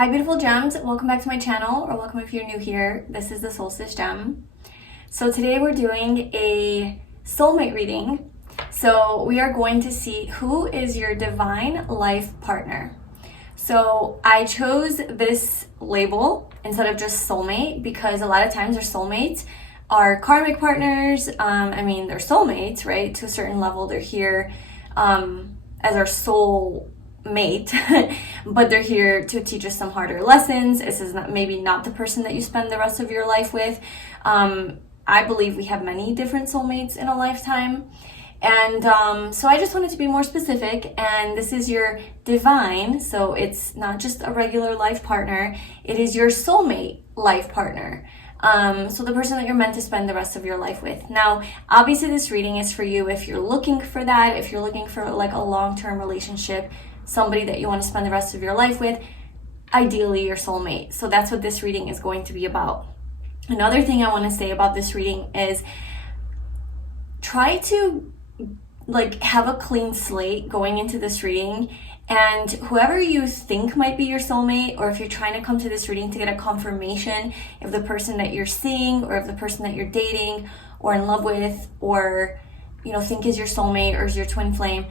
Hi beautiful gems, welcome back to my channel, or welcome if you're new here. This is the Solstice Gem. So today we're doing a soulmate reading. So we are going to see who is your divine life partner. So I chose this label instead of just soulmate because a lot of times our soulmates are karmic partners. They're soulmates, right? To a certain level, they're here as our soul mate, but they're here to teach us some harder lessons. This is maybe not the person that you spend the rest of your life with. I believe we have many different soulmates in a lifetime. And so I just wanted to be more specific, and this is your divine, so it's not just a regular life partner, it is your soulmate life partner. So the person that you're meant to spend the rest of your life with. Now, obviously this reading is for you if you're looking for that, if you're looking for like a long-term relationship, somebody that you want to spend the rest of your life with, ideally your soulmate. So that's what this reading is going to be about. Another thing I want to say about this reading is try to have a clean slate going into this reading, and whoever you think might be your soulmate, or if you're trying to come to this reading to get a confirmation if the person that you're seeing or if the person that you're dating or in love with or think is your soulmate or is your twin flame,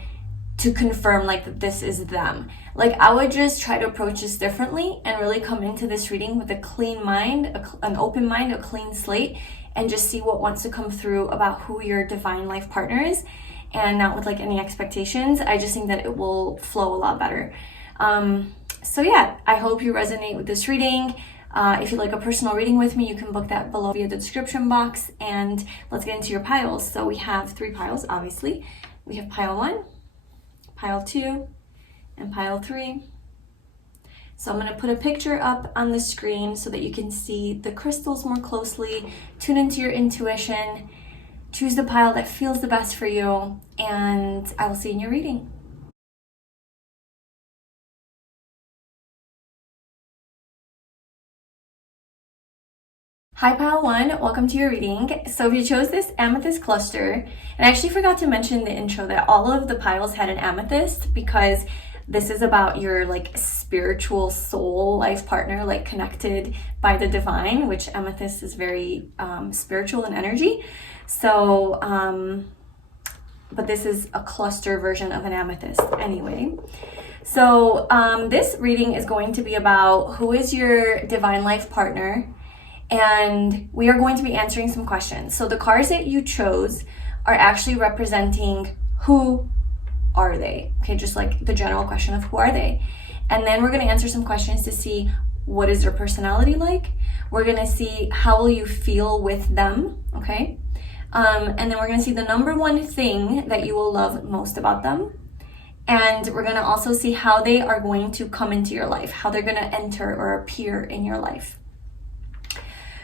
to confirm that this is them. I would just try to approach this differently and really come into this reading with a clean mind, an open mind, a clean slate, and just see what wants to come through about who your divine life partner is, and not with any expectations. I just think that it will flow a lot better. So yeah, I hope you resonate with this reading. If you'd like a personal reading with me, you can book that below via the description box, and let's get into your piles. So we have 3 piles, obviously. We have pile 1, pile 2, and pile 3. So I'm going to put a picture up on the screen so that you can see the crystals more closely, tune into your intuition, choose the pile that feels the best for you, and I will see you in your reading. Hi pile 1, welcome to your reading. So if you chose this amethyst cluster, and I actually forgot to mention in the intro that all of the piles had an amethyst because this is about your spiritual soul life partner, connected by the divine, which amethyst is very spiritual in energy. So, but this is a cluster version of an amethyst anyway. So this reading is going to be about who is your divine life partner, and we are going to be answering some questions. So the cards that you chose are actually representing who are they, okay? Just the general question of who are they. And then we're going to answer some questions to see what is their personality like. We're going to see how will you feel with them, okay? And then we're going to see the number one thing that you will love most about them. And we're going to also see how they are going to come into your life, how they're going to enter or appear in your life.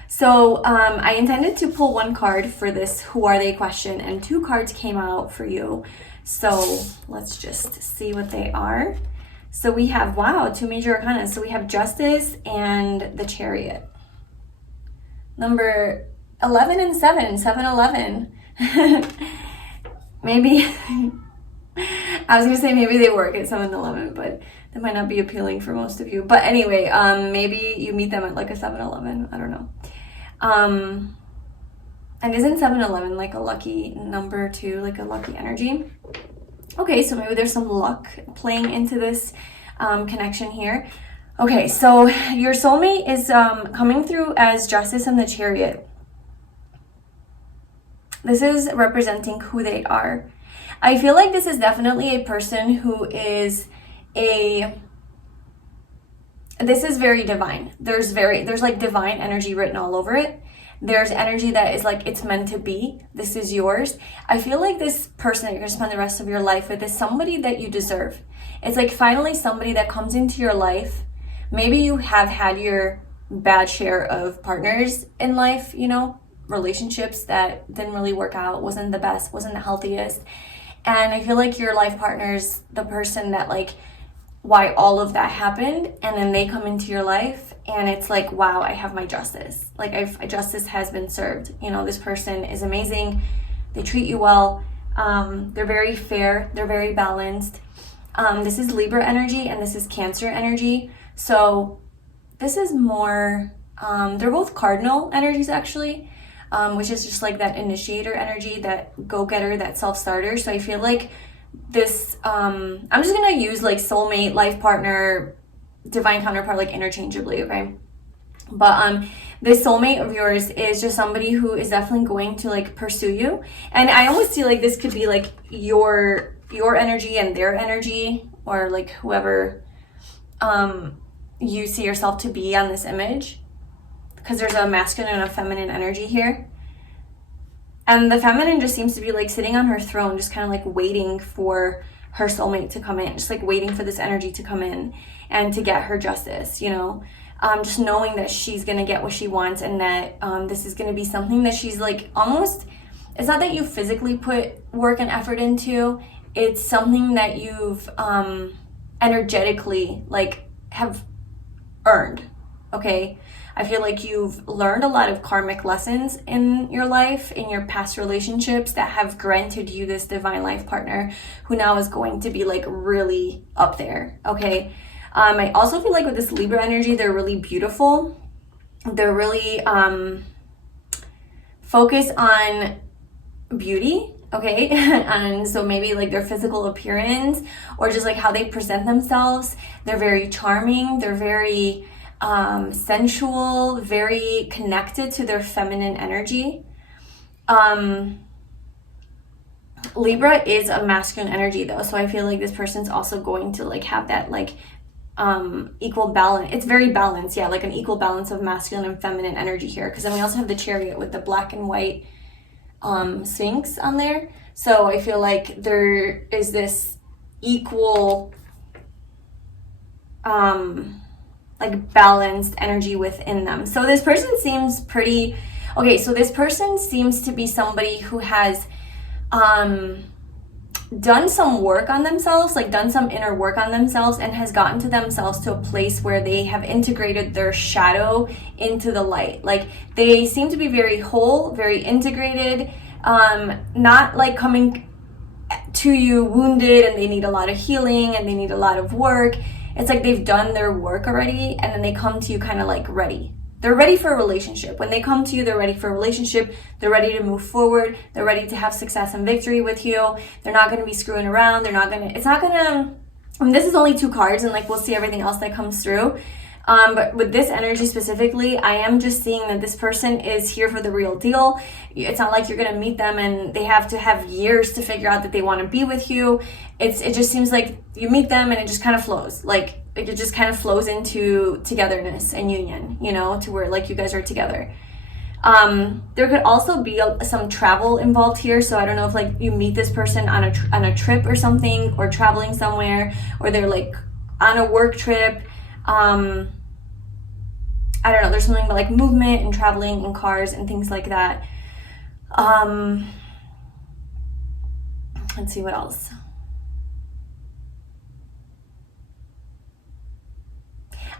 So I intended to pull 1 card for this who are they question, and 2 cards came out for you. So let's just see what they are. So we have, wow, 2 major arcana. So we have Justice and the Chariot. Number 11 and 7, 7-11. Maybe, I was gonna say maybe they work at 7-Eleven, but that might not be appealing for most of you. But anyway, maybe you meet them at a 7-Eleven, I don't know. And isn't 7-Eleven a lucky number too, a lucky energy? Okay, so maybe there's some luck playing into this connection here. Okay, so your soulmate is coming through as Justice and the Chariot. This is representing who they are. I feel like this is definitely a person who is this is very divine. There's divine energy written all over it. There's energy that is it's meant to be. This is yours. I feel like this person that you're going to spend the rest of your life with is somebody that you deserve. It's finally somebody that comes into your life. Maybe you have had your bad share of partners in life, relationships that didn't really work out, wasn't the best, wasn't the healthiest. And I feel like your life partner's the person that why all of that happened, and then they come into your life and it's wow, I have my justice. Justice has been served. This person is amazing. They treat you well. They're very fair. They're very balanced. This is Libra energy and this is Cancer energy. So this is more, they're both cardinal energies actually, which is just like that initiator energy, that go-getter, that self-starter. So I feel like this, I'm just gonna use like soulmate, life partner, divine counterpart like interchangeably, okay? But this soulmate of yours is just somebody who is definitely going to like pursue you. And I almost see like this could be like your energy and their energy, or like whoever you see yourself to be on this image, because there's a masculine and a feminine energy here. And the feminine just seems to be like sitting on her throne, just kind of like waiting for her soulmate to come in, just like waiting for this energy to come in and to get her justice, you know? Just knowing that she's going to get what she wants, and that this is going to be something that she's like almost, it's not that you physically put work and effort into, it's something that you've energetically like have earned, okay? I feel like you've learned a lot of karmic lessons in your life, in your past relationships, that have granted you this divine life partner who now is going to be like really up there, okay? I also feel like with this Libra energy, they're really beautiful. They're really focused on beauty, okay? And so maybe like their physical appearance, or just like how they present themselves. They're very charming. They're very sensual, very connected to their feminine energy. Libra is a masculine energy though, so I feel like this person's also going to like have that like equal balance. It's very balanced, yeah, like an equal balance of masculine and feminine energy here, because then we also have the Chariot with the black and white Sphinx on there. So I feel like there is this equal like balanced energy within them. So this person seems pretty okay. So this person seems to be somebody who has done some work on themselves, like done some inner work on themselves, and has gotten to themselves to a place where they have integrated their shadow into the light. Like they seem to be very whole, very integrated, not like coming to you wounded and they need a lot of healing and they need a lot of work. It's like they've done their work already, and then they come to you kind of like ready. They're ready for a relationship. When they come to you, they're ready for a relationship. They're ready to move forward. They're ready to have success and victory with you. They're not going to be screwing around. This is only 2 cards, and like we'll see everything else that comes through. But with this energy specifically, I am just seeing that this person is here for the real deal. It's not like you're going to meet them and they have to have years to figure out that they want to be with you. It just seems like you meet them and it just kind of flows. Like it just kind of flows into togetherness and union, you know, to where like you guys are together. There could also be some travel involved here. So I don't know if like you meet this person on a trip or something, or traveling somewhere, or they're like on a work trip. I don't know, there's something about like movement and traveling in cars and things like that. Let's see what else.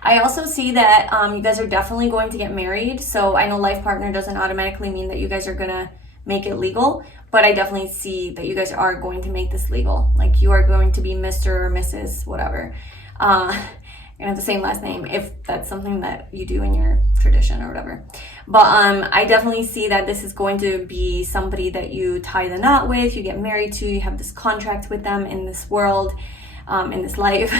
I also see that you guys are definitely going to get married. So I know life partner doesn't automatically mean that you guys are gonna make it legal, but I definitely see that you guys are going to make this legal. Like you are going to be Mr. or Mrs. whatever. You're gonna have the same last name if that's something that you do in your tradition or whatever. But I definitely see that this is going to be somebody that you tie the knot with, you get married to, you have this contract with them in this world, in this life.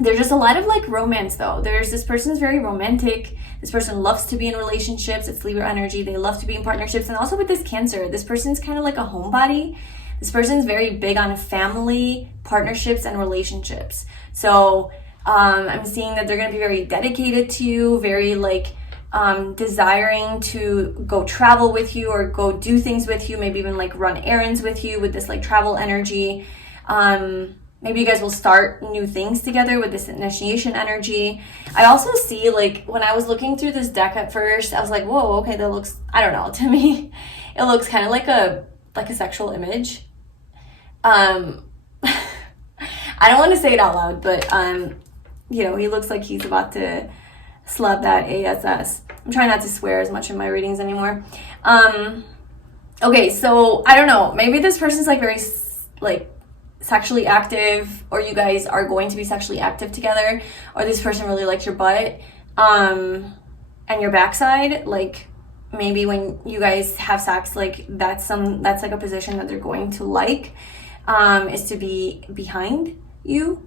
There's just a lot of like romance though. This person's very romantic. This person loves to be in relationships. It's Libra energy. They love to be in partnerships. And also with this Cancer, this person's kind of like a homebody. This person's very big on family, partnerships, and relationships. So I'm seeing that they're going to be very dedicated to you, very like desiring to go travel with you or go do things with you, maybe even like run errands with you with this like travel energy. Maybe you guys will start new things together with this initiation energy. I also see like when I was looking through this deck at first, I was like, whoa, okay, that looks, I don't know, to me, it looks kind of like a sexual image. I don't want to say it out loud, but you know, he looks like he's about to slap that ass. I'm trying not to swear as much in my readings anymore. Okay, so I don't know, maybe this person's like very like sexually active, or you guys are going to be sexually active together, or this person really likes your butt and your backside. Like maybe when you guys have sex, like that's like a position that they're going to like, is to be behind you,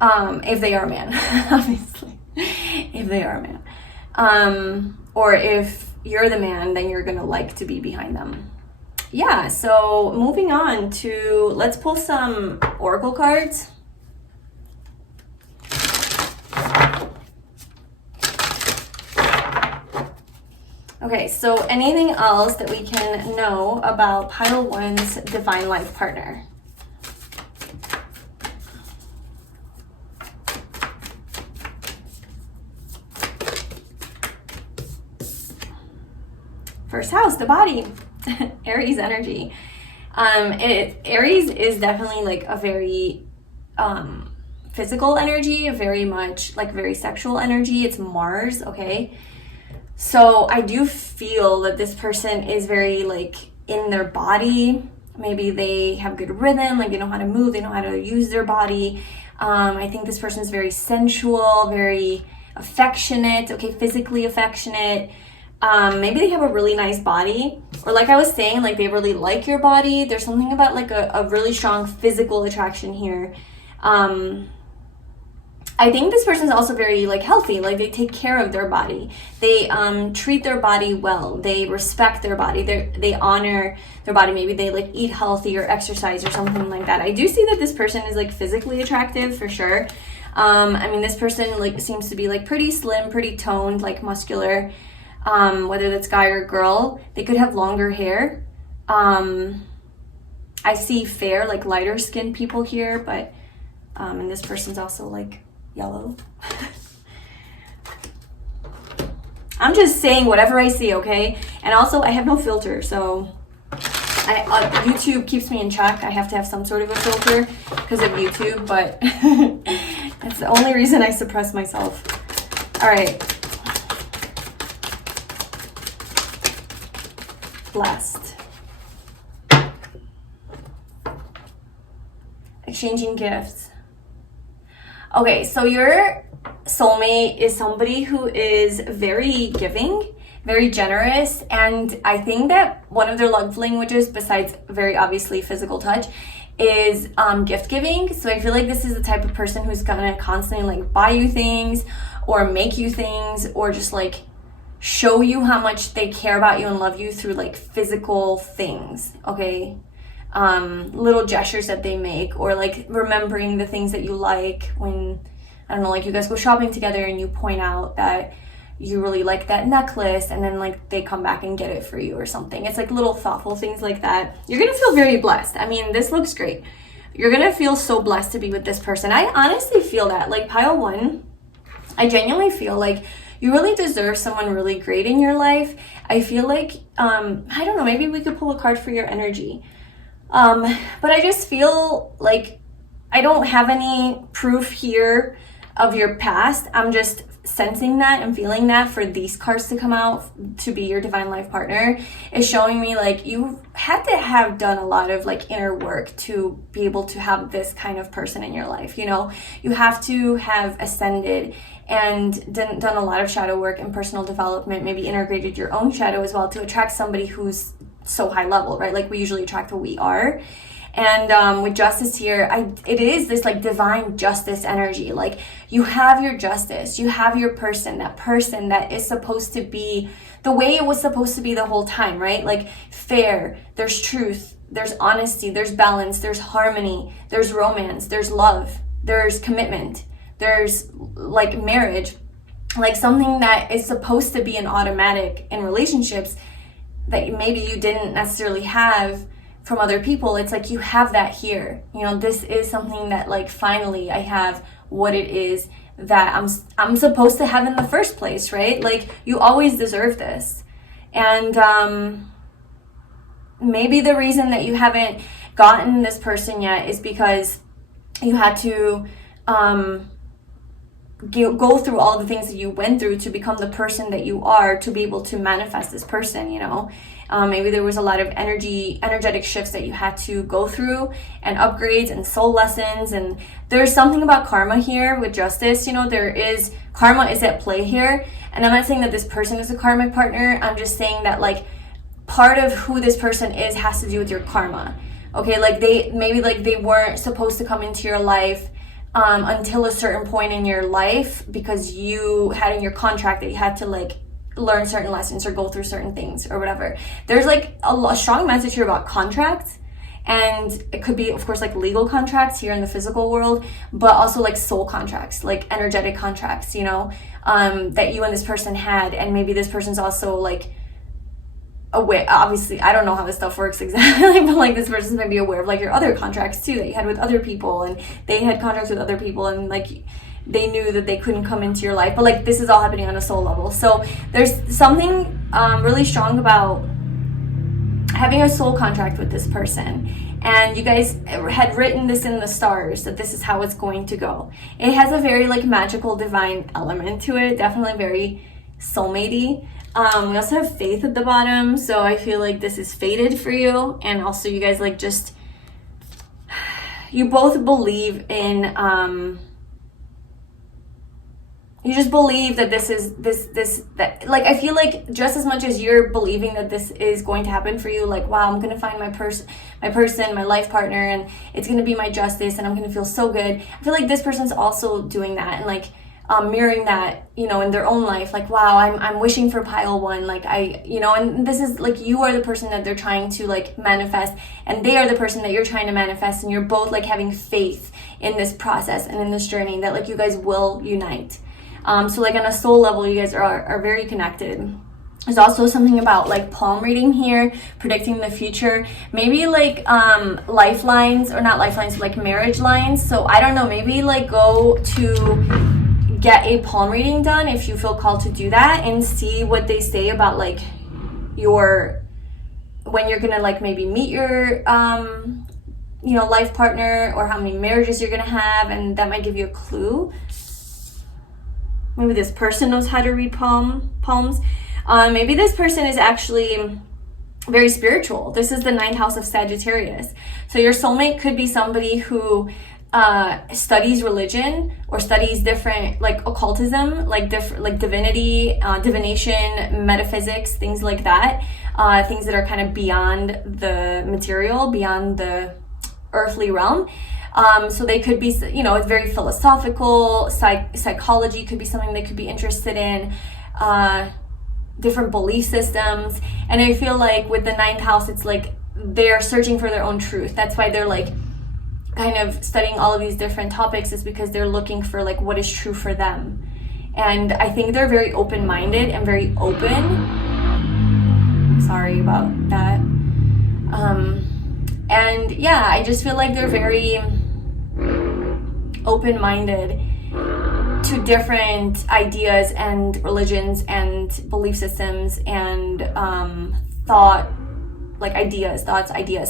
if they are a man, obviously, if they are a man, or if you're the man, then you're gonna like to be behind them. Yeah, so moving on to, let's pull some oracle cards. Okay, so anything else that we can know about pile 1's divine life partner? First house, the body. Aries energy. Aries is definitely like a very physical energy, very much like very sexual energy. It's Mars, okay? So I do feel that this person is very like in their body. Maybe they have good rhythm, like they know how to move, they know how to use their body. I think this person is very sensual, very affectionate, okay, physically affectionate. Maybe they have a really nice body, or like I was saying, like they really like your body. There's something about like a really strong physical attraction here. I think this person is also very like healthy, like they take care of their body. They treat their body well. They respect their body. They honor their body. Maybe they like eat healthy or exercise or something like that. I do see that this person is like physically attractive for sure. I mean, this person like seems to be like pretty slim, pretty toned, like muscular. Whether that's guy or girl. They could have longer hair. I see fair, like lighter skinned people here, but and this person's also like yellow. I'm just saying whatever I see, okay? And also I have no filter, so YouTube keeps me in check. I have to have some sort of a filter because of YouTube, but that's the only reason I suppress myself. All right. Blessed. Exchanging gifts. Okay, so your soulmate is somebody who is very giving, very generous, and I think that one of their love languages, besides very obviously physical touch, is gift giving. So I feel like this is the type of person who's gonna constantly like buy you things or make you things or just like show you how much they care about you and love you through like physical things, okay? Little gestures that they make, or like remembering the things that you like when, I don't know, like you guys go shopping together and you point out that you really like that necklace, and then like they come back and get it for you or something. It's like little thoughtful things like that. You're gonna feel very blessed. I mean, this looks great. You're gonna feel so blessed to be with this person. I honestly feel that, like pile 1, I genuinely feel like you really deserve someone really great in your life. I feel like, I don't know, maybe we could pull a card for your energy. But I just feel like I don't have any proof here of your past. I'm just sensing that and feeling that for these cards to come out to be your divine life partner is showing me like you had to have done a lot of like inner work to be able to have this kind of person in your life. You know, you have to have ascended and done a lot of shadow work and personal development, maybe integrated your own shadow as well to attract somebody who's so high level, right? Like we usually attract what we are. And with justice here, it is this like divine justice energy. Like you have your justice, you have your person that is supposed to be the way it was supposed to be the whole time, right? Like fair, there's truth, there's honesty, there's balance, there's harmony, there's romance, there's love, there's commitment, there's like marriage, like something that is supposed to be an automatic in relationships that maybe you didn't necessarily have from other people. It's like you have that here. You know, this is something that like finally I have what it is that I'm supposed to have in the first place, right? Like you always deserve this. And maybe the reason that you haven't gotten this person yet is because you had to go through all the things that you went through to become the person that you are, to be able to manifest this person, you know. Maybe there was a lot of energetic shifts that you had to go through, and upgrades and soul lessons. And there's something about karma here with justice, you know. Karma is at play here. And I'm not saying that this person is a karmic partner. I'm just saying that, like, part of who this person is has to do with your karma. Okay, like they weren't supposed to come into your life until a certain point in your life, because you had in your contract that you had to, like, learn certain lessons or go through certain things or whatever. There's like a strong message here about contracts, and it could be, of course, like legal contracts here in the physical world, but also like soul contracts, like energetic contracts, you know, that you and this person had. And maybe this person's also like aware. Obviously, I don't know how this stuff works exactly, but like this person's maybe aware of like your other contracts too that you had with other people, and they had contracts with other people, and like they knew that they couldn't come into your life. But like this is all happening on a soul level. So there's something really strong about having a soul contract with this person, and you guys had written this in the stars that this is how it's going to go. It has a very like magical divine element to it, definitely very soulmate-y. We also have faith at the bottom, so I feel like this is fated for you. And also you guys like just, you both believe in you just believe that that like, I feel like just as much as you're believing that this is going to happen for you, like, wow, I'm gonna find my person, my life partner, and it's gonna be my justice, and I'm gonna feel so good. I feel like this person's also doing that, and like mirroring that, you know, in their own life. Like, wow, I'm wishing for pile one, like you know, and this is like, you are the person that they're trying to like manifest, and they are the person that you're trying to manifest, and you're both like having faith in this process and in this journey that like you guys will unite. So like on a soul level, you guys are very connected. There's also something about like palm reading here, predicting the future. Maybe like lifelines, or not lifelines, like marriage lines. So I don't know, maybe like go to get a palm reading done if you feel called to do that, and see what they say about like when you're gonna like maybe meet your you know, life partner, or how many marriages you're gonna have, and that might give you a clue. Maybe this person knows how to read palms. Maybe this person is actually very spiritual. This is the 9th house of Sagittarius. So your soulmate could be somebody who studies religion, or studies different like occultism, like different like divinity, divination, metaphysics, things like that. Things that are kind of beyond the material, beyond the earthly realm. So they could be, you know, it's very philosophical. Psychology could be something they could be interested in, different belief systems. And I feel like with the 9th house, it's like they're searching for their own truth. That's why they're like kind of studying all of these different topics, is because they're looking for like what is true for them. And I think they're very open-minded and very open. Sorry about that. And yeah, I just feel like they're very open-minded to different ideas and religions and belief systems and thoughts, ideas.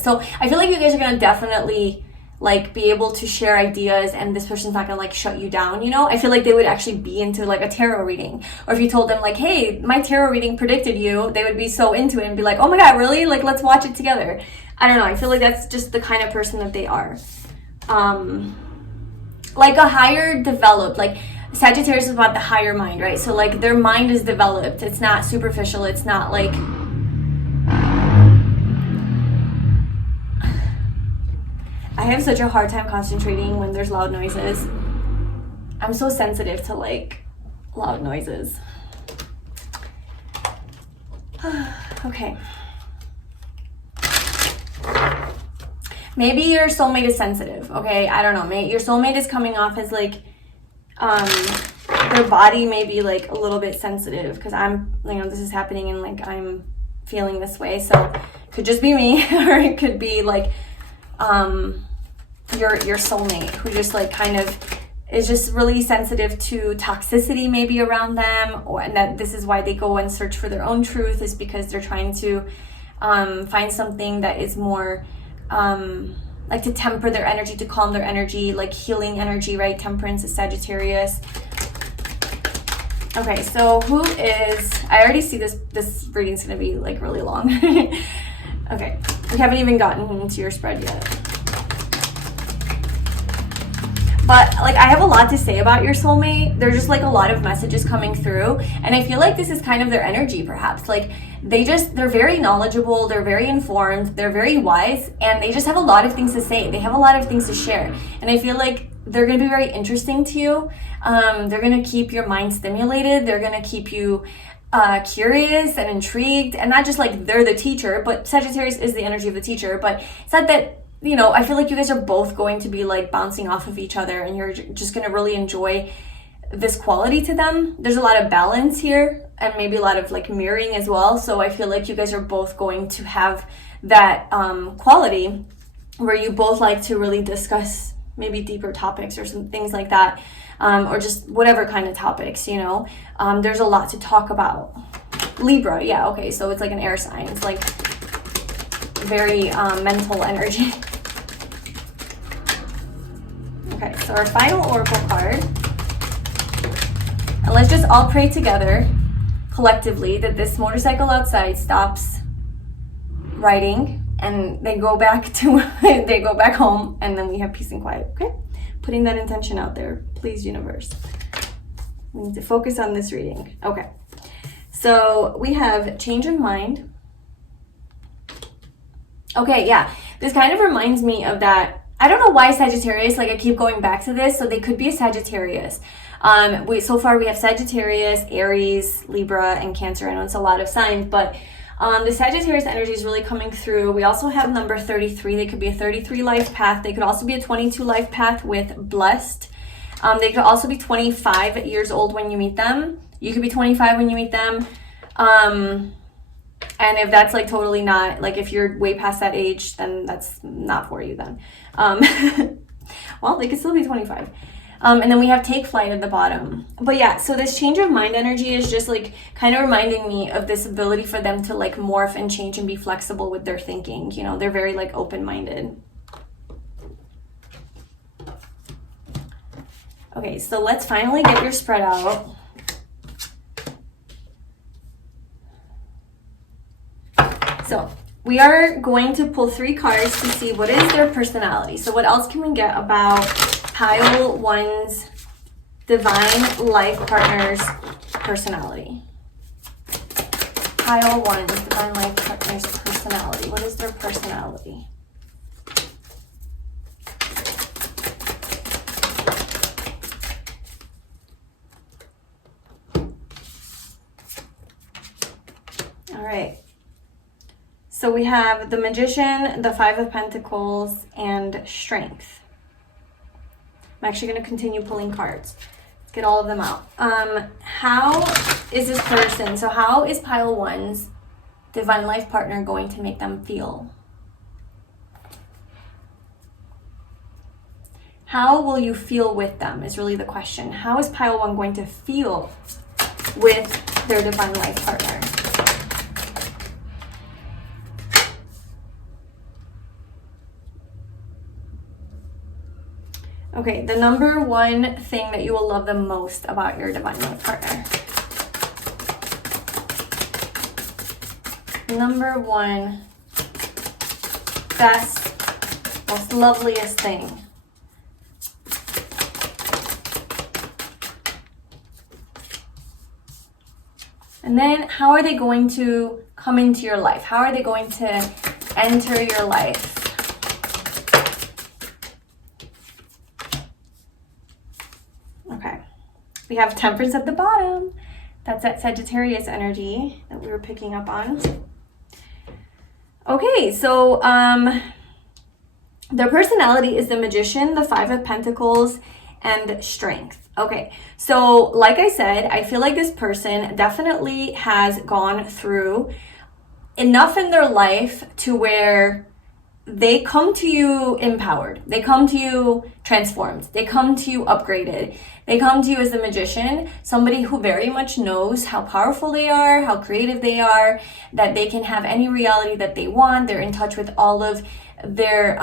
So I feel like you guys are gonna definitely like be able to share ideas, and this person's not gonna like shut you down, you know. I feel like they would actually be into like a tarot reading, or if you told them like, hey, my tarot reading predicted you, they would be so into it and be like, oh my god, really? Like, let's watch it together. I don't know, I feel like that's just the kind of person that they are. Like a higher developed, like Sagittarius is about the higher mind, right? So like their mind is developed. It's not superficial. It's not like, I have such a hard time concentrating when there's loud noises. I'm so sensitive to like loud noises. Okay. Maybe your soulmate is sensitive, okay? I don't know. Your soulmate is coming off as like, their body may be like a little bit sensitive, because I'm, you know, this is happening and like I'm feeling this way. So it could just be me, or it could be like your soulmate who just like kind of is just really sensitive to toxicity maybe around them, and that this is why they go and search for their own truth, is because they're trying to find something that is more like to temper their energy, to calm their energy, like healing energy, right? Temperance is Sagittarius. Okay, so who is, I already see this reading's gonna be like really long. Okay, we haven't even gotten into your spread yet. But like, I have a lot to say about your soulmate. There's just like a lot of messages coming through, and I feel like this is kind of their energy, perhaps. Like, they're very knowledgeable, they're very informed, they're very wise, and they just have a lot of things to say. They have a lot of things to share, and I feel like they're going to be very interesting to you. They're going to keep your mind stimulated. They're going to keep you curious and intrigued, and not just like they're the teacher, but Sagittarius is the energy of the teacher. But it's not that, you know, I feel like you guys are both going to be like bouncing off of each other, and you're just going to really enjoy this quality to them. There's a lot of balance here, and maybe a lot of like mirroring as well. So I feel like you guys are both going to have that quality where you both like to really discuss maybe deeper topics or some things like that, or just whatever kind of topics, you know. There's a lot to talk about. Libra, yeah, okay, so it's like an air sign. It's like very mental energy. Okay, so our final oracle card. And let's just all pray together collectively that this motorcycle outside stops riding and they go back to they go back home, and then we have peace and quiet. Okay, putting that intention out there, please, universe. We need to focus on this reading. Okay, so we have change of mind. Okay, yeah, this kind of reminds me of that. I don't know why Sagittarius, like I keep going back to this, so they could be a Sagittarius. So far we have Sagittarius, Aries, Libra, and Cancer. I know it's a lot of signs, but the Sagittarius energy is really coming through. We also have number 33. They could be a 33 life path. They could also be a 22 life path with blessed. They could also be 25 years old when you meet them. You could be 25 when you meet them. And if that's like totally not, like if you're way past that age, then that's not for you then. Well, they could still be 25. And then we have take flight at the bottom. But yeah, so this change of mind energy is just like kind of reminding me of this ability for them to like morph and change and be flexible with their thinking. You know, they're very like open-minded. Okay, so let's finally get your spread out. So we are going to pull 3 cards to see what is their personality. So what else can we get about Pile 1's divine life partner's personality? Pile 1's divine life partner's personality. What is their personality? All right. So we have the Magician, the 5 of Pentacles, and Strength. I'm actually going to continue pulling cards. Let's get all of them out. How is this person, so how is Pile 1's divine life partner going to make them feel? How will you feel with them is really the question. How is Pile 1 going to feel with their divine life partner? Okay, the number 1 thing that you will love the most about your divine life partner. Number 1, best, most loveliest thing. And then how are they going to come into your life? How are they going to enter your life? We have Temperance at the bottom. That's that Sagittarius energy that we were picking up on. Okay, so their personality is the Magician, the 5 of Pentacles, and Strength. Okay, so like I said, I feel like this person definitely has gone through enough in their life to where they come to you empowered. They come to you transformed. They come to you upgraded. They come to you as the Magician, somebody who very much knows how powerful they are, how creative they are, that they can have any reality that they want. They're in touch with all of their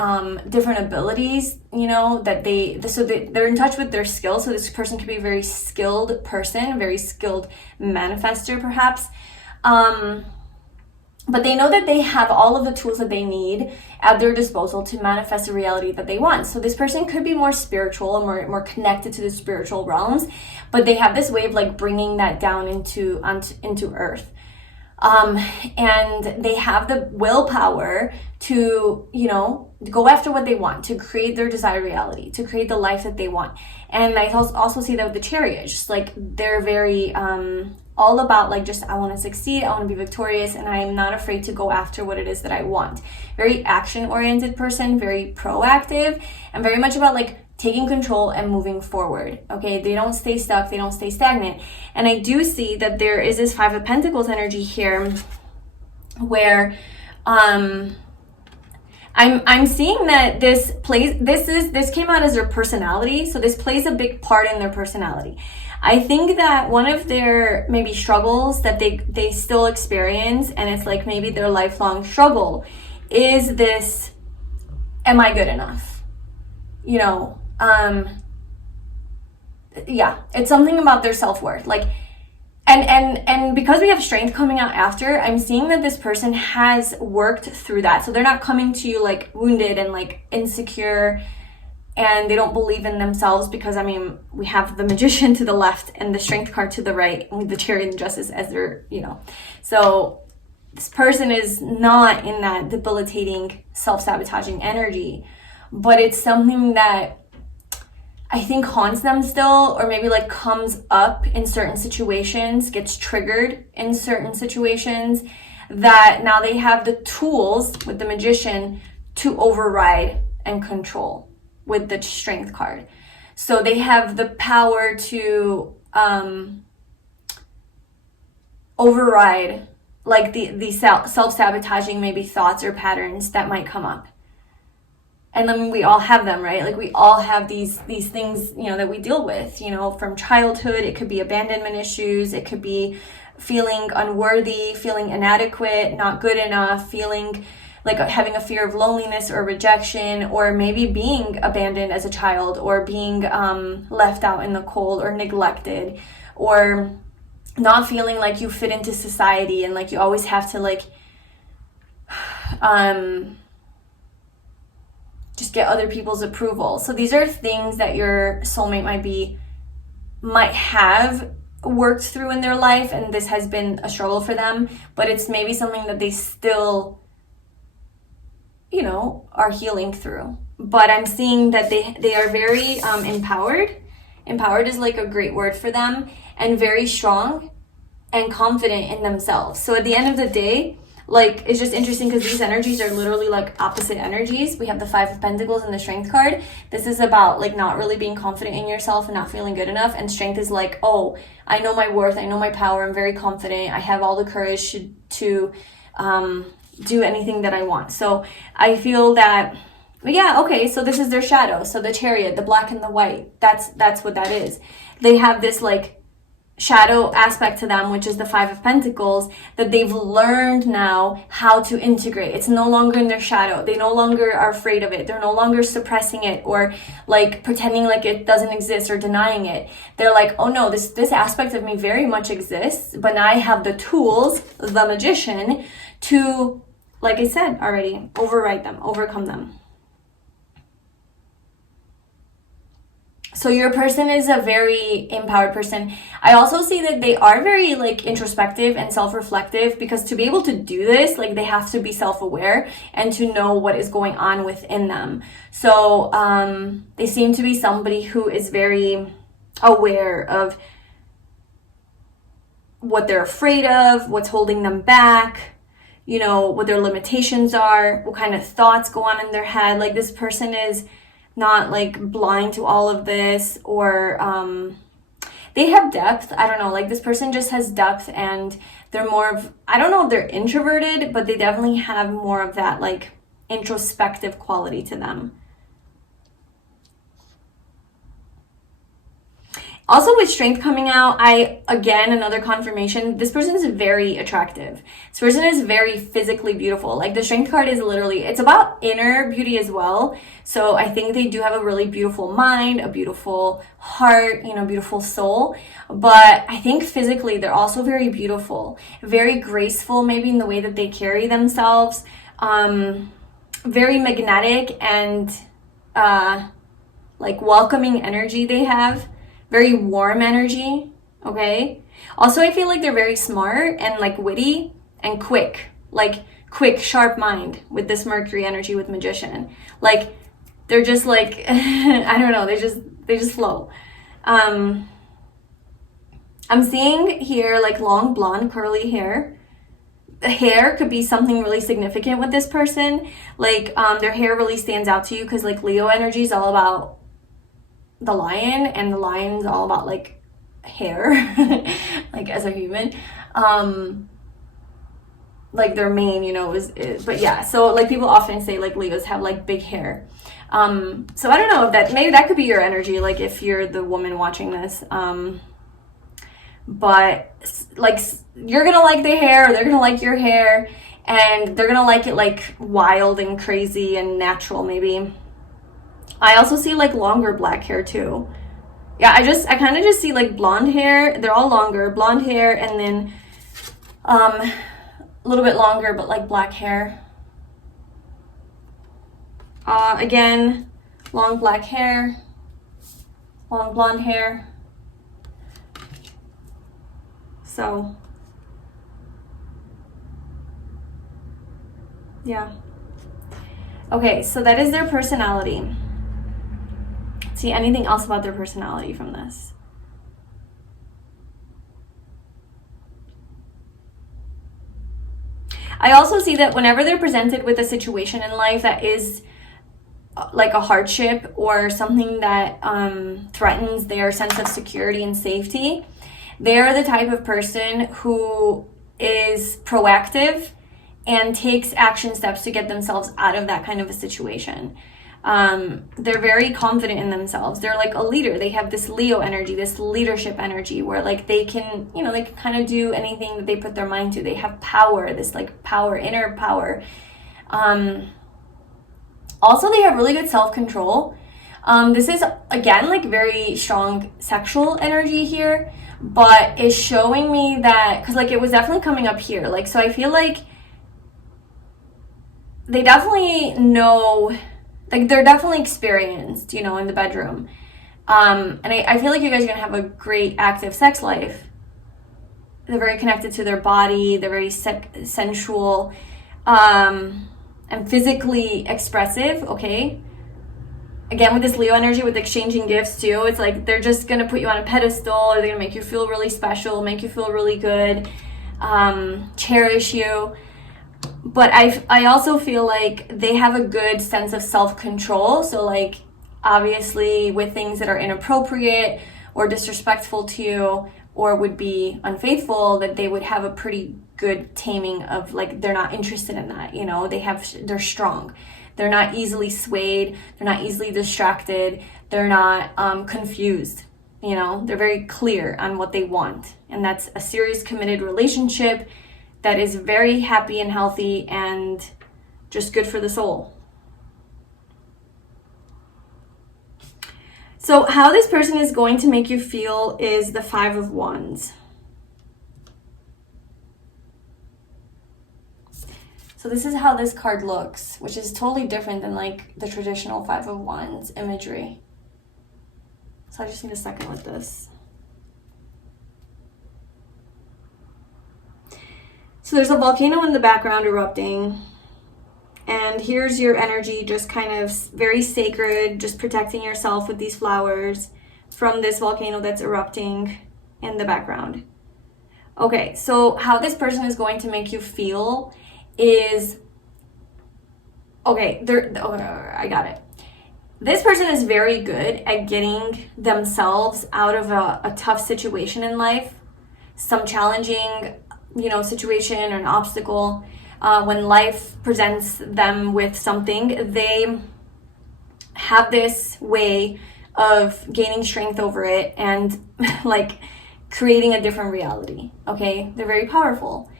different abilities, you know, that they're in touch with their skills. So this person could be a very skilled person, very skilled manifester perhaps. But they know that they have all of the tools that they need at their disposal to manifest the reality that they want. So this person could be more spiritual and more connected to the spiritual realms, but they have this way of like bringing that down into earth. And they have the willpower to, you know, go after what they want, to create their desired reality, to create the life that they want. And I also see that with the Chariot, just like they're very all about like just I want to succeed, I want to be victorious, and I am not afraid to go after what it is that I want. Very action-oriented person, very proactive, and very much about like taking control and moving forward. Okay, they don't stay stuck, they don't stay stagnant. And I do see that there is this Five of Pentacles energy here where I'm seeing that this came out as their personality, so this plays a big part in their personality. I think that one of their maybe struggles that they still experience, and it's like maybe their lifelong struggle, is this, am I good enough? You know, yeah, it's something about their self-worth. Like, and because we have strength coming out after, I'm seeing that this person has worked through that. So they're not coming to you like wounded and like insecure, and they don't believe in themselves, because I mean, we have the Magician to the left and the Strength card to the right, with the Chariot and Justice as their, you know. So this person is not in that debilitating, self-sabotaging energy, but it's something that I think haunts them still, or maybe like comes up in certain situations, gets triggered in certain situations, that now they have the tools with the Magician to override and control with the Strength card. So they have the power to override like the self-sabotaging maybe thoughts or patterns that might come up. And then we all have them, right? Like we all have these things, you know, that we deal with, you know, from childhood. It could be abandonment issues. It could be feeling unworthy, feeling inadequate, not good enough, feeling like having a fear of loneliness or rejection, or maybe being abandoned as a child, or being left out in the cold or neglected, or not feeling like you fit into society and like you always have to like just get other people's approval. So these are things that your soulmate might have worked through in their life, and this has been a struggle for them, but it's maybe something that they still, you know, are healing through. But I'm seeing that they are very empowered. Empowered is like a great word for them, and very strong and confident in themselves. So at the end of the day, like, it's just interesting because these energies are literally like opposite energies. We have the Five of Pentacles and the Strength card. This is about like not really being confident in yourself and not feeling good enough. And Strength is like, oh, I know my worth, I know my power, I'm very confident, I have all the courage to do anything that I want. So I feel that, yeah, okay, so this is their shadow. So the Chariot, the black and the white, that's what that is. They have this like shadow aspect to them, which is the Five of Pentacles, that they've learned now how to integrate. It's no longer in their shadow. They no longer are afraid of it. They're no longer suppressing it or like pretending like it doesn't exist or denying it. They're like, oh no, this aspect of me very much exists, but now I have the tools, the Magician, to, like I said already, override them, overcome them. So your person is a very empowered person. I also see that they are very like introspective and self-reflective, because to be able to do this, like they have to be self-aware and to know what is going on within them. So they seem to be somebody who is very aware of what they're afraid of, what's holding them back, you know, what their limitations are, what kind of thoughts go on in their head. Like this person is not like blind to all of this, or they have depth. I don't know, like this person just has depth, and they're more of, I don't know if they're introverted, but they definitely have more of that like introspective quality to them. Also with strength coming out, again, another confirmation, this person is very attractive. This person is very physically beautiful. Like the strength card is literally, it's about inner beauty as well. So I think they do have a really beautiful mind, a beautiful heart, you know, beautiful soul. But I think physically they're also very beautiful, very graceful, maybe in the way that they carry themselves, very magnetic and like welcoming energy they have. Very warm energy, okay? Also, I feel like they're very smart and like witty and quick, sharp mind with this Mercury energy with Magician. Like, they're just like, I don't know, they just flow. I'm seeing here like long blonde curly hair. The hair could be something really significant with this person. Like, their hair really stands out to you because like Leo energy is all about the lion, and the lion's all about like hair, like as a human, like their mane, you know, is but yeah, so like people often say like Leos have like big hair, so I don't know if that, maybe that could be your energy, like if you're the woman watching this, but like you're gonna like the hair, or they're gonna like your hair, and they're gonna like it like wild and crazy and natural maybe. I also see like longer black hair too. Yeah, I kind of just see like blonde hair. They're all longer, blonde hair, and then a little bit longer, but like black hair. Again, long black hair, long blonde hair. So, yeah. Okay, so that is their personality. See anything else about their personality from this? I also see that whenever they're presented with a situation in life that is like a hardship or something that threatens their sense of security and safety, they're the type of person who is proactive and takes action steps to get themselves out of that kind of a situation. They're very confident in themselves. They're like a leader. They have this Leo energy, this leadership energy where like they can, you know, they can kind of do anything that they put their mind to. They have power, this like power, inner power. Also, they have really good self-control. This is, again, like very strong sexual energy here, but is showing me that, because like it was definitely coming up here. Like, so I feel like they definitely know, like they're definitely experienced, you know, in the bedroom. And I feel like you guys are gonna have a great active sex life. They're very connected to their body. They're very sensual, and physically expressive, okay? Again, with this Leo energy, with exchanging gifts too, it's like they're just gonna put you on a pedestal, or they're gonna make you feel really special, make you feel really good, cherish you. But I also feel like they have a good sense of self-control. So like, obviously with things that are inappropriate or disrespectful to you or would be unfaithful, that they would have a pretty good taming of like, they're not interested in that, you know, they're strong. They're not easily swayed. They're not easily distracted. They're not confused. You know, they're very clear on what they want. And that's a serious, committed relationship that is very happy and healthy and just good for the soul. So how this person is going to make you feel is the 5 of Wands. So this is how this card looks, which is totally different than like the traditional 5 of Wands imagery. So I just need a second with this. So there's a volcano in the background erupting, and here's your energy just kind of very sacred, just protecting yourself with these flowers from this volcano that's erupting in the background. Okay, so how this person is going to make you feel is, okay, I got it. This person is very good at getting themselves out of a tough situation in life, some challenging, you know, situation or an obstacle. When life presents them with something, they have this way of gaining strength over it and like creating a different reality. Okay, they're very powerful,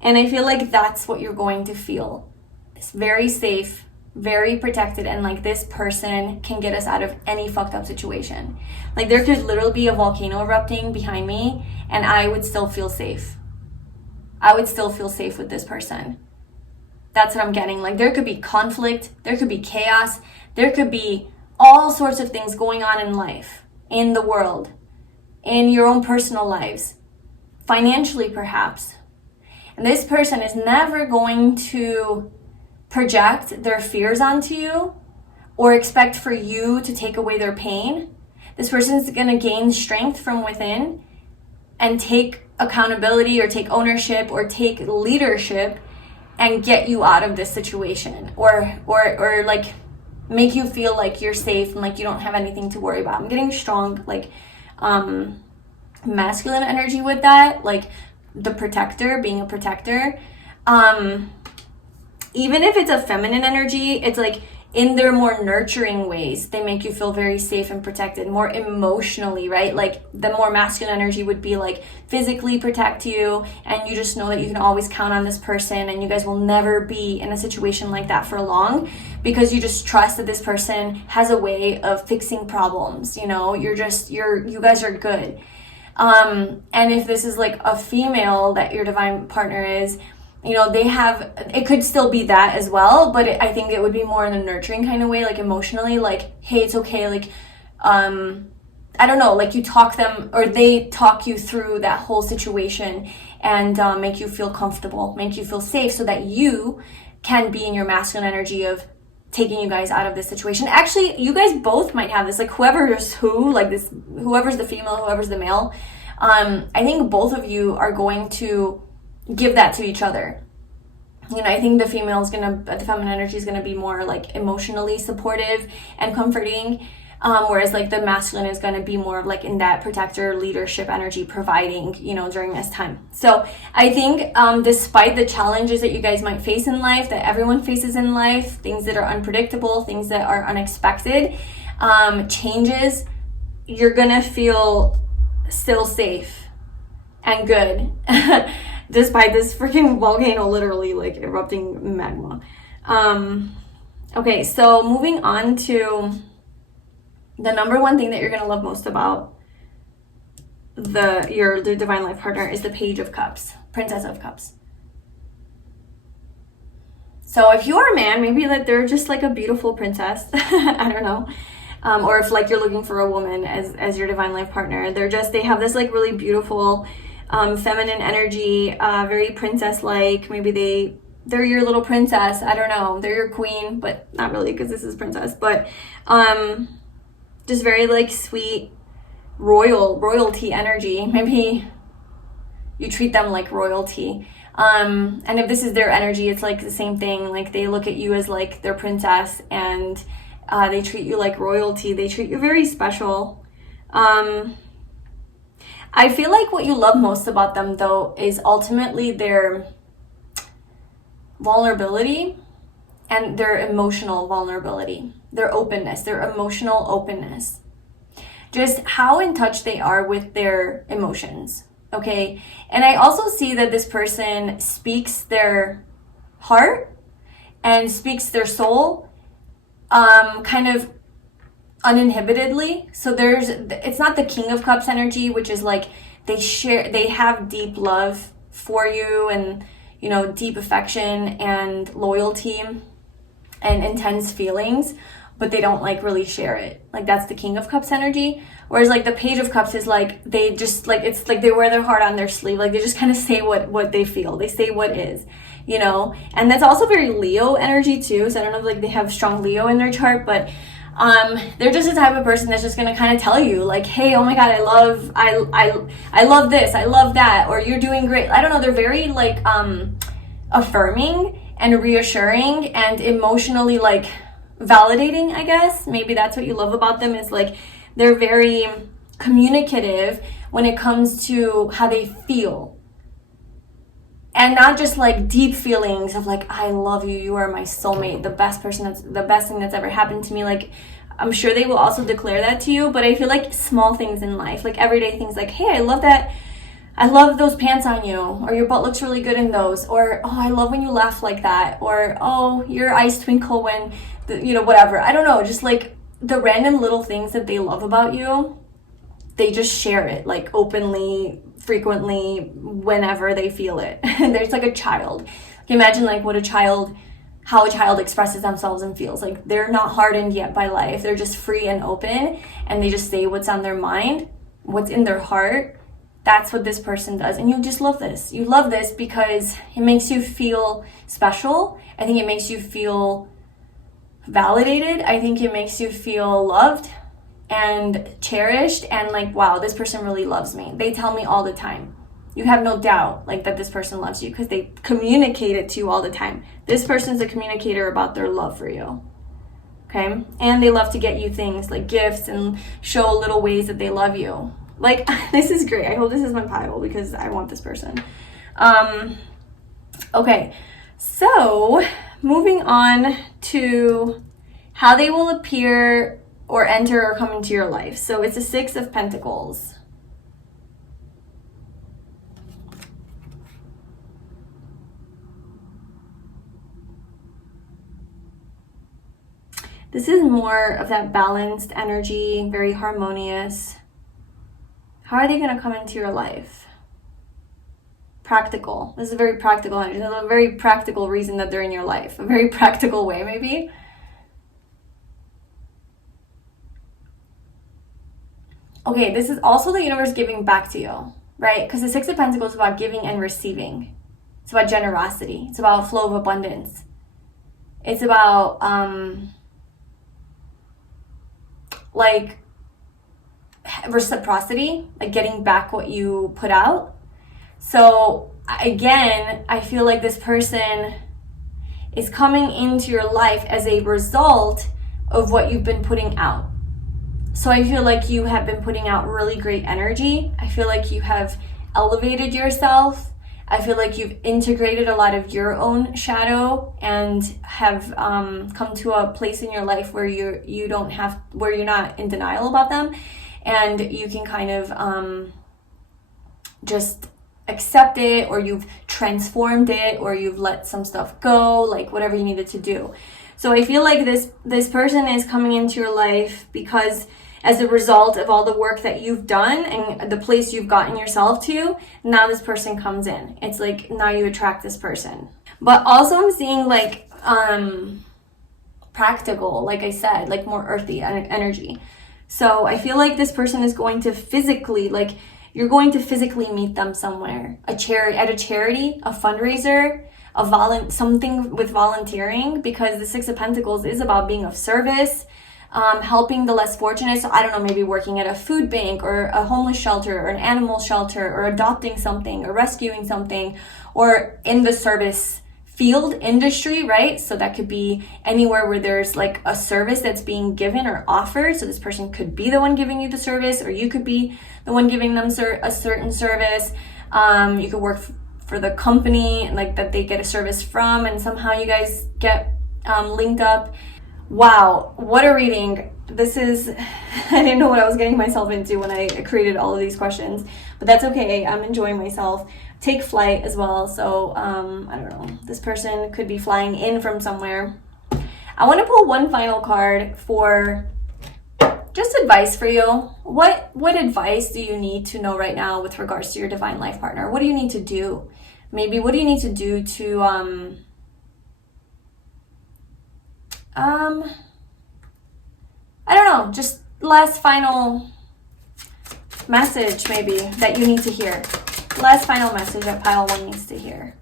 and I feel like that's what you're going to feel. It's very safe, very protected, and like this person can get us out of any fucked up situation. Like there could literally be a volcano erupting behind me and I would still feel safe. I would still feel safe with this person. That's what I'm getting. Like there could be conflict, there could be chaos, there could be all sorts of things going on in life, in the world, in your own personal lives, financially perhaps. And this person is never going to project their fears onto you or expect for you to take away their pain. This person is going to gain strength from within and take accountability or take ownership or take leadership and get you out of this situation or like make you feel like you're safe and like you don't have anything to worry about. I'm getting strong like masculine energy with that, like the protector, being a protector. Even if it's a feminine energy, it's like in their more nurturing ways, they make you feel very safe and protected, more emotionally, right? Like the more masculine energy would be like physically protect you, and you just know that you can always count on this person, and you guys will never be in a situation like that for long because you just trust that this person has a way of fixing problems. You know, you guys are good. And if this is like a female that your divine partner is, you know, it could still be that as well, but I think it would be more in a nurturing kind of way, like emotionally, like, hey, it's okay, like, I don't know, like you talk them, or they talk you through that whole situation and make you feel comfortable, make you feel safe so that you can be in your masculine energy of taking you guys out of this situation. Actually, you guys both might have this, like whoever's the female, whoever's the male, I think both of you are going to give that to each other. You know, I think the feminine energy is gonna be more like emotionally supportive and comforting, whereas like the masculine is gonna be more like in that protector leadership energy, providing, you know, during this time. So I think despite the challenges that you guys might face in life, that everyone faces in life, things that are unpredictable, things that are unexpected, changes, you're gonna feel still safe and good. Despite this freaking volcano literally like erupting magma. Okay, so moving on to the number one thing that you're gonna love most about your divine life partner is the Page of Cups, Princess of Cups. So if you're a man, maybe that they're just like a beautiful princess. I don't know. Or if like you're looking for a woman as your divine life partner, they have this like really beautiful feminine energy, very princess-like. Maybe they're your little princess. I don't know. They're your queen, but not really because this is princess. But just very like sweet royalty energy. Maybe you treat them like royalty. And if this is their energy, it's like the same thing. Like they look at you as like their princess, and they treat you like royalty. They treat you very special. I feel like what you love most about them, though, is ultimately their vulnerability and their emotional vulnerability, their openness, their emotional openness. Just how in touch they are with their emotions, okay? And I also see that this person speaks their heart and speaks their soul kind of uninhibitedly. So it's not the King of Cups energy, which is like they have deep love for you and, you know, deep affection and loyalty and intense feelings, but they don't like really share it. Like that's the King of Cups energy. Whereas like the Page of Cups is like they just like, it's like they wear their heart on their sleeve. Like they just kind of say what they feel. They say what is, you know. And that's also very Leo energy too. So I don't know if like they have strong Leo in their chart, but they're just the type of person that's just gonna kind of tell you like, hey, oh my god, I love this, I love that, or you're doing great. I don't know, they're very like affirming and reassuring and emotionally like validating, I guess. Maybe that's what you love about them, is like they're very communicative when it comes to how they feel. And not just like deep feelings of like, I love you, you are my soulmate, the best thing that's ever happened to me. Like, I'm sure they will also declare that to you, but I feel like small things in life, like everyday things like, hey, I love those pants on you, or your butt looks really good in those, or oh, I love when you laugh like that, or oh, your eyes twinkle when, whatever. I don't know, just like the random little things that they love about you, they just share it like openly, frequently, whenever they feel it. There's like a child. Imagine like how a child expresses themselves and feels. Like they're not hardened yet by life. They're just free and open, and they just say what's on their mind, what's in their heart. That's what this person does. And you just love this. You love this because it makes you feel special. I think it makes you feel validated. I think it makes you feel loved and cherished, and like, wow, this person really loves me. They tell me all the time. You have no doubt like that this person loves you because they communicate it to you all the time. This person's a communicator about their love for you. Okay? And they love to get you things like gifts and show little ways that they love you. Like, this is great. I hope this is my pile because I want this person. Okay, so moving on to how they will appear or enter or come into your life. So it's a 6 of Pentacles. This is more of that balanced energy, very harmonious. How are they going to come into your life? Practical. This is a very practical energy. There's a very practical reason that they're in your life. A very practical way, maybe. Okay, this is also the universe giving back to you, right? Because the 6 of Pentacles is about giving and receiving. It's about generosity. It's about flow of abundance. It's about, like reciprocity, like getting back what you put out. So again, I feel like this person is coming into your life as a result of what you've been putting out. So I feel like you have been putting out really great energy. I feel like you have elevated yourself. I feel like you've integrated a lot of your own shadow and have come to a place in your life where you're not in denial about them, and you can kind of just accept it, or you've transformed it, or you've let some stuff go, like whatever you needed to do. So I feel like this person is coming into your life because as a result of all the work that you've done and the place you've gotten yourself to, now this person comes in. It's like now you attract this person. But also I'm seeing like practical, like I said, like more earthy energy. So I feel like this person is going to physically, like you're going to physically meet them somewhere. At a charity, a fundraiser, something with volunteering, because the 6 of Pentacles is about being of service, helping the less fortunate. So I don't know, maybe working at a food bank or a homeless shelter or an animal shelter, or adopting something or rescuing something, or in the service field industry, right? So that could be anywhere where there's like a service that's being given or offered. So this person could be the one giving you the service, or you could be the one giving them a certain service. You could work for the company like that they get a service from, and somehow you guys get linked up. Wow, what a reading. This is, I didn't know what I was getting myself into when I created all of these questions, but that's okay. I'm enjoying myself. Take flight as well. So, I don't know. This person could be flying in from somewhere. I want to pull one final card for just advice for you. What advice do you need to know right now with regards to your divine life partner? What do you need to do? Maybe what do you need to do to, I don't know, just last final message maybe that you need to hear. Last final message that pile 1 needs to hear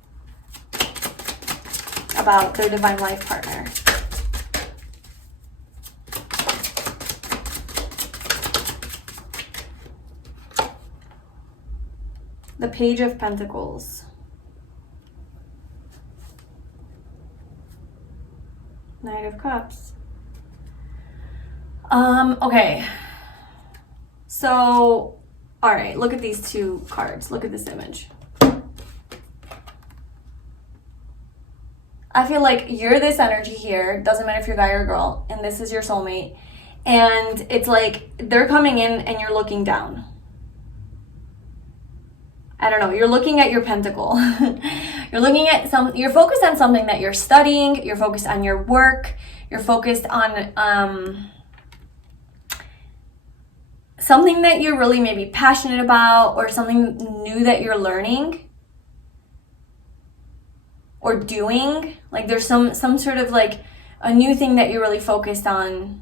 about their divine life partner. The Page of Pentacles. Knight of Cups. Okay. So, all right, look at these two cards. Look at this image. I feel like you're this energy here. Doesn't matter if you're a guy or a girl, and this is your soulmate. and it's like they're coming in and you're looking down. I don't know, you're looking at your pentacle. You're focused on something that you're studying, you're focused on your work, you're focused on something that you're really maybe passionate about, or something new that you're learning or doing. Like there's some sort of like a new thing that you're really focused on,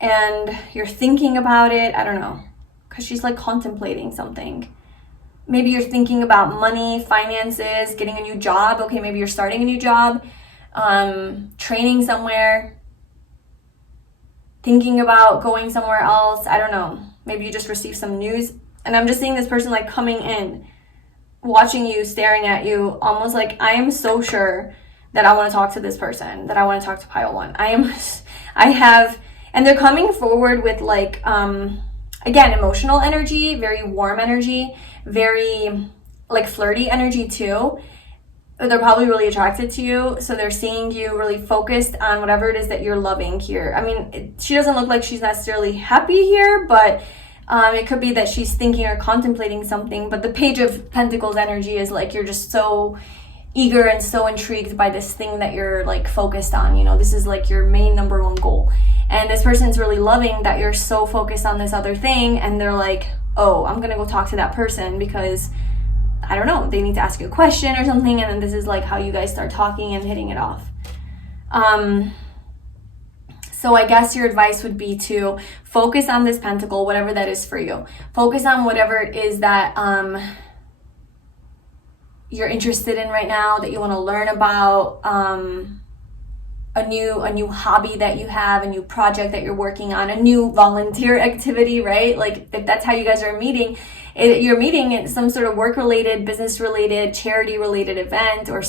and you're thinking about it. I don't know, because she's like contemplating something. Maybe you're thinking about money, finances, getting a new job. Okay, maybe you're starting a new job, training somewhere, thinking about going somewhere else. I don't know. Maybe you just received some news. And I'm just seeing this person like coming in, watching you, staring at you, almost like, I am so sure that I want to talk to this person, that I want to talk to pile 1. And they're coming forward with like, again, emotional energy, very warm energy, very like flirty energy too. They're probably really attracted to you, so they're seeing you really focused on whatever it is that you're loving here. I mean, she doesn't look like she's necessarily happy here, but it could be that she's thinking or contemplating something. But the Page of Pentacles energy is like you're just so eager and so intrigued by this thing that you're like focused on. You know, this is like your main number 1 goal. And this person's really loving that you're so focused on this other thing, and they're like, oh, I'm gonna go talk to that person because, I don't know, they need to ask you a question or something, and then this is like how you guys start talking and hitting it off. So I guess your advice would be to focus on this pentacle, whatever that is for you. Focus on whatever it is that you're interested in right now, that you want to learn about, a new hobby that you have, a new project that you're working on, a new volunteer activity, right? Like if that's how you guys are meeting, you're meeting in some sort of work-related, business-related, charity-related event or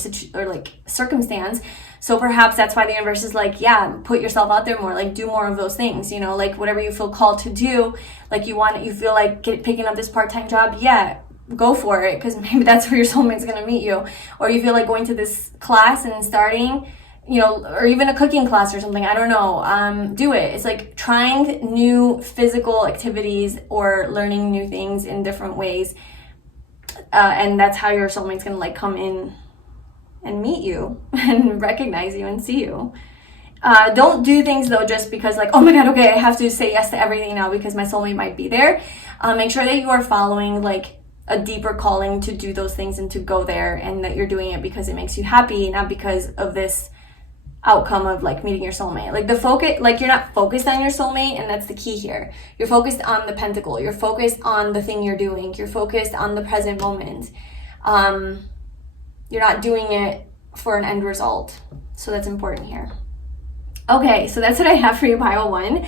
like circumstance. So perhaps that's why the universe is like, yeah, put yourself out there more, like do more of those things, you know, like whatever you feel called to do, like you feel like picking up this part-time job, yeah, go for it, because maybe that's where your soulmate's going to meet you. Or you feel like going to this class and starting, you know, or even a cooking class or something, I don't know, do it. It's like trying new physical activities or learning new things in different ways. And that's how your soulmate's going to like come in and meet you and recognize you and see you. Don't do things though just because like, oh my god, okay, I have to say yes to everything now because my soulmate might be there. Make sure that you are following like a deeper calling to do those things and to go there, and that you're doing it because it makes you happy, not because of this outcome of like meeting your soulmate. Like the focus, like you're not focused on your soulmate, and that's the key here. You're focused on the pentacle, you're focused on the thing you're doing, you're focused on the present moment. You're not doing it for an end result. So that's important here. Okay, so that's what I have for you, pile 1.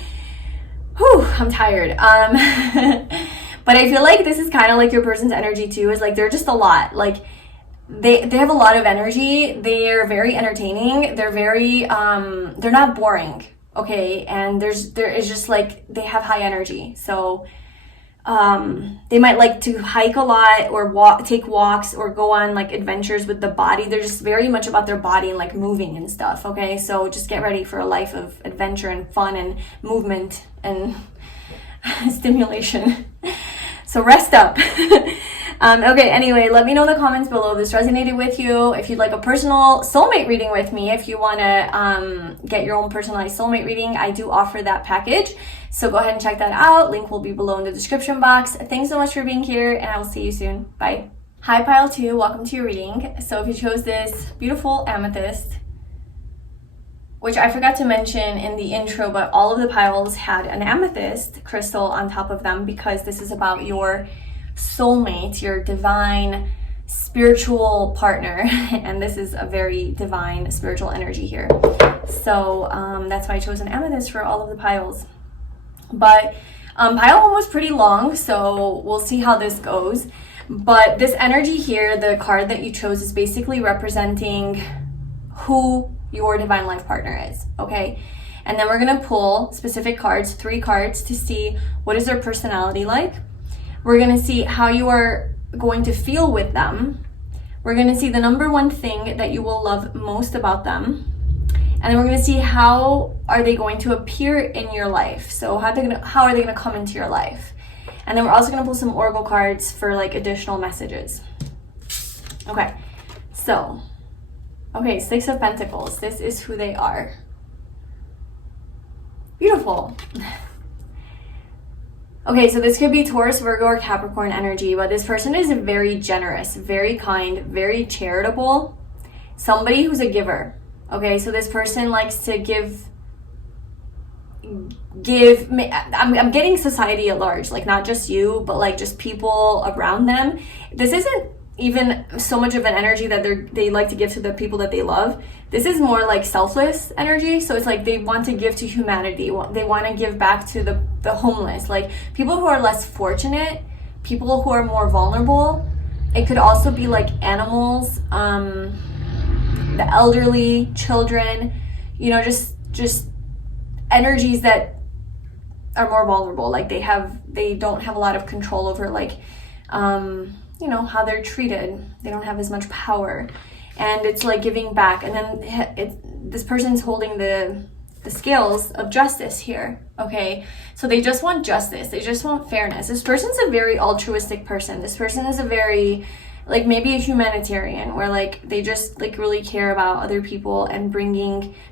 Whew, I'm tired. But I feel like this is kind of like your person's energy too, is like they're just a lot. Like they have a lot of energy. They're very entertaining. They're very they're not boring, okay? And there is just like they have high energy. So they might like to hike a lot or take walks or go on like adventures with the body. They're just very much about their body and like moving and stuff, okay? So just get ready for a life of adventure and fun and movement and stimulation. So rest up. Okay, anyway, let me know in the comments below if this resonated with you. If you'd like a personal soulmate reading with me, if you want to get your own personalized soulmate reading, I do offer that package. So go ahead and check that out. Link will be below in the description box. Thanks so much for being here, and I will see you soon. Bye. Hi, pile 2. Welcome to your reading. So if you chose this beautiful amethyst, which I forgot to mention in the intro, but all of the piles had an amethyst crystal on top of them because this is about your soulmate, your divine spiritual partner. And this is a very divine spiritual energy here. So that's why I chose an amethyst for all of the piles. But pile 1 was pretty long, so we'll see how this goes. But this energy here, the card that you chose, is basically representing who your divine life partner is, okay? And then we're gonna pull specific cards, 3 cards, to see what is their personality like. We're gonna see how you are going to feel with them. We're gonna see the number 1 thing that you will love most about them. And then we're going to see how are they going to appear in your life. So how are they going to come into your life? And then we're also going to pull some oracle cards for like additional messages. Okay, so, okay, Six of Pentacles. This is who they are. Beautiful. Okay, so this could be Taurus, Virgo, or Capricorn energy, but this person is very generous, very kind, very charitable, somebody who's a giver. Okay, so this person likes to give. I'm getting society at large, like not just you, but like just people around them. This isn't even so much of an energy that they like to give to the people that they love. This is more like selfless energy. So it's like they want to give to humanity. They want to give back to the homeless, like people who are less fortunate, people who are more vulnerable. It could also be like animals, the elderly, children, you know, just energies that are more vulnerable. Like they don't have a lot of control over like, you know, how they're treated. They don't have as much power. And it's like giving back. And then this person's holding the scales of justice here. Okay, so they just want justice. They just want fairness. This person's a very altruistic person. This person is a very, like maybe a humanitarian, where like they just like really care about other people and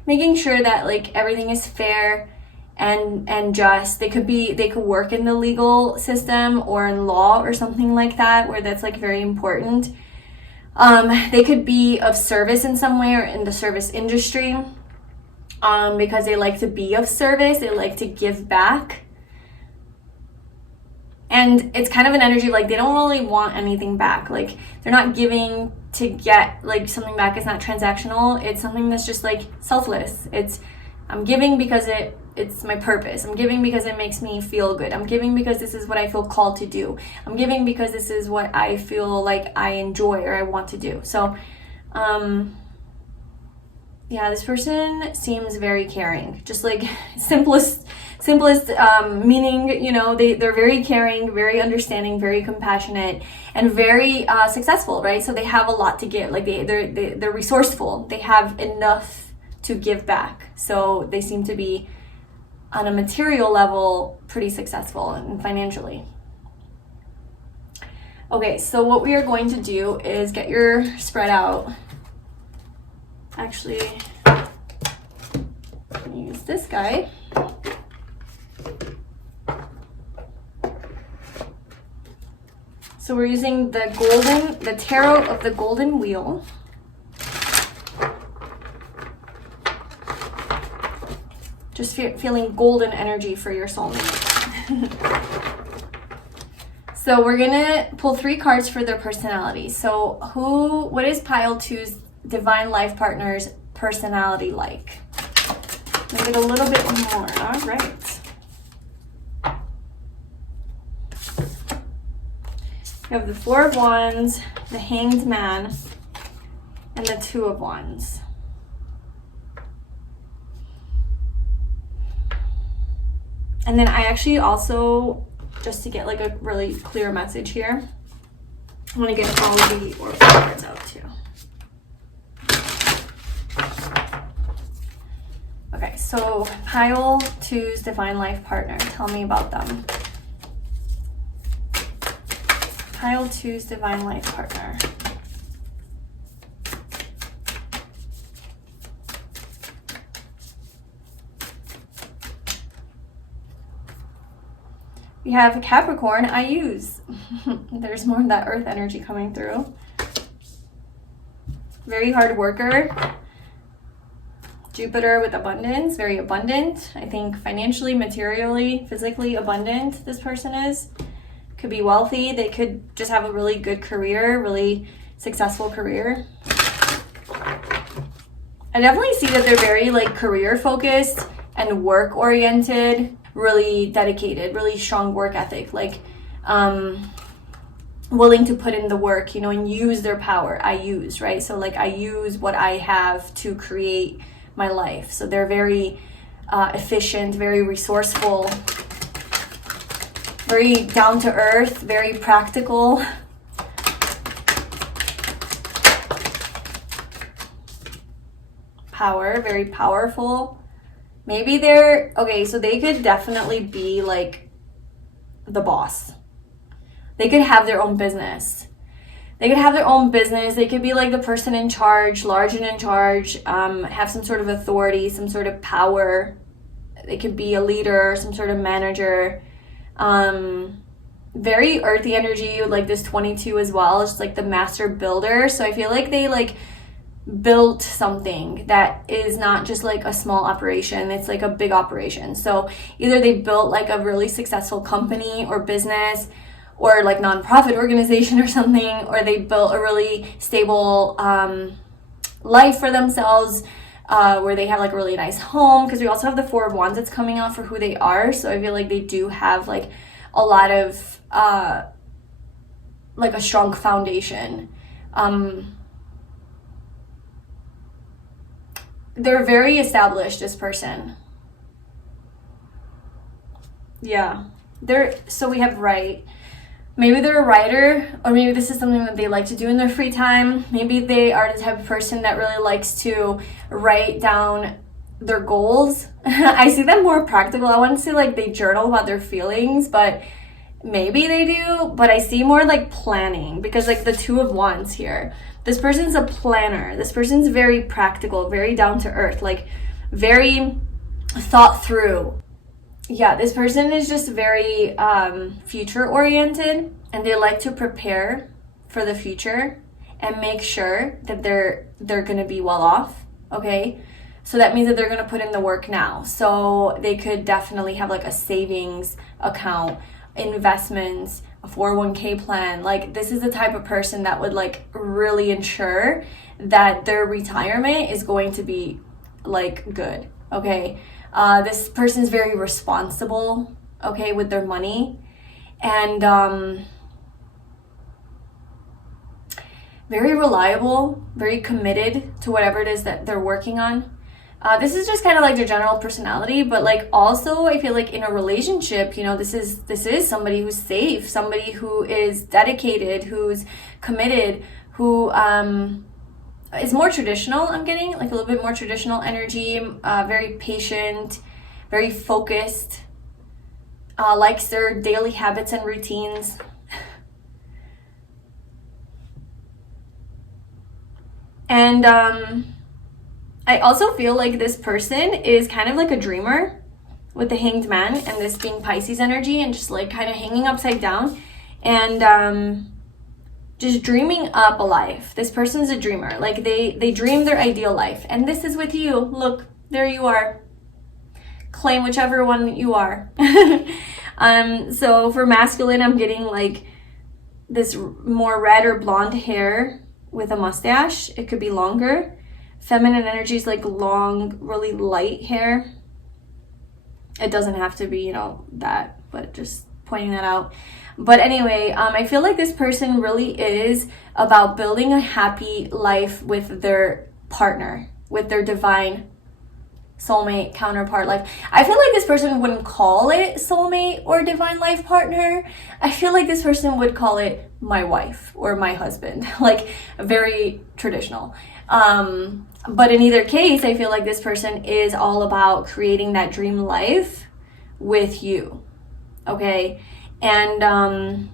making sure that like everything is fair and just. They could work in the legal system or in law or something like that, where that's like very important. They could be of service in some way or in the service industry, because they like to be of service. They like to give back. And it's kind of an energy like they don't really want anything back. Like they're not giving to get like something back. It's not transactional. It's something that's just like selfless. I'm giving because it's my purpose. I'm giving because it makes me feel good. I'm giving because this is what I feel called to do. I'm giving because this is what I feel like I enjoy or I want to do. So, yeah, this person seems very caring. Just like simplest meaning, you know, they're very caring, very understanding, very compassionate, and very successful, right? So they have a lot to give. Like they're resourceful. They have enough to give back. So they seem to be on a material level pretty successful and financially. Okay, so what we are going to do is get your spread out. Actually, I'm gonna use this guy. So we're using the tarot of the golden wheel. Just feeling golden energy for your soulmate. So we're gonna pull 3 cards for their personality. So what is pile 2's divine life partner's personality like? Make it a little bit more. All right. We have the 4 of Wands, the Hanged Man, and the 2 of Wands. And then I actually also, just to get like a really clear message here, I want to get all of the oracle cards out too. Okay, so pile 2's divine life partner. Tell me about them. Pile 2's divine life partner. We have Capricorn, I use. There's more of that earth energy coming through. Very hard worker. Jupiter with abundance, very abundant. I think financially, materially, physically abundant this person is. Could be wealthy. They could just have a really good career, really successful career. I definitely see that they're very like career focused and work oriented, really dedicated, really strong work ethic, like willing to put in the work, you know, and use their power. I use, right? So like I use what I have to create my life. So they're very efficient, very resourceful, very down to earth, very practical. power, very powerful. Maybe they're, okay, so they could definitely be like the boss. They could have their own business. They could have their own business. They could be like the person in charge, large and in charge, have some sort of authority, some sort of power. They could be a leader, some sort of manager. Very earthy energy, like this 22 as well. It's like the master builder. So I feel like they like built something that is not just like a small operation, it's like a big operation. So either they built like a really successful company or business or like nonprofit organization or something, or they built a really stable life for themselves, where they have like a really nice home, because we also have the Four of Wands that's coming out for who they are. So I feel like they do have like a lot of like a strong foundation. They're very established, this person. Yeah. So we have right. Maybe they're a writer, or maybe this is something that they like to do in their free time. Maybe they are the type of person that really likes to write down their goals. I see them more practical. I wouldn't say like they journal about their feelings, but maybe they do. But I see more like planning, because like the Two of Wands here. This person's a planner. This person's very practical, very down to earth, like very thought through. Yeah, this person is just very future oriented, and they like to prepare for the future and make sure that they're going to be well off, okay? So that means that they're going to put in the work now. So they could definitely have like a savings account, investments, a 401k plan. Like this is the type of person that would like really ensure that their retirement is going to be like good, okay? This person's very responsible, okay, with their money, and very reliable, very committed to whatever it is that they're working on. This is just kind of like their general personality, but like also I feel like in a relationship, you know, this is somebody who's safe, somebody who is dedicated, who's committed, who is more traditional. I'm getting like a little bit more traditional energy, very patient, very focused, likes their daily habits and routines. And I also feel like this person is kind of like a dreamer, with the Hanged Man and this being Pisces energy, and just like kind of hanging upside down and just dreaming up a life. This person's a dreamer. Like they dream their ideal life. And this is with you. Look, there you are. Claim whichever one you are. So for masculine, I'm getting like this more red or blonde hair with a mustache. It could be longer. Feminine energy is like long, really light hair. It doesn't have to be, you know, that, but just pointing that out. But anyway, I feel like this person really is about building a happy life with their partner, with their divine soulmate counterpart. Like, I feel like this person wouldn't call it soulmate or divine life partner. I feel like this person would call it my wife or my husband, like very traditional. But in either case, I feel like this person is all about creating that dream life with you, okay? And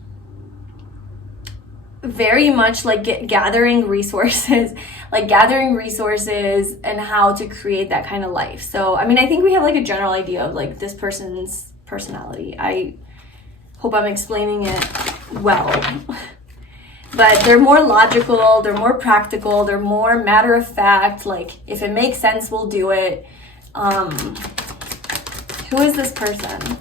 very much like gathering resources, like gathering resources and how to create that kind of life. So, I mean, I think we have like a general idea of like this person's personality. I hope I'm explaining it well. But they're more logical, they're more practical, they're more matter of fact. Like, if it makes sense, we'll do it. Who is this person?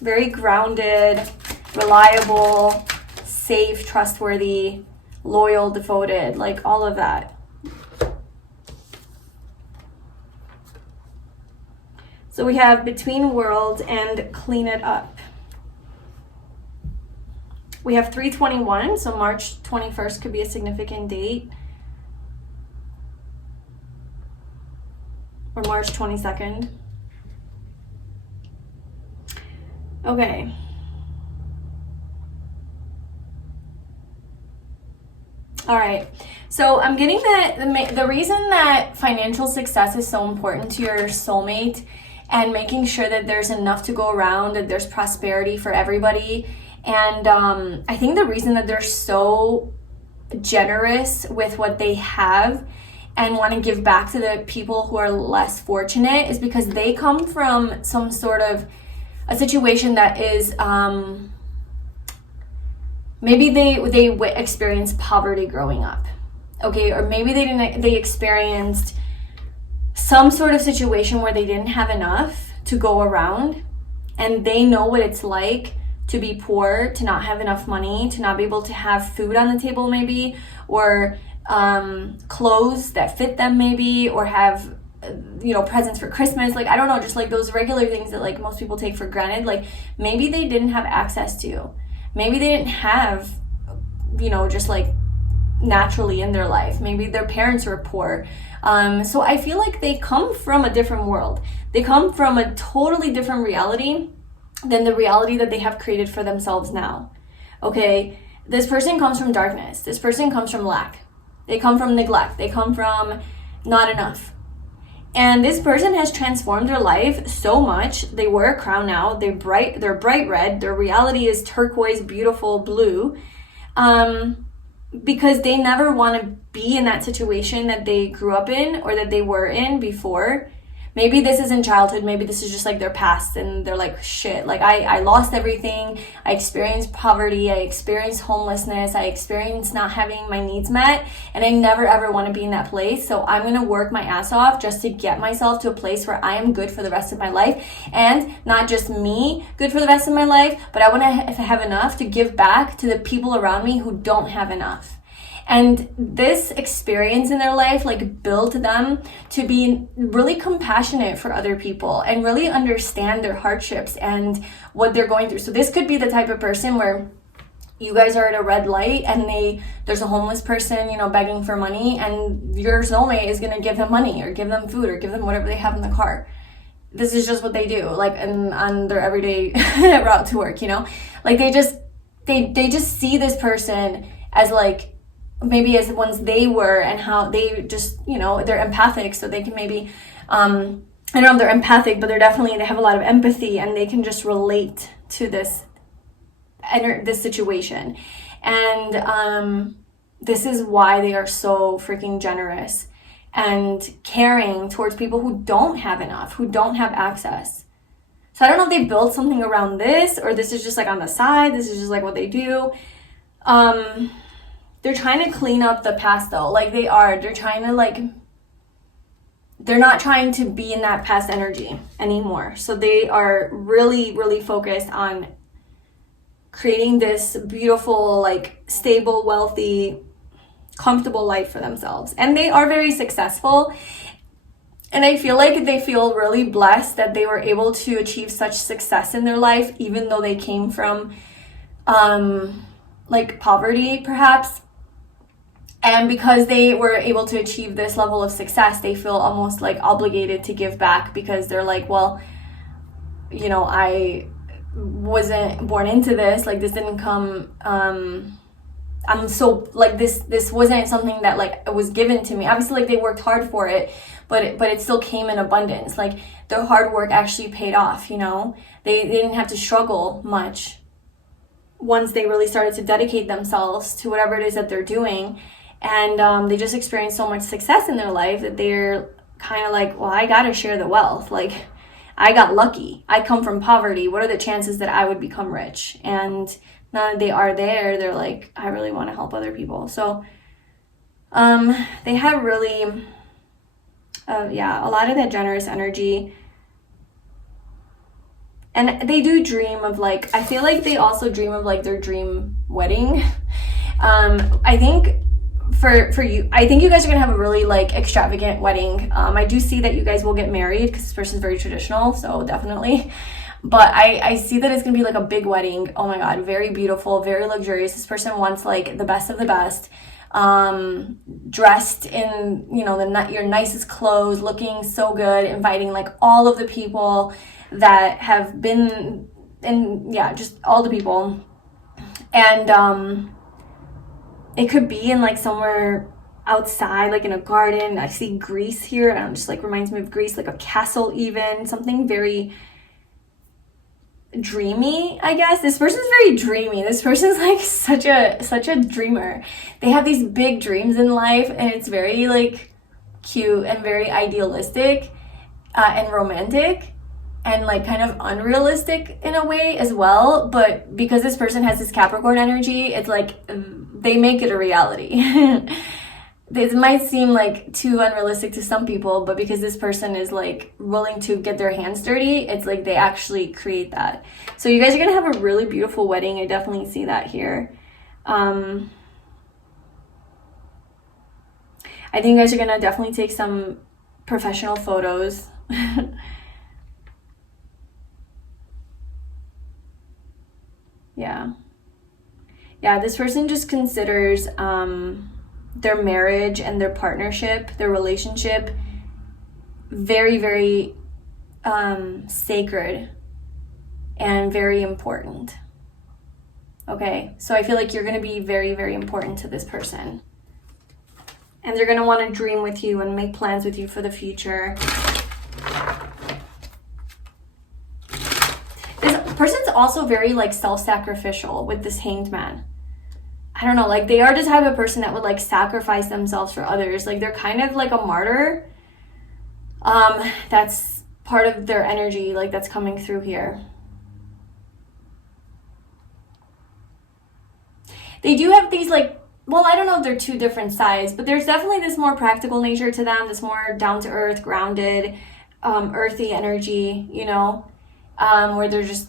Very grounded, reliable, safe, trustworthy, loyal, devoted, like all of that. So we have Between Worlds and Clean It Up. We have 3/21, so March 21st could be a significant date. Or March 22nd. Okay. All right. So I'm getting that the reason that financial success is so important to your soulmate and making sure that there's enough to go around, that there's prosperity for everybody. And I think the reason that they're so generous with what they have and want to give back to the people who are less fortunate is because they come from some sort of a situation that is maybe they experienced poverty growing up, okay, or maybe they experienced some sort of situation where they didn't have enough to go around, and they know what it's like to be poor, to not have enough money, to not be able to have food on the table maybe, or clothes that fit them maybe, or have presents for Christmas, like I don't know, just like those regular things that like most people take for granted, like maybe they didn't have access to, maybe they didn't have, just like naturally in their life, maybe their parents were poor. So I feel like they come from a different world, they come from a totally different reality than the reality that they have created for themselves now. Okay, this person comes from darkness, this person comes from lack, they come from neglect, they come from not enough. And this person has transformed their life so much. They wear a crown now. They're bright red. Their reality is turquoise, beautiful blue. Because they never want to be in that situation that they grew up in or that they were in before. Maybe this is in childhood. Maybe this is just like their past, and they're like, shit, like I lost everything. I experienced poverty. I experienced homelessness. I experienced not having my needs met, and I never ever want to be in that place. So I'm going to work my ass off just to get myself to a place where I am good for the rest of my life, and not just me good for the rest of my life, but I want to have enough to give back to the people around me who don't have enough. And this experience in their life like built them to be really compassionate for other people and really understand their hardships and what they're going through. So this could be the type of person where you guys are at a red light and there's a homeless person, begging for money, and your soulmate is gonna give them money or give them food or give them whatever they have in the car. This is just what they do, like on their everyday route to work, like they just see this person as like maybe as the ones they were, and how they just, they're empathic, so they can maybe, I don't know if they're empathic, but they have a lot of empathy, and they can just relate to this situation. And this is why they are so freaking generous and caring towards people who don't have enough, who don't have access. So I don't know if they built something around this, or this is just like on the side, this is just like what they do. They're trying to clean up the past though. Like they're trying to they're not trying to be in that past energy anymore. So they are really, really focused on creating this beautiful, stable, wealthy, comfortable life for themselves. And they are very successful. And I feel like they feel really blessed that they were able to achieve such success in their life, even though they came from poverty perhaps. And because they were able to achieve this level of success, they feel almost obligated to give back, because they're like, well, I wasn't born into this. This didn't come, I'm so, this wasn't something that was given to me. Obviously, they worked hard for it, but it still came in abundance. Their hard work actually paid off, They didn't have to struggle much once they really started to dedicate themselves to whatever it is that they're doing. And they just experienced so much success in their life that they're kind of like, well, I gotta share the wealth. I got lucky. I come from poverty. What are the chances that I would become rich? And now that they are there, they're like, I really want to help other people. So they have really, a lot of that generous energy. And they do dream of I feel like they also dream of their dream wedding. I think for you, I think you guys are gonna have a really extravagant wedding. I do see that you guys will get married because this person's very traditional, so definitely. But I see that it's gonna be a big wedding. Oh my god, very beautiful, very luxurious. This person wants the best of the best, dressed in your nicest clothes, looking so good, inviting all of the people that have been in, just all the people. And it could be in somewhere outside, like in a garden. I see Greece here, and it just like reminds me of Greece, like a castle even, something very dreamy, I guess. This person's very dreamy. This person's like such a dreamer. They have these big dreams in life, and it's very like cute and very idealistic and romantic, and like kind of unrealistic in a way as well. But because this person has this Capricorn energy, it's like they make it a reality. This might seem like too unrealistic to some people, but because this person is like willing to get their hands dirty, it's like they actually create that. So you guys are gonna have a really beautiful wedding. I definitely see that here. I think you guys are gonna definitely take some professional photos. Yeah, this person just considers their marriage and their partnership, their relationship, very, very sacred and very important. Okay, so I feel like you're going to be very, very important to this person. And they're going to want to dream with you and make plans with you for the future. This person's also very like self-sacrificial with this Hanged Man. I don't know, like they are the type of person that would like sacrifice themselves for others. Like they're kind of like a martyr. That's part of their energy, like that's coming through here. They do have these like, well, I don't know if they're two different sides, but there's definitely this more practical nature to them, this more down to earth, grounded, earthy energy, you know, where they're just,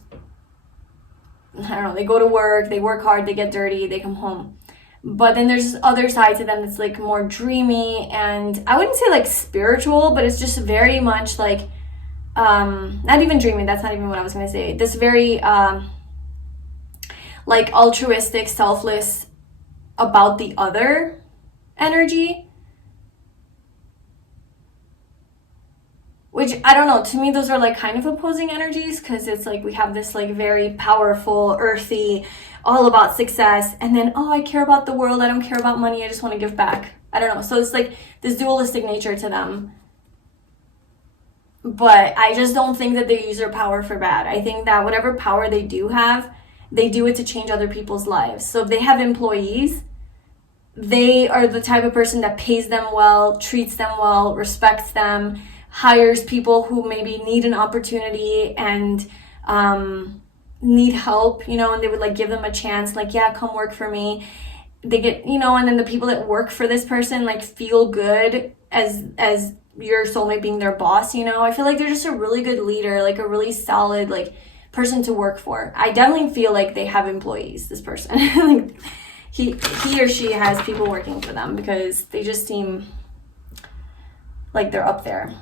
I don't know, they go to work, they work hard, they get dirty, they come home. But then there's this other side to them that's like more dreamy, and I wouldn't say like spiritual, but it's just very much like, not even dreamy, that's not even what I was gonna say. This very, like altruistic, selfless, about the other energy. Which, I don't know, to me those are like kind of opposing energies, because it's like we have this like very powerful, earthy, all about success, and then, oh, I care about the world, I don't care about money, I just want to give back. I don't know, so it's like this dualistic nature to them. But I just don't think that they use their power for bad. I think that whatever power they do have, they do it to change other people's lives. So if they have employees, they are the type of person that pays them well, treats them well, respects them, hires people who maybe need an opportunity and need help, you know, and they would like give them a chance, like, yeah, come work for me. They get, you know, and then the people that work for this person like feel good as your soulmate being their boss, you know. I feel like they're just a really good leader, like a really solid like person to work for. I definitely feel like they have employees, this person. Like he or she has people working for them, because they just seem like they're up there.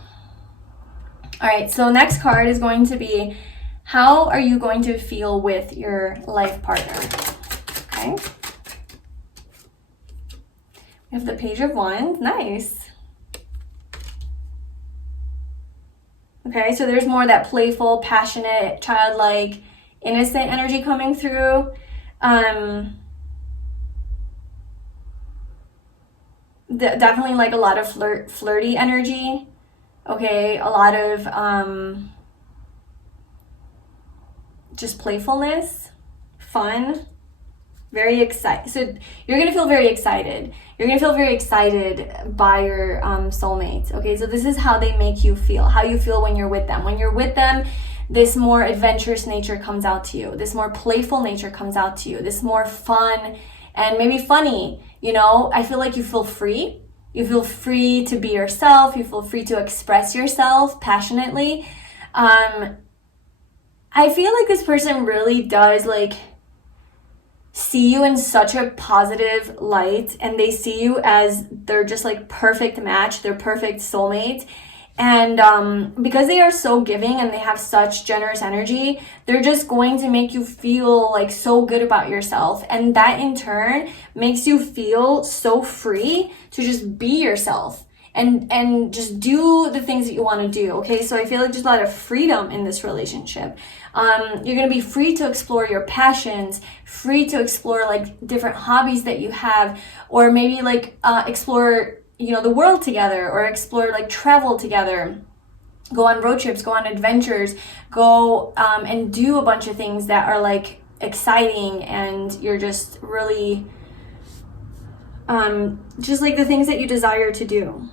All right, so next card is going to be, how are you going to feel with your life partner? Okay. We have the Page of Wands. Nice. Okay, so there's more of that playful, passionate, childlike, innocent energy coming through. Definitely like a lot of flirty energy. Okay, a lot of just playfulness, fun, very excited. So you're gonna feel very excited. You're gonna feel very excited by your soulmates. Okay, so this is how they make you feel, how you feel when you're with them. When you're with them, this more adventurous nature comes out to you. This more playful nature comes out to you. This more fun and maybe funny, you know. I feel like you feel free. You feel free to be yourself. You feel free to express yourself passionately. I feel like this person really does like see you in such a positive light, and they see you as they're just like perfect match, they're perfect soulmate. And because they are so giving and they have such generous energy, they're just going to make you feel like so good about yourself. And that in turn makes you feel so free to just be yourself and just do the things that you want to do. Okay, so I feel like there's a lot of freedom in this relationship. You're going to be free to explore your passions, free to explore like different hobbies that you have, or maybe like explore, you know, the world together, or explore like travel together, go on road trips, go on adventures, go and do a bunch of things that are like exciting, and you're just really just like the things that you desire to do.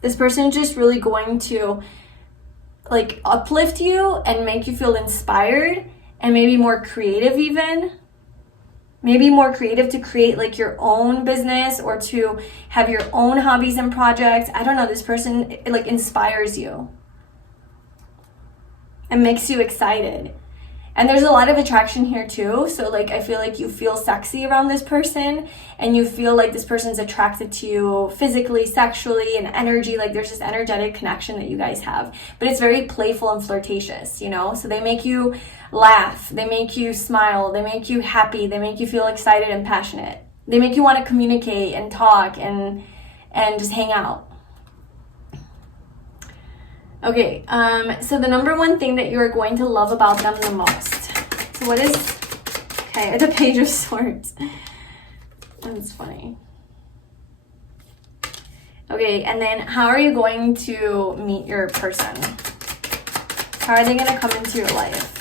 This person is just really going to like uplift you and make you feel inspired, and maybe more creative, even maybe more creative to create like your own business or to have your own hobbies and projects. I don't know, this person like inspires you and makes you excited. And there's a lot of attraction here too. So like I feel like you feel sexy around this person, and you feel like this person's attracted to you physically, sexually, and energy. Like there's this energetic connection that you guys have. But it's very playful and flirtatious, you know? So they make you laugh, they make you smile, they make you happy, they make you feel excited and passionate. They make you want to communicate and talk and just hang out. Okay, so the number one thing that you are going to love about them the most. So what is, okay, the Page of Swords. That's funny. Okay, and then how are you going to meet your person? How are they going to come into your life?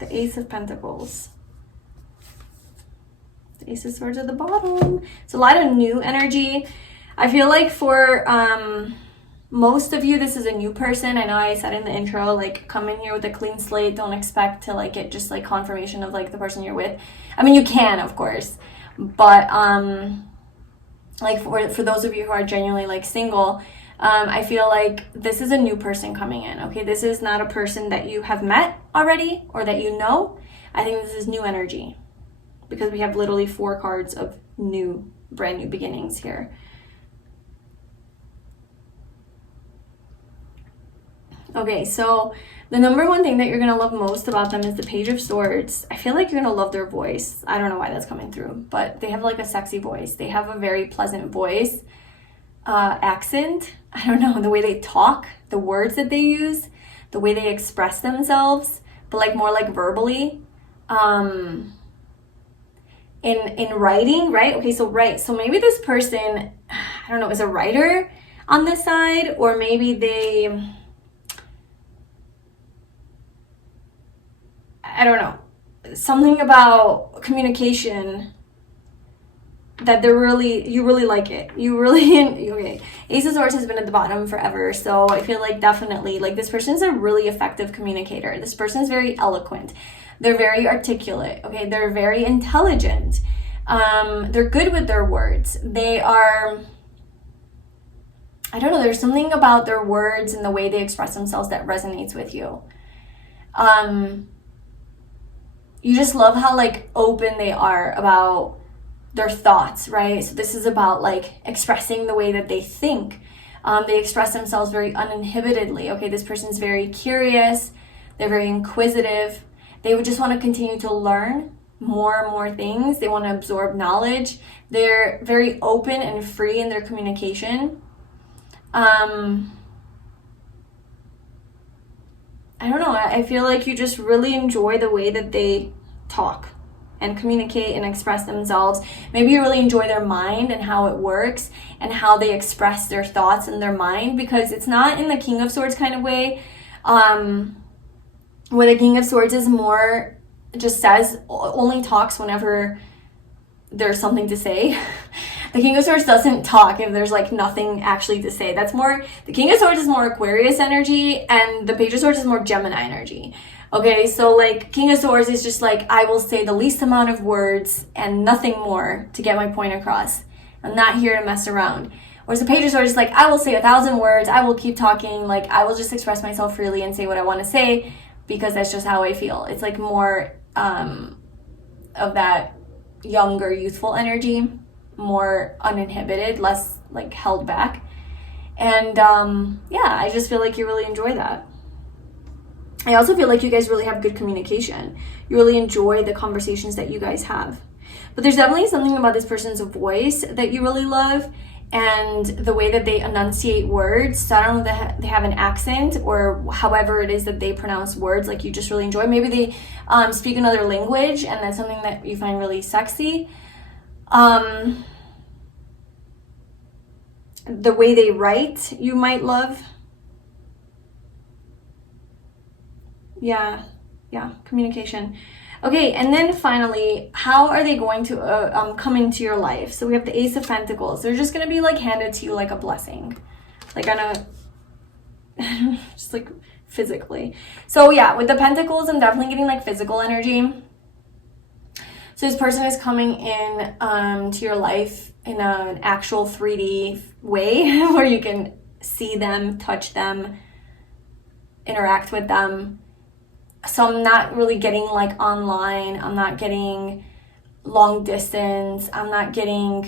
The Ace of Pentacles. The Ace of Swords at the bottom. It's a lot of new energy. I feel like for most of you, this is a new person. I know I said in the intro, like, come in here with a clean slate. Don't expect to like get just like confirmation of like the person you're with. I mean, you can, of course, but like for those of you who are genuinely like single, I feel like this is a new person coming in. Okay, this is not a person that you have met already or that you know. I think this is new energy, because we have literally 4 cards of new, brand new beginnings here. Okay, so the number one thing that you're going to love most about them is the Page of Swords. I feel like you're going to love their voice. I don't know why that's coming through, but they have like a sexy voice. They have a very pleasant voice, accent. I don't know, the way they talk, the words that they use, the way they express themselves, but like more like verbally. In writing, right? Okay, so so maybe this person, I don't know, is a writer on this side, or maybe they, I don't know, something about communication that you really like it. You really, okay. Ace of Swords has been at the bottom forever, so I feel like definitely, like, this person's a really effective communicator. This person's very eloquent. They're very articulate, okay? They're very intelligent. They're good with their words. They are, I don't know, there's something about their words and the way they express themselves that resonates with you. You just love how, like, open they are about their thoughts, right? So this is about, like, expressing the way that they think. They express themselves very uninhibitedly, okay? This person's very curious. They're very inquisitive. They would just want to continue to learn more and more things. They want to absorb knowledge. They're very open and free in their communication. I don't know. I feel like you just really enjoy the way that they talk and communicate and express themselves. Maybe you really enjoy their mind and how it works and how they express their thoughts in their mind, because it's not in the King of Swords kind of way. Where the King of Swords is more, just says, only talks whenever there's something to say. The King of Swords doesn't talk if there's like nothing actually to say. That's more, the King of Swords is more Aquarius energy, and the Page of Swords is more Gemini energy. Okay, so like King of Swords is just like, I will say the least amount of words and nothing more to get my point across. I'm not here to mess around. Whereas the Page of Swords is like, I will say 1,000 words, I will keep talking, like I will just express myself freely and say what I want to say, because that's just how I feel. It's like more of that younger, youthful energy, more uninhibited, less like held back. And yeah, I just feel like you really enjoy that. I also feel like you guys really have good communication. You really enjoy the conversations that you guys have. But there's definitely something about this person's voice that you really love, and the way that they enunciate words. So I don't know if they have an accent or however it is that they pronounce words, like you just really enjoy. Maybe they speak another language, and that's something that you find really sexy. The way they write, you might love. Yeah, communication. Okay, and then finally, how are they going to come into your life? So we have the Ace of Pentacles. They're just going to be like handed to you like a blessing. Like on a, just like physically. So yeah, with the Pentacles, I'm definitely getting like physical energy. So this person is coming in to your life in an actual 3D way where you can see them, touch them, interact with them. So I'm not really getting like online. I'm not getting long distance. I'm not getting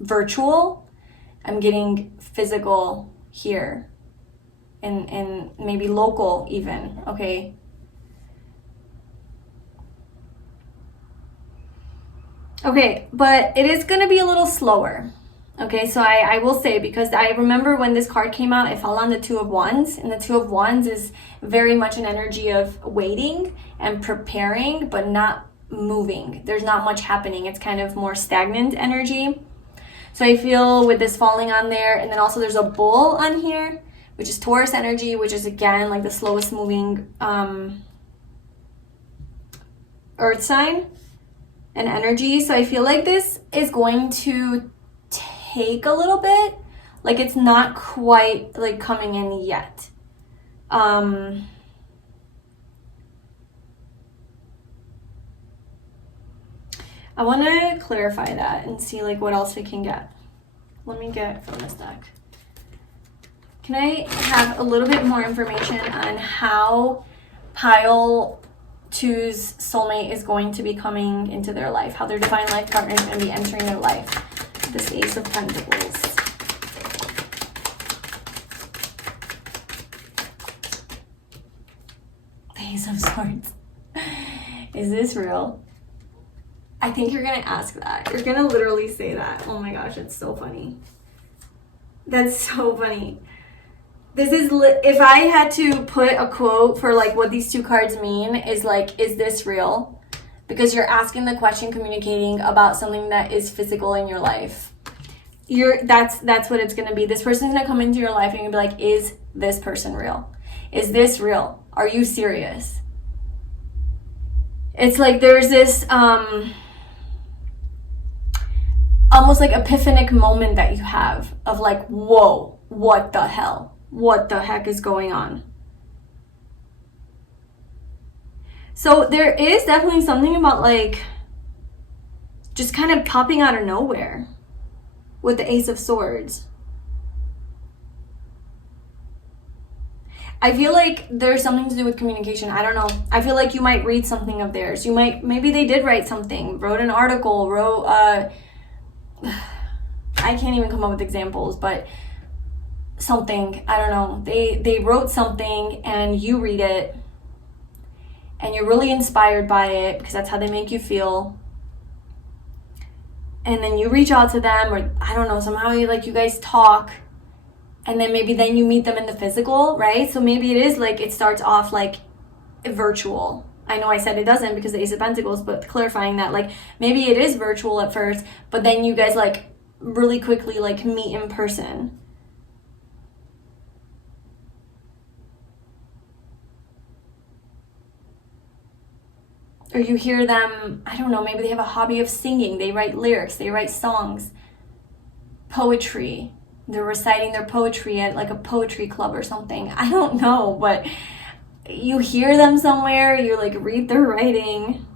virtual. I'm getting physical here and maybe local even, okay? Okay, but it is going to be a little slower. Okay, so I will say, because I remember when this card came out, it fell on the Two of Wands, and the Two of Wands is very much an energy of waiting and preparing, but not moving. There's not much happening. It's kind of more stagnant energy. So I feel with this falling on there, and then also there's a bull on here, which is Taurus energy, which is again like the slowest moving earth sign and energy. So I feel like this is going to take a little bit, like it's not quite like coming in yet. I want to clarify that and see like what else we can get. Let me get from this deck. Can I have a little bit more information on how pile 2's soulmate is going to be coming into their life, how their divine life partner is going to be entering their life? This Ace of Pentacles. The Ace of Swords. Is this real? I think you're going to ask that. You're going to literally say that. Oh my gosh, it's so funny. That's so funny. This is, if I had to put a quote for like what these two cards mean, is like, is this real? Because you're asking the question, communicating about something that is physical in your life. That's what it's going to be. This person's going to come into your life and you're going to be like, is this person real? Is this real? Are you serious? It's like there's this almost like epiphanic moment that you have of like, whoa, what the hell? What the heck is going on? So there is definitely something about like just kind of popping out of nowhere with the Ace of Swords. I feel like there's something to do with communication. I don't know. I feel like you might read something of theirs. Maybe they did write something, wrote an article, I can't even come up with examples, but something, I don't know. They wrote something and you read it and you're really inspired by it because that's how they make you feel. And then you reach out to them, or I don't know, somehow you guys talk, and then maybe then you meet them in the physical, right? So maybe it is like it starts off like virtual. I know I said it doesn't because the Ace of Pentacles, but clarifying that like maybe it is virtual at first, but then you guys like really quickly like meet in person. Or you hear them, I don't know, maybe they have a hobby of singing. They write lyrics, they write songs, poetry. They're reciting their poetry at like a poetry club or something. I don't know, but you hear them somewhere, you like read their writing.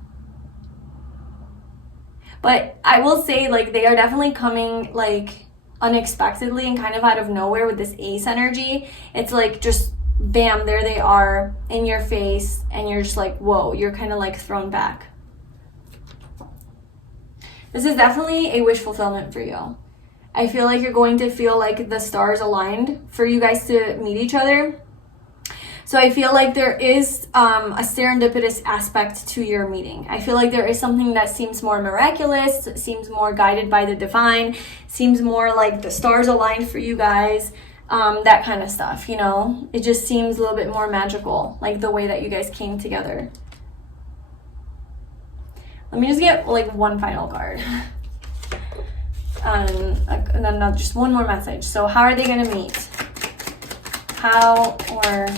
But I will say like they are definitely coming like unexpectedly and kind of out of nowhere with this Ace energy. It's like just bam, there they are in your face, and you're just like, whoa, you're kind of like thrown back. This is definitely a wish fulfillment for you. I feel like you're going to feel like the stars aligned for you guys to meet each other. So I feel like there is a serendipitous aspect to your meeting. I feel like there is something that seems more miraculous, seems more guided by the divine, seems more like the stars aligned for you guys, that kind of stuff, you know? It just seems a little bit more magical, like the way that you guys came together. Let me just get like one final card. And then just one more message. So how are they going to meet? How or...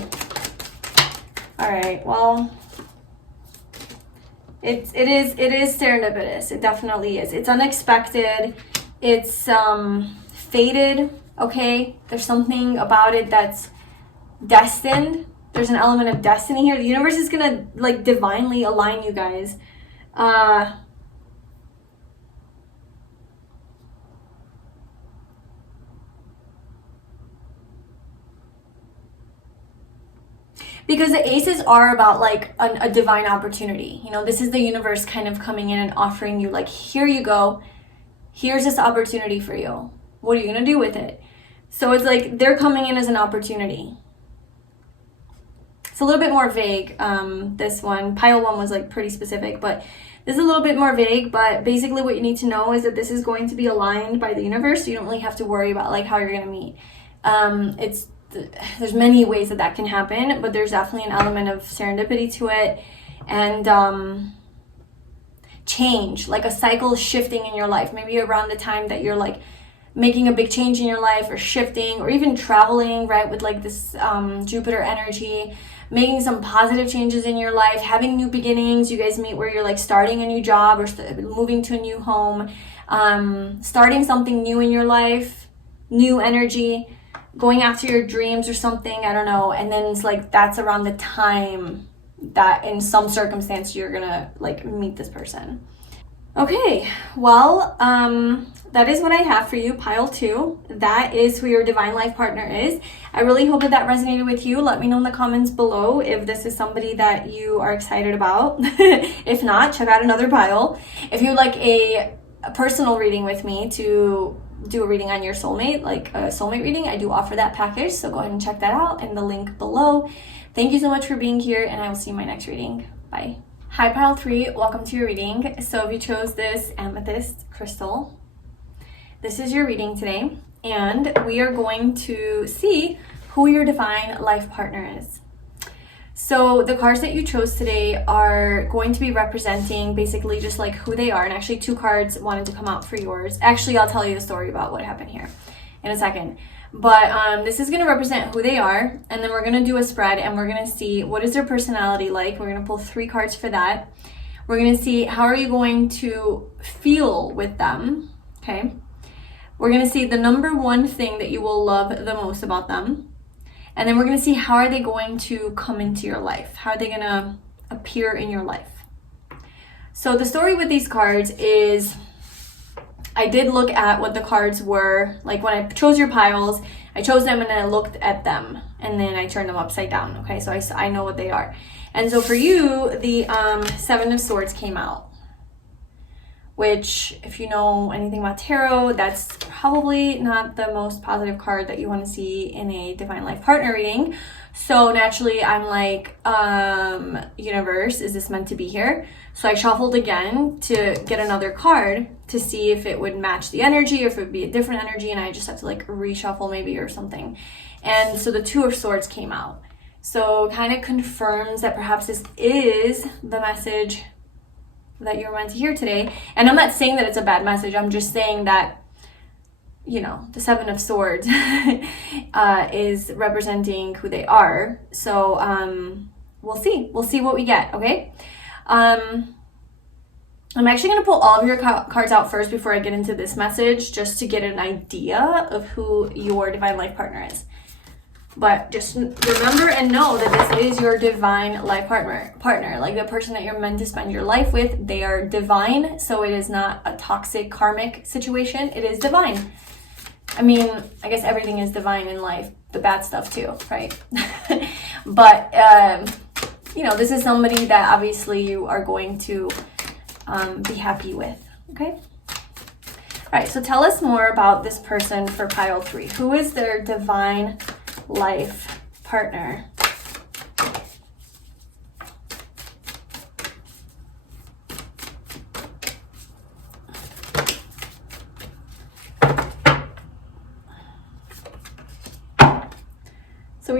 All right, well, it is serendipitous. It definitely is. It's unexpected. It's fated, okay? There's something about it that's destined. There's an element of destiny here. The universe is going to like divinely align you guys. Because the aces are about like a divine opportunity. You know, this is the universe kind of coming in and offering you like, here you go. Here's this opportunity for you. What are you going to do with it? So it's like they're coming in as an opportunity. It's a little bit more vague, this one. Pile 1 was like pretty specific, but this is a little bit more vague. But basically what you need to know is that this is going to be aligned by the universe. So you don't really have to worry about like how you're going to meet. There's many ways that can happen, but there's definitely an element of serendipity to it, and change, like a cycle shifting in your life, maybe around the time that you're like making a big change in your life, or shifting, or even traveling, right, with like this Jupiter energy, making some positive changes in your life, having new beginnings. You guys meet where you're like starting a new job or moving to a new home, starting something new in your life, new energy, going after your dreams or something, I don't know. And then it's like that's around the time that in some circumstance you're gonna like meet this person. Okay, well, that is what I have for you, pile 2. That is who your divine life partner is. I really hope that resonated with you. Let me know in the comments below if this is somebody that you are excited about. If not, check out another pile. If you'd like a personal reading with me to do a reading on your soulmate, like a soulmate reading, I do offer that package, so go ahead and check that out in the link below. Thank you so much for being here, and I will see you in my next reading. Bye. Hi pile 3, welcome to your reading. So if you chose this amethyst crystal, this is your reading today, and we are going to see who your divine life partner is. So the cards that you chose today are going to be representing basically just like who they are. And actually 2 cards wanted to come out for yours. Actually, I'll tell you the story about what happened here in a second. But this is going to represent who they are. And then we're going to do a spread and we're going to see what is their personality like. We're going to pull 3 cards for that. We're going to see how are you going to feel with them. Okay. We're going to see the number 1 thing that you will love the most about them. And then we're going to see how are they going to come into your life? How are they going to appear in your life? So the story with these cards is I did look at what the cards were. Like when I chose your piles, I chose them and then I looked at them. And then I turned them upside down. Okay, so I know what they are. And so for you, the 7 of Swords came out. Which, if you know anything about tarot, that's probably not the most positive card that you want to see in a divine life partner reading. So naturally, I'm like, universe, is this meant to be here? So I shuffled again to get another card to see if it would match the energy or if it would be a different energy, and I just have to like reshuffle maybe or something. And so the 2 of Swords came out. So kind of confirms that perhaps this is the message that you're meant to hear today. And I'm not saying that it's a bad message. I'm just saying that, you know, the 7 of Swords is representing who they are. So we'll see. We'll see what we get, okay? I'm actually going to pull all of your cards out first before I get into this message, just to get an idea of who your divine life partner is. But just remember and know that this is your divine life partner, like the person that you're meant to spend your life with. They are divine, so it is not a toxic karmic situation. It is divine. I mean, I guess everything is divine in life, the bad stuff too, right? But you know, this is somebody that obviously you are going to be happy with, okay? All right, so tell us more about this person for pile 3. Who is their divine life partner?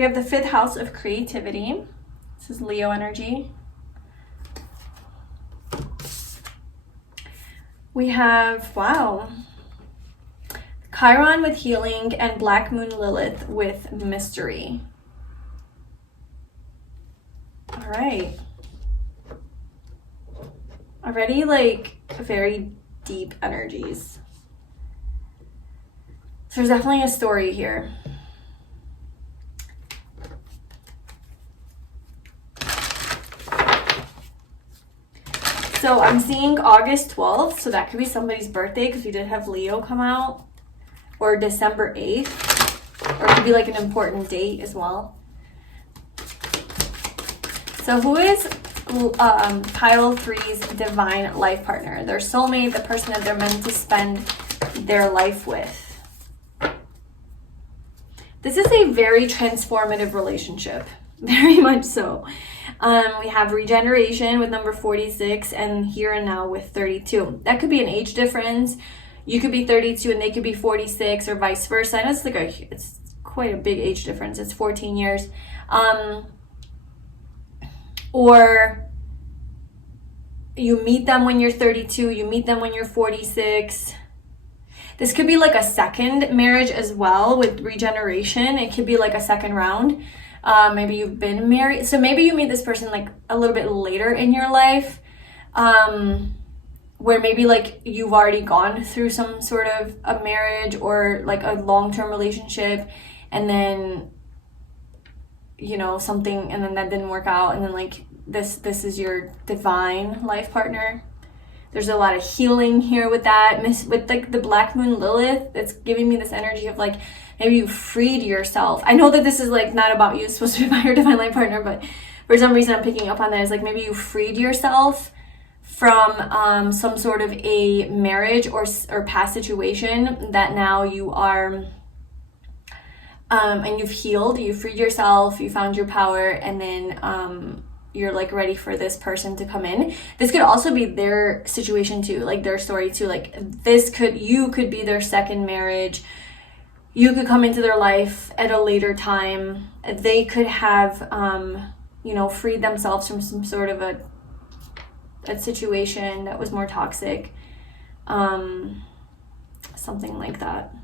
we have the 5th house of creativity. This is Leo energy. We have, wow, Chiron with healing and Black Moon Lilith with mystery. All right. Already like very deep energies. So there's definitely a story here. So I'm seeing August 12th, so that could be somebody's birthday because we did have Leo come out, or December 8th, or it could be like an important date as well. So who is pile 3's divine life partner? Their soulmate, the person that they're meant to spend their life with. This is a very transformative relationship, very much so. We have regeneration with number 46 and here and now with 32. That could be an age difference. You could be 32 and they could be 46 or vice versa. I know it's quite a big age difference. It's 14 years. Or you meet them when you're 32, you meet them when you're 46. This could be like a second marriage as well with regeneration. It could be like a second round. Maybe you've been married. So maybe you meet this person like a little bit later in your life, where maybe like you've already gone through some sort of a marriage or like a long-term relationship, and then, you know, something, and then that didn't work out, and then like this is your divine life partner. There's a lot of healing here with that. With like the Black Moon Lilith, it's giving me this energy of like, maybe you freed yourself. I know that this is like not about you, it's supposed to be about your divine life partner, but for some reason I'm picking up on that. It's like maybe you freed yourself from some sort of a marriage or past situation that now you are, and you've healed, you freed yourself, you found your power, and then you're like ready for this person to come in. This could also be their situation too, like their story too. Like you could be their second marriage. You could come into their life at a later time. They could have, you know, freed themselves from some sort of a situation that was more toxic. Something like that.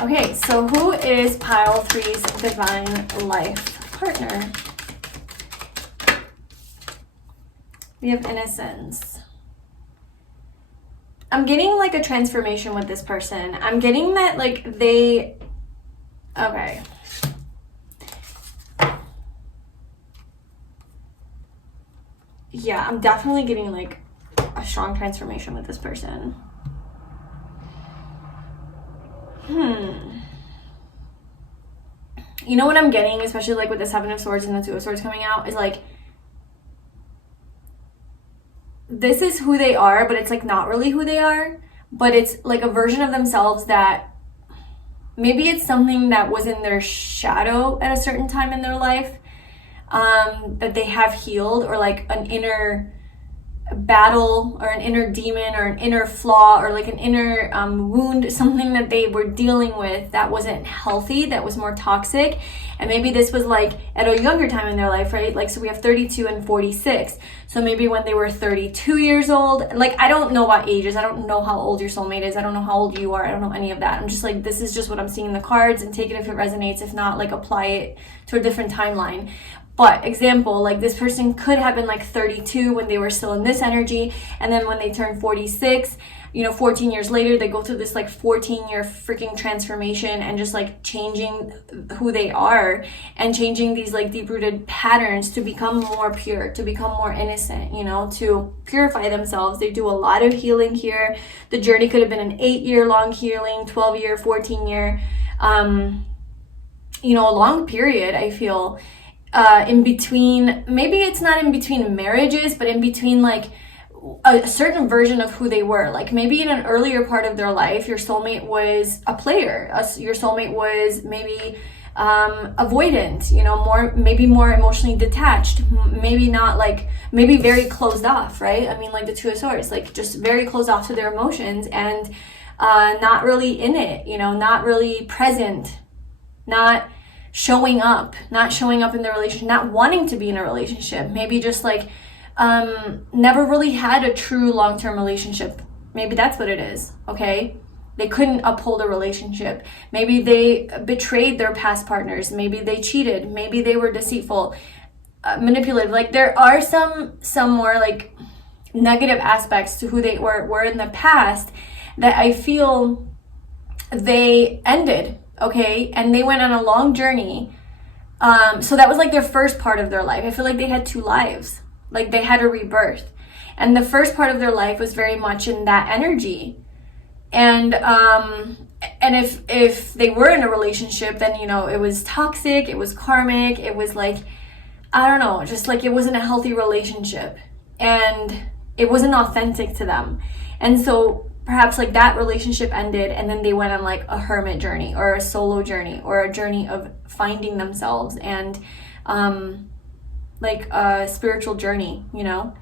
Okay, so who is pile 3's divine life partner? We have innocence. I'm getting like a transformation with this person. I'm getting that like okay. Yeah, I'm definitely getting like a strong transformation with this person. You know what I'm getting, especially like with the 7 of Swords and the 2 of Swords coming out, is like this is who they are, but it's like not really who they are, but it's like a version of themselves that maybe it's something that was in their shadow at a certain time in their life, that they have healed, or like an inner battle or an inner demon or an inner flaw or like an inner wound, something that they were dealing with that wasn't healthy, that was more toxic. And maybe this was like at a younger time in their life, right? Like, so we have 32 and 46. So maybe when they were 32 years old, like, I don't know about ages. I don't know how old your soulmate is. I don't know how old you are. I don't know any of that. I'm just like, this is just what I'm seeing in the cards, and take it if it resonates. If not, like, apply it to a different timeline. But example, like this person could have been like 32 when they were still in this energy, and then when they turn 46, you know, 14 years later, they go through this like 14-year freaking transformation and just like changing who they are and changing these like deep-rooted patterns to become more pure, to become more innocent, you know, to purify themselves. They do a lot of healing here. The journey could have been an 8-year-long healing, 12-year, 14-year, you know, a long period, I feel. In between, maybe it's not in between marriages, but in between like a certain version of who they were. Like maybe in an earlier part of their life, your soulmate was a player. Your soulmate was maybe avoidant, you know, maybe more emotionally detached, maybe not like, maybe very closed off, right? I mean, like the Two of Swords, like just very closed off to their emotions and not really in it, you know, not really present, not showing up in the relationship, not wanting to be in a relationship, maybe just like never really had a true long-term relationship. Maybe that's what it is, okay? They couldn't uphold a relationship. Maybe they betrayed their past partners. Maybe they cheated. Maybe they were deceitful, manipulative. Like there are some more like negative aspects to who they were in the past that I feel they ended, okay? And they went on a long journey. So that was like their first part of their life. I feel like they had two lives. Like they had a rebirth. And the first part of their life was very much in that energy. And if they were in a relationship, then, you know, it was toxic, it was karmic, it was like, I don't know, just like it wasn't a healthy relationship and it wasn't authentic to them. And so perhaps like that relationship ended and then they went on like a hermit journey or a solo journey or a journey of finding themselves and like a spiritual journey, you know.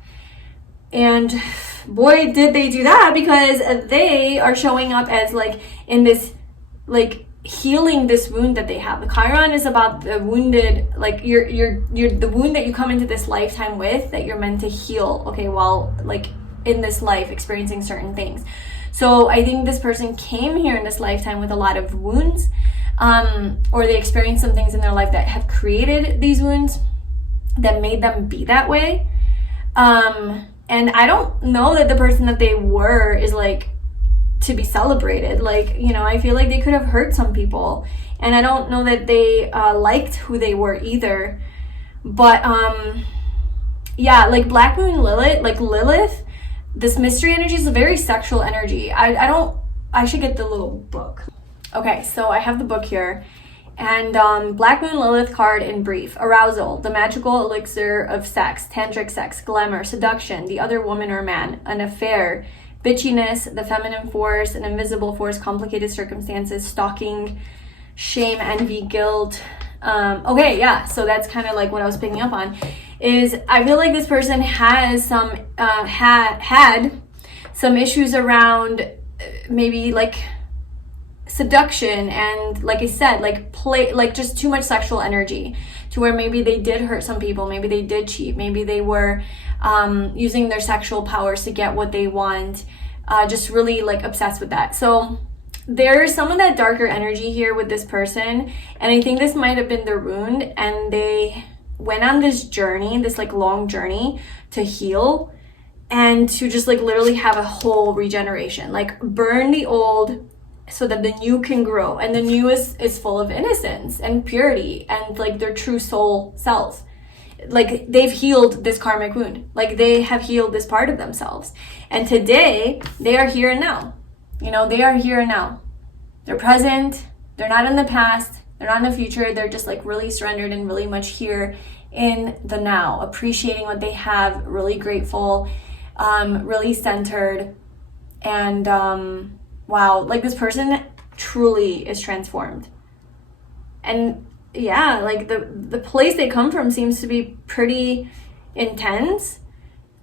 And boy, did they do that, because they are showing up as like in this, like healing this wound that they have. The Chiron is about the wounded, like you're the wound that you come into this lifetime with that you're meant to heal, okay, while like in this life experiencing certain things. So I think this person came here in this lifetime with a lot of wounds, or they experienced some things in their life that have created these wounds that made them be that way. And I don't know that the person that they were is like to be celebrated. Like, you know, I feel like they could have hurt some people. And I don't know that they liked who they were either. But yeah, like Black Moon Lilith, like Lilith, this mystery energy is a very sexual energy. I should get the little book. Okay, so I have the book here. And Black Moon Lilith card in brief: arousal, the magical elixir of sex, tantric sex, glamour, seduction, the other woman or man, an affair, bitchiness, the feminine force, an invisible force, complicated circumstances, stalking, shame, envy, guilt. Okay, yeah, so that's kind of like what I was picking up on. Is I feel like this person has some had some issues around maybe like seduction, and like I said, like just too much sexual energy to where maybe they did hurt some people, maybe they did cheat, maybe they were using their sexual powers to get what they want, just really like obsessed with that. So there's some of that darker energy here with this person, and I think this might have been their wound, and they went on this journey, this like long journey to heal and to just like literally have a whole regeneration, like burn the old so that the new can grow. And the new is full of innocence and purity and like their true soul self. Like they've healed this karmic wound, like they have healed this part of themselves, and today they are here and now. You know, they are here and now. They're present. They're not in the past. They're not in the future. They're just like really surrendered and really much here in the now, appreciating what they have, really grateful, really centered. And wow, like this person truly is transformed. And yeah, like the place they come from seems to be pretty intense,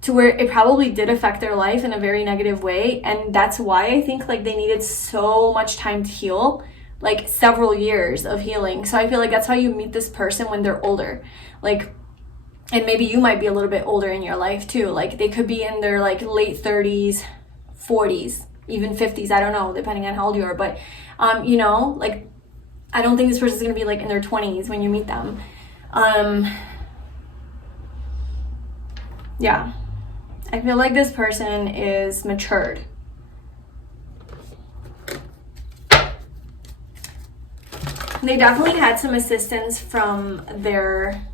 to where it probably did affect their life in a very negative way. And that's why I think like they needed so much time to heal, like several years of healing. So I feel like that's how you meet this person when they're older. Like, and maybe you might be a little bit older in your life too. Like they could be in their like late 30s, 40s, even 50s. I don't know, depending on how old you are. But, you know, like I don't think this person's going to be like in their 20s when you meet them. Yeah. I feel like this person is matured. They definitely had some assistance from their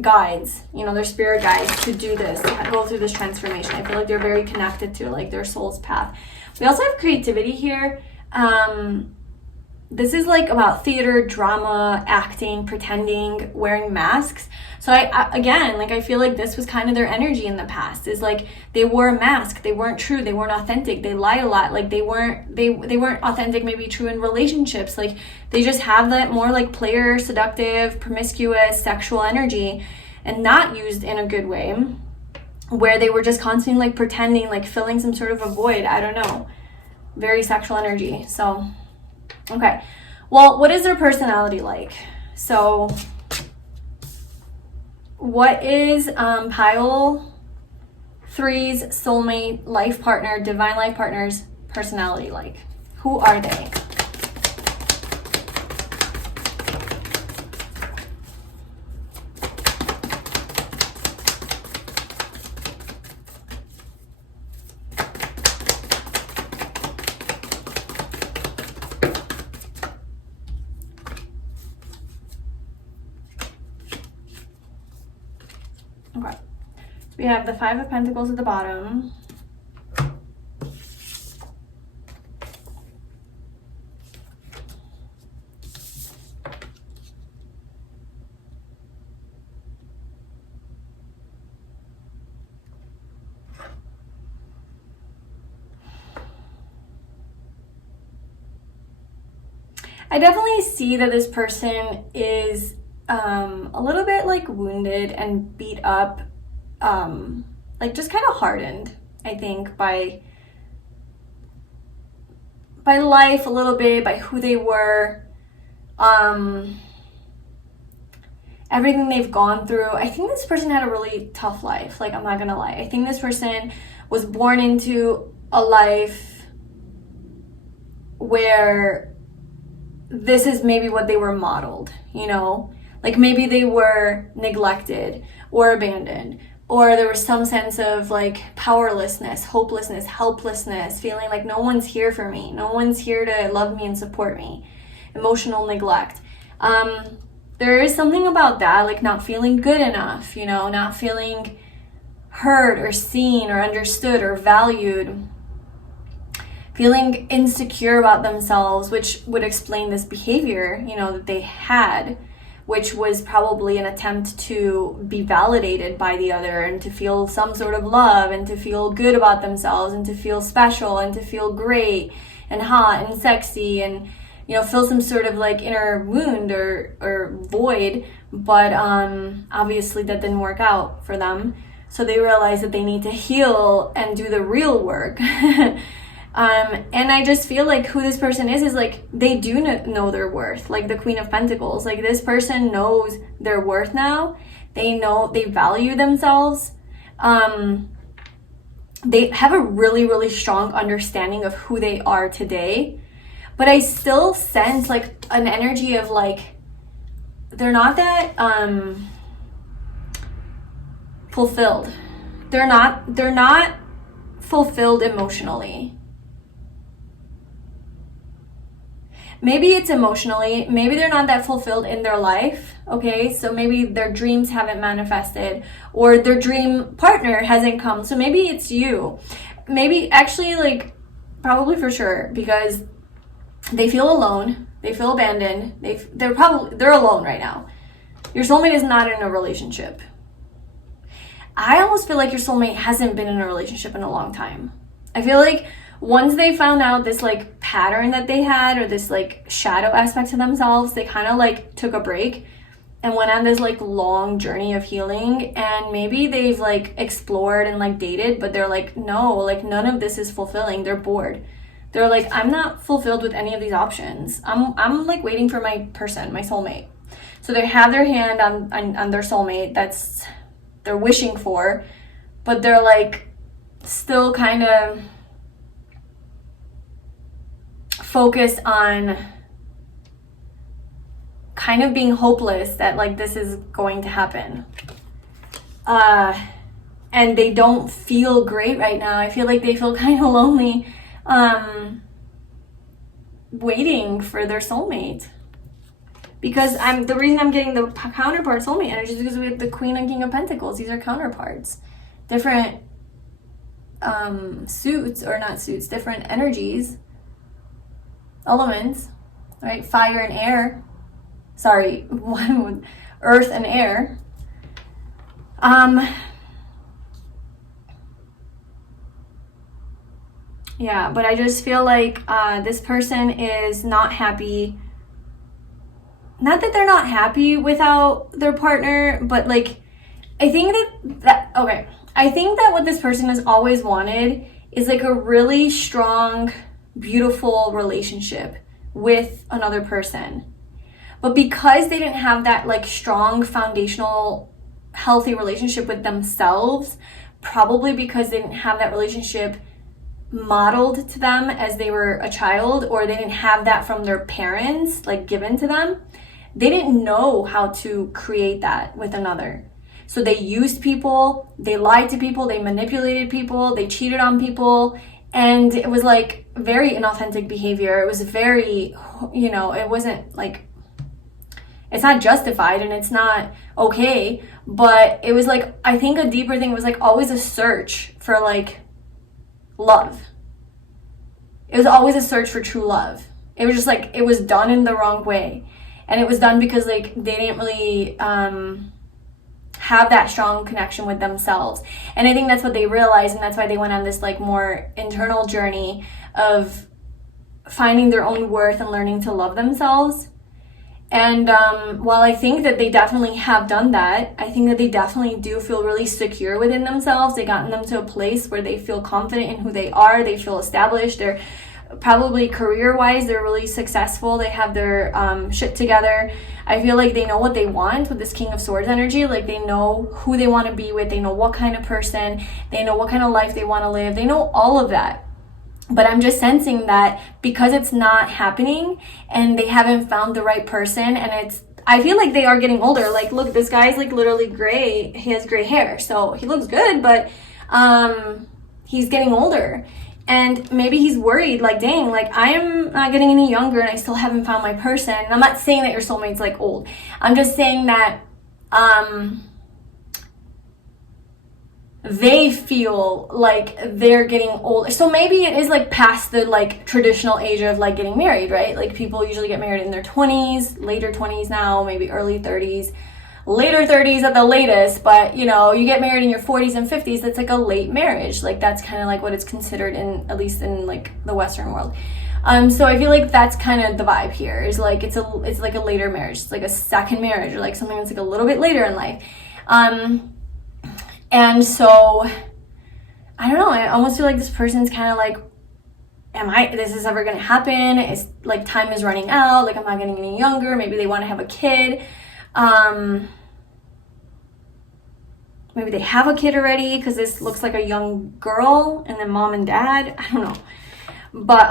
guides, you know, their spirit guides, to do this, to go through this transformation. I feel like they're very connected to like their soul's path. We also have creativity here. this is like about theater, drama, acting, pretending, wearing masks. So again, like I feel like this was kind of their energy in the past, is like they wore a mask, they weren't true, they weren't authentic, they lied a lot, like they weren't authentic, maybe true in relationships, like they just have that more like player, seductive, promiscuous, sexual energy, and not used in a good way, where they were just constantly like pretending, like filling some sort of a void. I don't know, very sexual energy. So okay, well, what is their personality like? So what is pile 3's soulmate, life partner, divine life partner's personality like? Who are they? Okay, we have the 5 of Pentacles at the bottom. I definitely see that this person is a little bit like wounded and beat up, like just kind of hardened, I think, by life a little bit, by who they were, everything they've gone through. I think this person had a really tough life, like I'm not gonna lie. I think this person was born into a life where this is maybe what they were modeled, you know? Like maybe they were neglected or abandoned, or there was some sense of like powerlessness, hopelessness, helplessness, feeling like no one's here for me, no one's here to love me and support me, emotional neglect. There is something about that, like not feeling good enough, you know, not feeling heard or seen or understood or valued, feeling insecure about themselves, which would explain this behavior, you know, that they had, which was probably an attempt to be validated by the other and to feel some sort of love and to feel good about themselves and to feel special and to feel great and hot and sexy and, you know, feel some sort of like inner wound or void. But obviously that didn't work out for them. So they realized that they need to heal and do the real work. And I just feel like who this person is like they do know their worth, like the Queen of Pentacles. Like this person knows their worth now. They know they value themselves. They have a really, really strong understanding of who they are today. But I still sense like an energy of like they're not that fulfilled. They're not fulfilled emotionally. Maybe it's emotionally, maybe they're not that fulfilled in their life, okay? So maybe their dreams haven't manifested or their dream partner hasn't come. So maybe it's you. Maybe actually like probably for sure, because they feel alone, they feel abandoned, they're alone right now. Your soulmate is not in a relationship. I almost feel like your soulmate hasn't been in a relationship in a long time. I feel like once they found out this like pattern that they had or this like shadow aspect to themselves, they kind of like took a break and went on this like long journey of healing. And maybe they've like explored and like dated, but they're like, no, like none of this is fulfilling. They're bored. They're like, I'm not fulfilled with any of these options. I'm like waiting for my person, my soulmate. So they have their hand on their soulmate that's they're wishing for, but they're like still kind of focused on kind of being hopeless that like this is going to happen. And they don't feel great right now. I feel like they feel kind of lonely, waiting for their soulmate. Because the reason I'm getting the counterpart soulmate energy is because we have the Queen and King of Pentacles. These are counterparts. Different suits, or not suits, different energies, elements, right? Fire and air. Sorry, earth and air. Yeah, but I just feel like this person is not happy. Not that they're not happy without their partner, but like, I think okay. I think that what this person has always wanted is like a really strong, beautiful relationship with another person. But because they didn't have that like strong, foundational, healthy relationship with themselves, probably because they didn't have that relationship modeled to them as they were a child, or they didn't have that from their parents, like given to them, they didn't know how to create that with another. So they used people, they lied to people, they manipulated people, they cheated on people, and it was like very inauthentic behavior. It was very, it wasn't like, it's not justified and it's not okay, but it was like, I think a deeper thing was like always a search for like love. It was always a search for true love. It was just like, it was done in the wrong way. And it was done because like they didn't really have that strong connection with themselves. And I think that's what they realized, and that's why they went on this like more internal journey of finding their own worth and learning to love themselves. And while I think that they definitely have done that, I think that they definitely do feel really secure within themselves. They gotten them to a place where they feel confident in who they are. They feel established. They're probably career-wise, they're really successful. They have their shit together. I feel like they know what they want with this King of Swords energy. Like they know who they want to be with. They know what kind of person. They know what kind of life they want to live. They know all of that. But I'm just sensing that because it's not happening and they haven't found the right person, and I feel like they are getting older. Like, look, this guy's like literally gray. He has gray hair. So he looks good, but he's getting older. And maybe he's worried, like, dang, like, I am not getting any younger and I still haven't found my person. And I'm not saying that your soulmate's, like, old. I'm just saying that they feel like they're getting older. So maybe it is, like, past the, like, traditional age of, like, getting married, right? Like, people usually get married in their 20s, later 20s now, maybe early 30s. Later 30s at the latest, but you get married in your 40s and 50s, that's like a late marriage. Like that's kind of like what it's considered in, at least in like the Western world. So I feel like that's kind of the vibe here, is like it's like a later marriage. It's like a second marriage, or like something that's like a little bit later in life. And so I don't know, I almost feel like this person's kind of like, this is ever gonna happen? It's like time is running out, like I'm not getting any younger. Maybe they want to have a kid. Maybe they have a kid already, because this looks like a young girl, and then mom and dad. I don't know. But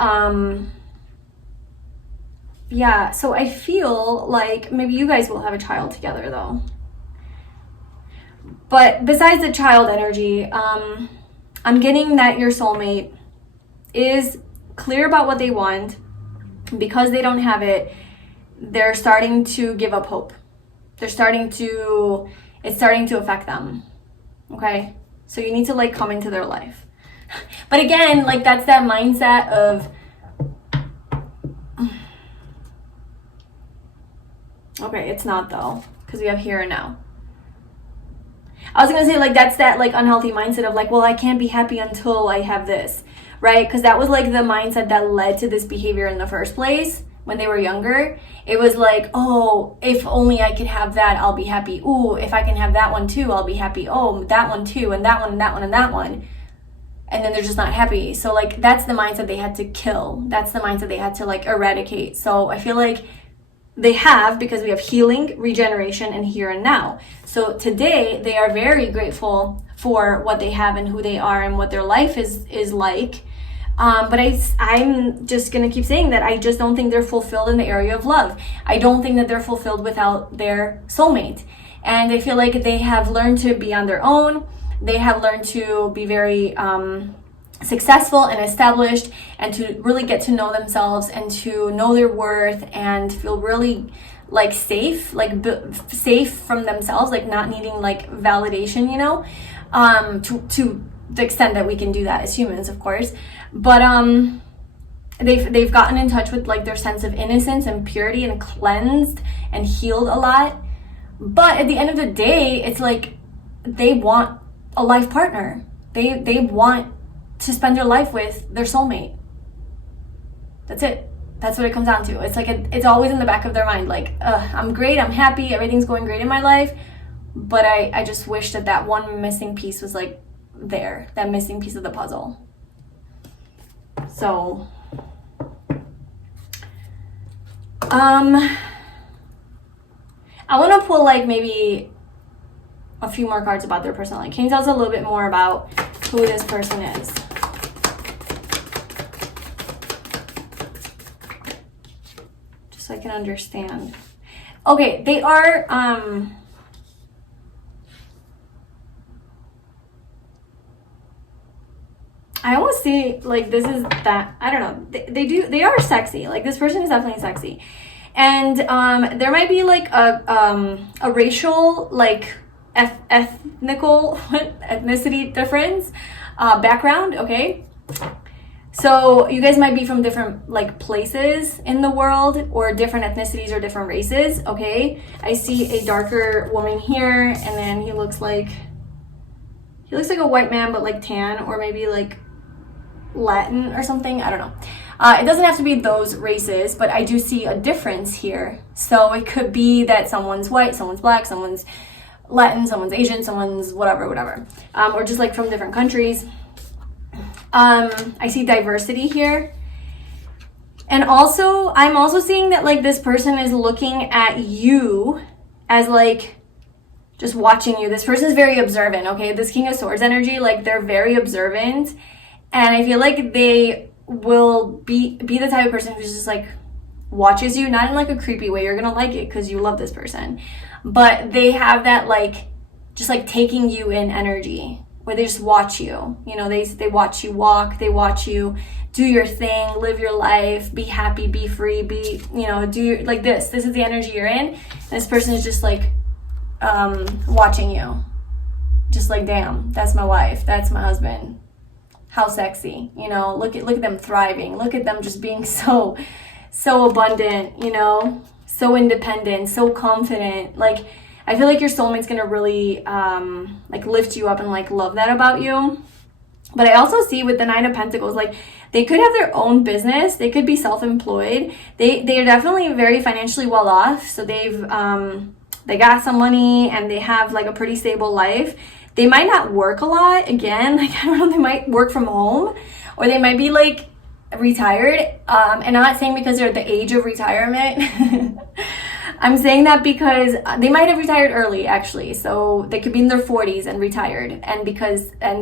yeah, so I feel like maybe you guys will have a child together though. But besides the child energy, I'm getting that your soulmate is clear about what they want. Because they don't have it, they're starting to give up hope. It's starting to affect them. Okay? So you need to like come into their life. But again, like that's that mindset of, okay, it's not though, because we have here and now. I was gonna say like that's that like unhealthy mindset of like, well, I can't be happy until I have this, right? Because that was like the mindset that led to this behavior in the first place. When they were younger, it was like, oh, if only I could have that, I'll be happy. Ooh, if I can have that one too, I'll be happy. Oh, that one too, and that one, and that one, and that one. And then they're just not happy. So like that's the mindset they had to kill. That's the mindset they had to like eradicate. So I feel like they have, because we have healing, regeneration, and here and now. So today they are very grateful for what they have and who they are and what their life is like. But I'm just going to keep saying that I just don't think they're fulfilled in the area of love. I don't think that they're fulfilled without their soulmate. And I feel like they have learned to be on their own. They have learned to be very successful and established, and to really get to know themselves and to know their worth and feel really like safe, like safe from themselves, like not needing like validation, to the extent that we can do that as humans, of course. But they've gotten in touch with like their sense of innocence and purity and cleansed and healed a lot. But at the end of the day, it's like they want a life partner. They want to spend their life with their soulmate. That's it. That's what it comes down to. It's like it's always in the back of their mind, like, I'm great, I'm happy, everything's going great in my life, but I just wish that one missing piece was like there, that missing piece of the puzzle. So, I want to pull like maybe a few more cards about their personality. Can you tell us a little bit more about who this person is? Just so I can understand. Okay, they are, I almost see like this is that, I don't know, they are sexy. Like this person is definitely sexy. And there might be like a racial, like ethnicity difference, background, okay? So you guys might be from different like places in the world, or different ethnicities or different races, okay? I see a darker woman here, and then he looks like a white man, but like tan, or maybe like Latin or something, I don't know. It doesn't have to be those races, but I do see a difference here. So it could be that someone's white, someone's black, someone's Latin, someone's Asian, someone's whatever. Or just like from different countries. I see diversity here. And also, I'm also seeing that like this person is looking at you as like just watching you. This person is very observant, okay? This King of Swords energy, like they're very observant. And I feel like they will be the type of person who's just like watches you, not in like a creepy way. You're gonna like it because you love this person, but they have that like just like taking you in energy, where they just watch you. You know, they watch you walk, they watch you do your thing, live your life, be happy, be free, be, you know, like this is the energy you're in. This person is just like watching you, just like, damn, that's my wife, that's my husband. How sexy, you know, look at them thriving. Look at them just being so abundant, you know, so independent, so confident. Like, I feel like your soulmate's gonna really like lift you up and like love that about you. But I also see with the Nine of Pentacles, like they could have their own business. They could be self-employed. They are definitely very financially well off. So they got some money and they have like a pretty stable life. They might not work a lot, again, like I don't know, they might work from home, or they might be like retired. And I'm not saying because they're at the age of retirement. I'm saying that because they might have retired early, actually. So they could be in their 40s and retired, and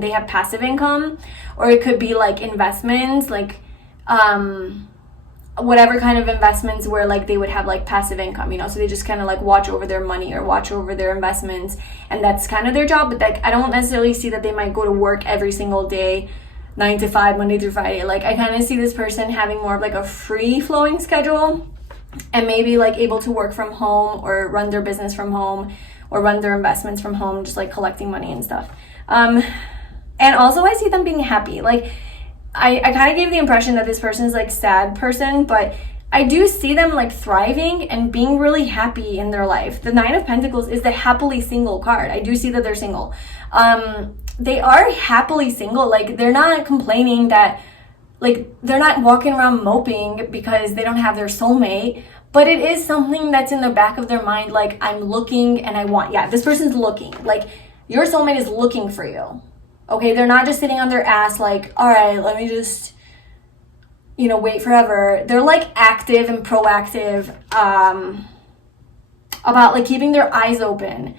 they have passive income, or it could be like investments, like whatever kind of investments where like they would have like passive income, you know, so they just kind of like watch over their money or watch over their investments, and that's kind of their job. But like I don't necessarily see that they might go to work every single day, 9 to 5, Monday through Friday. Like I kind of see this person having more of like a free flowing schedule, and maybe like able to work from home or run their business from home or run their investments from home, just like collecting money and stuff. And also I see them being happy. Like I kind of gave the impression that this person is like sad person, but I do see them like thriving and being really happy in their life. The Nine of Pentacles is the happily single card. I do see that they're single. They are happily single. Like they're not complaining that, like they're not walking around moping because they don't have their soulmate, but it is something that's in the back of their mind. Like I'm looking and I want, yeah, this person's looking, like your soulmate is looking for you. Okay, they're not just sitting on their ass like, all right, let me just, you know, wait forever. They're like active and proactive about like keeping their eyes open.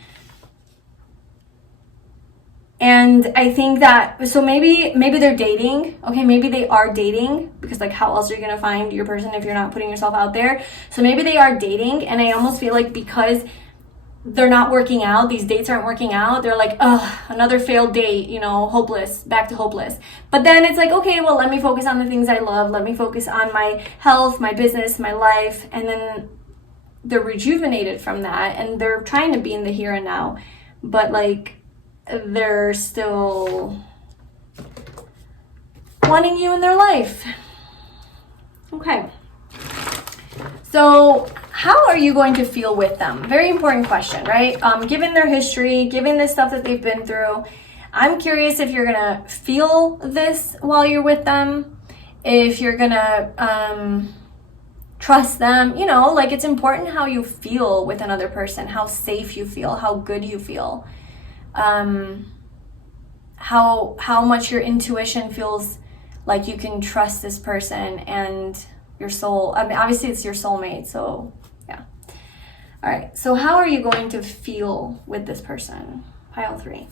And I think that, so maybe they're dating. Okay, maybe they are dating, because like how else are you going to find your person if you're not putting yourself out there? So maybe they are dating, and I almost feel like because they're not working out, these dates aren't working out, they're like, ugh, another failed date, you know, hopeless, back to hopeless. But then it's like, okay, well, let me focus on the things I love. Let me focus on my health, my business, my life. And then they're rejuvenated from that, and they're trying to be in the here and now. But like, they're still wanting you in their life. Okay. So how are you going to feel with them? Very important question, right? Given their history, given the stuff that they've been through, I'm curious if you're gonna feel this while you're with them, if you're gonna trust them. You know, like, it's important how you feel with another person, how safe you feel, how good you feel, how much your intuition feels like you can trust this person and your soul. I mean, obviously it's your soulmate, so yeah. All right, so how are you going to feel with this person? Pile 3.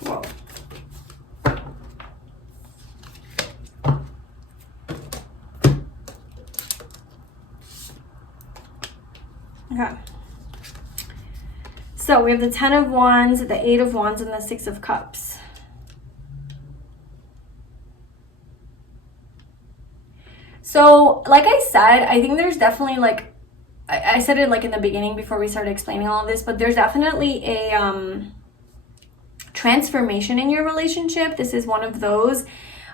Whoa. Okay. So we have the 10 of Wands, the 8 of Wands, and the 6 of Cups. So, like I said, I think there's definitely, like, I said it like in the beginning before we started explaining all of this, but there's definitely a transformation in your relationship. This is one of those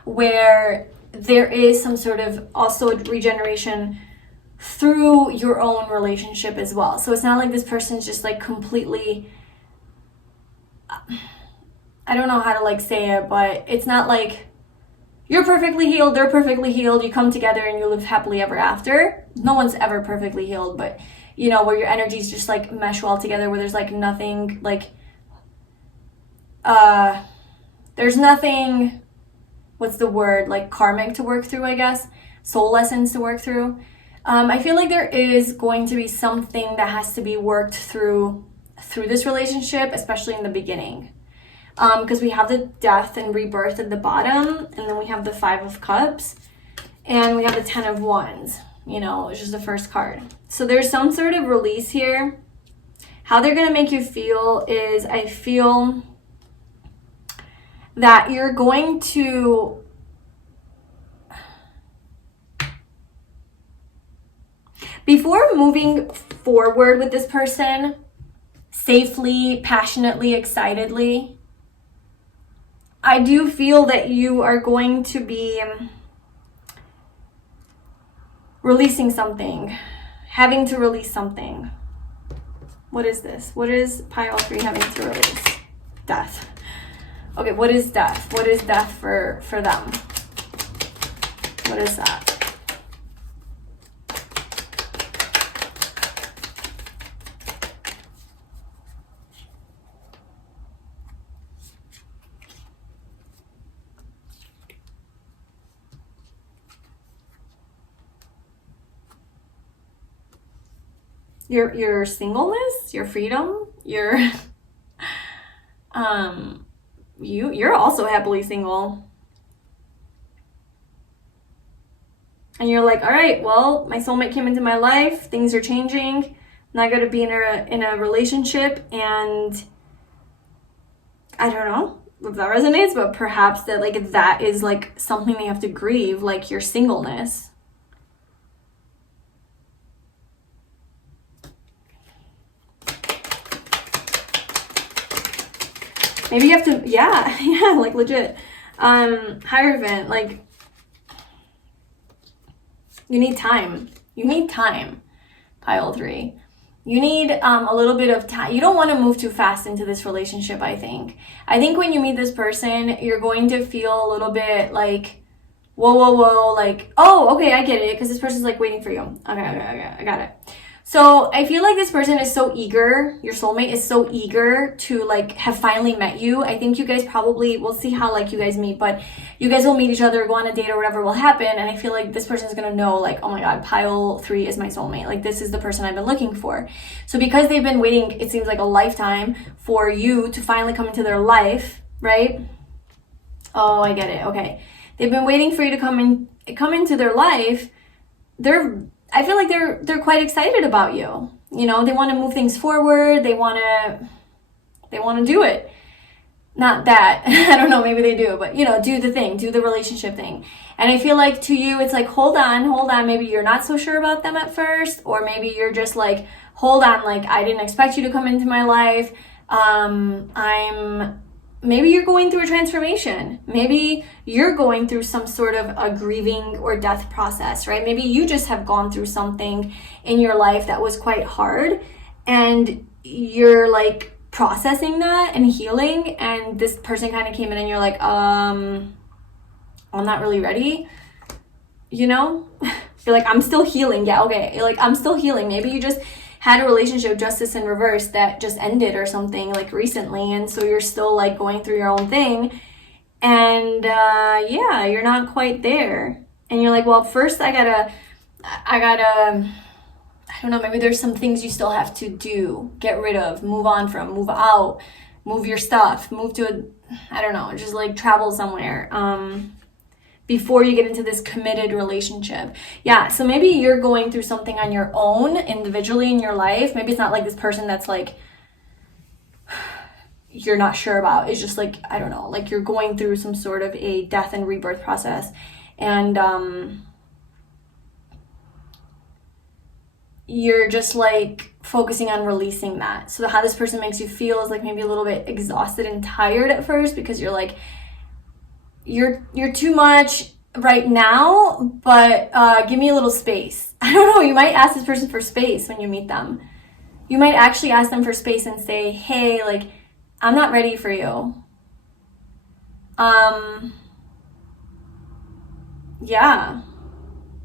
where there is some sort of also regeneration through your own relationship as well. So it's not like this person's just like completely, I don't know how to like say it, but it's not like you're perfectly healed, they're perfectly healed, you come together and you live happily ever after. No one's ever perfectly healed, but you know, where your energies just like mesh well together, where there's like nothing like there's nothing, what's the word, like karmic to work through, I guess, soul lessons to work through. I feel like there is going to be something that has to be worked through this relationship, especially in the beginning. Because we have the death and rebirth at the bottom, and then we have the 5 of Cups, and we have the 10 of Wands, you know, which is the first card. So there's some sort of release here. How they're going to make you feel is, I feel that you're going to before moving forward with this person safely, passionately, excitedly, I do feel that you are going to be releasing something, having to release something. What is this? What is pile 3 having to release? Death. Okay, what is death? What is death for them? What is that? Your singleness, your freedom, your you're also happily single. And you're like, all right, well, my soulmate came into my life, things are changing, I'm not going to be in a relationship, and I don't know if that resonates, but perhaps that like that is like something they have to grieve, like your singleness. Maybe you have to, yeah, like legit. Hierophant, like, you need time. You need time, pile 3. You need a little bit of time. You don't want to move too fast into this relationship, I think. I think when you meet this person, you're going to feel a little bit like, whoa, like, oh, okay, I get it, because this person's like waiting for you. Okay, I got it. So I feel like this person is so eager, your soulmate is so eager to like have finally met you. I think you guys probably, we'll see how like you guys meet, but you guys will meet each other, go on a date or whatever will happen. And I feel like this person is going to know like, oh my God, pile 3 is my soulmate. Like this is the person I've been looking for. So because they've been waiting, it seems like a lifetime for you to finally come into their life, right? Oh, I get it. Okay. They've been waiting for you to come into their life. I feel like they're quite excited about you. You know, they want to move things forward. They want to do it. Not that, I don't know, maybe they do, but you know, do the thing, do the relationship thing. And I feel like to you, it's like, hold on. Maybe you're not so sure about them at first, or maybe you're just like, hold on, like, I didn't expect you to come into my life. Maybe you're going through a transformation. Maybe you're going through some sort of a grieving or death process, right? Maybe you just have gone through something in your life that was quite hard, and you're like processing that and healing, and this person kind of came in and you're like, I'm not really ready, you know? You're like, I'm still healing. Yeah, okay. You're like, I'm still healing. Maybe you just had a relationship, justice in reverse, that just ended or something like recently, and so you're still like going through your own thing, and yeah, you're not quite there, and you're like, well, first I gotta I don't know, maybe there's some things you still have to do, get rid of, move on from, move out, move your stuff, move to I don't know, just like travel somewhere, before you get into this committed relationship. Yeah, so maybe you're going through something on your own, individually in your life. Maybe it's not like this person that's like, you're not sure about. It's just like, I don't know, like you're going through some sort of a death and rebirth process. And you're just like focusing on releasing that. So how this person makes you feel is like maybe a little bit exhausted and tired at first, because you're like, you're too much right now, but give me a little space. I don't know, you might ask this person for space when you meet them. You might actually ask them for space and say, hey, like, I'm not ready for you. Yeah.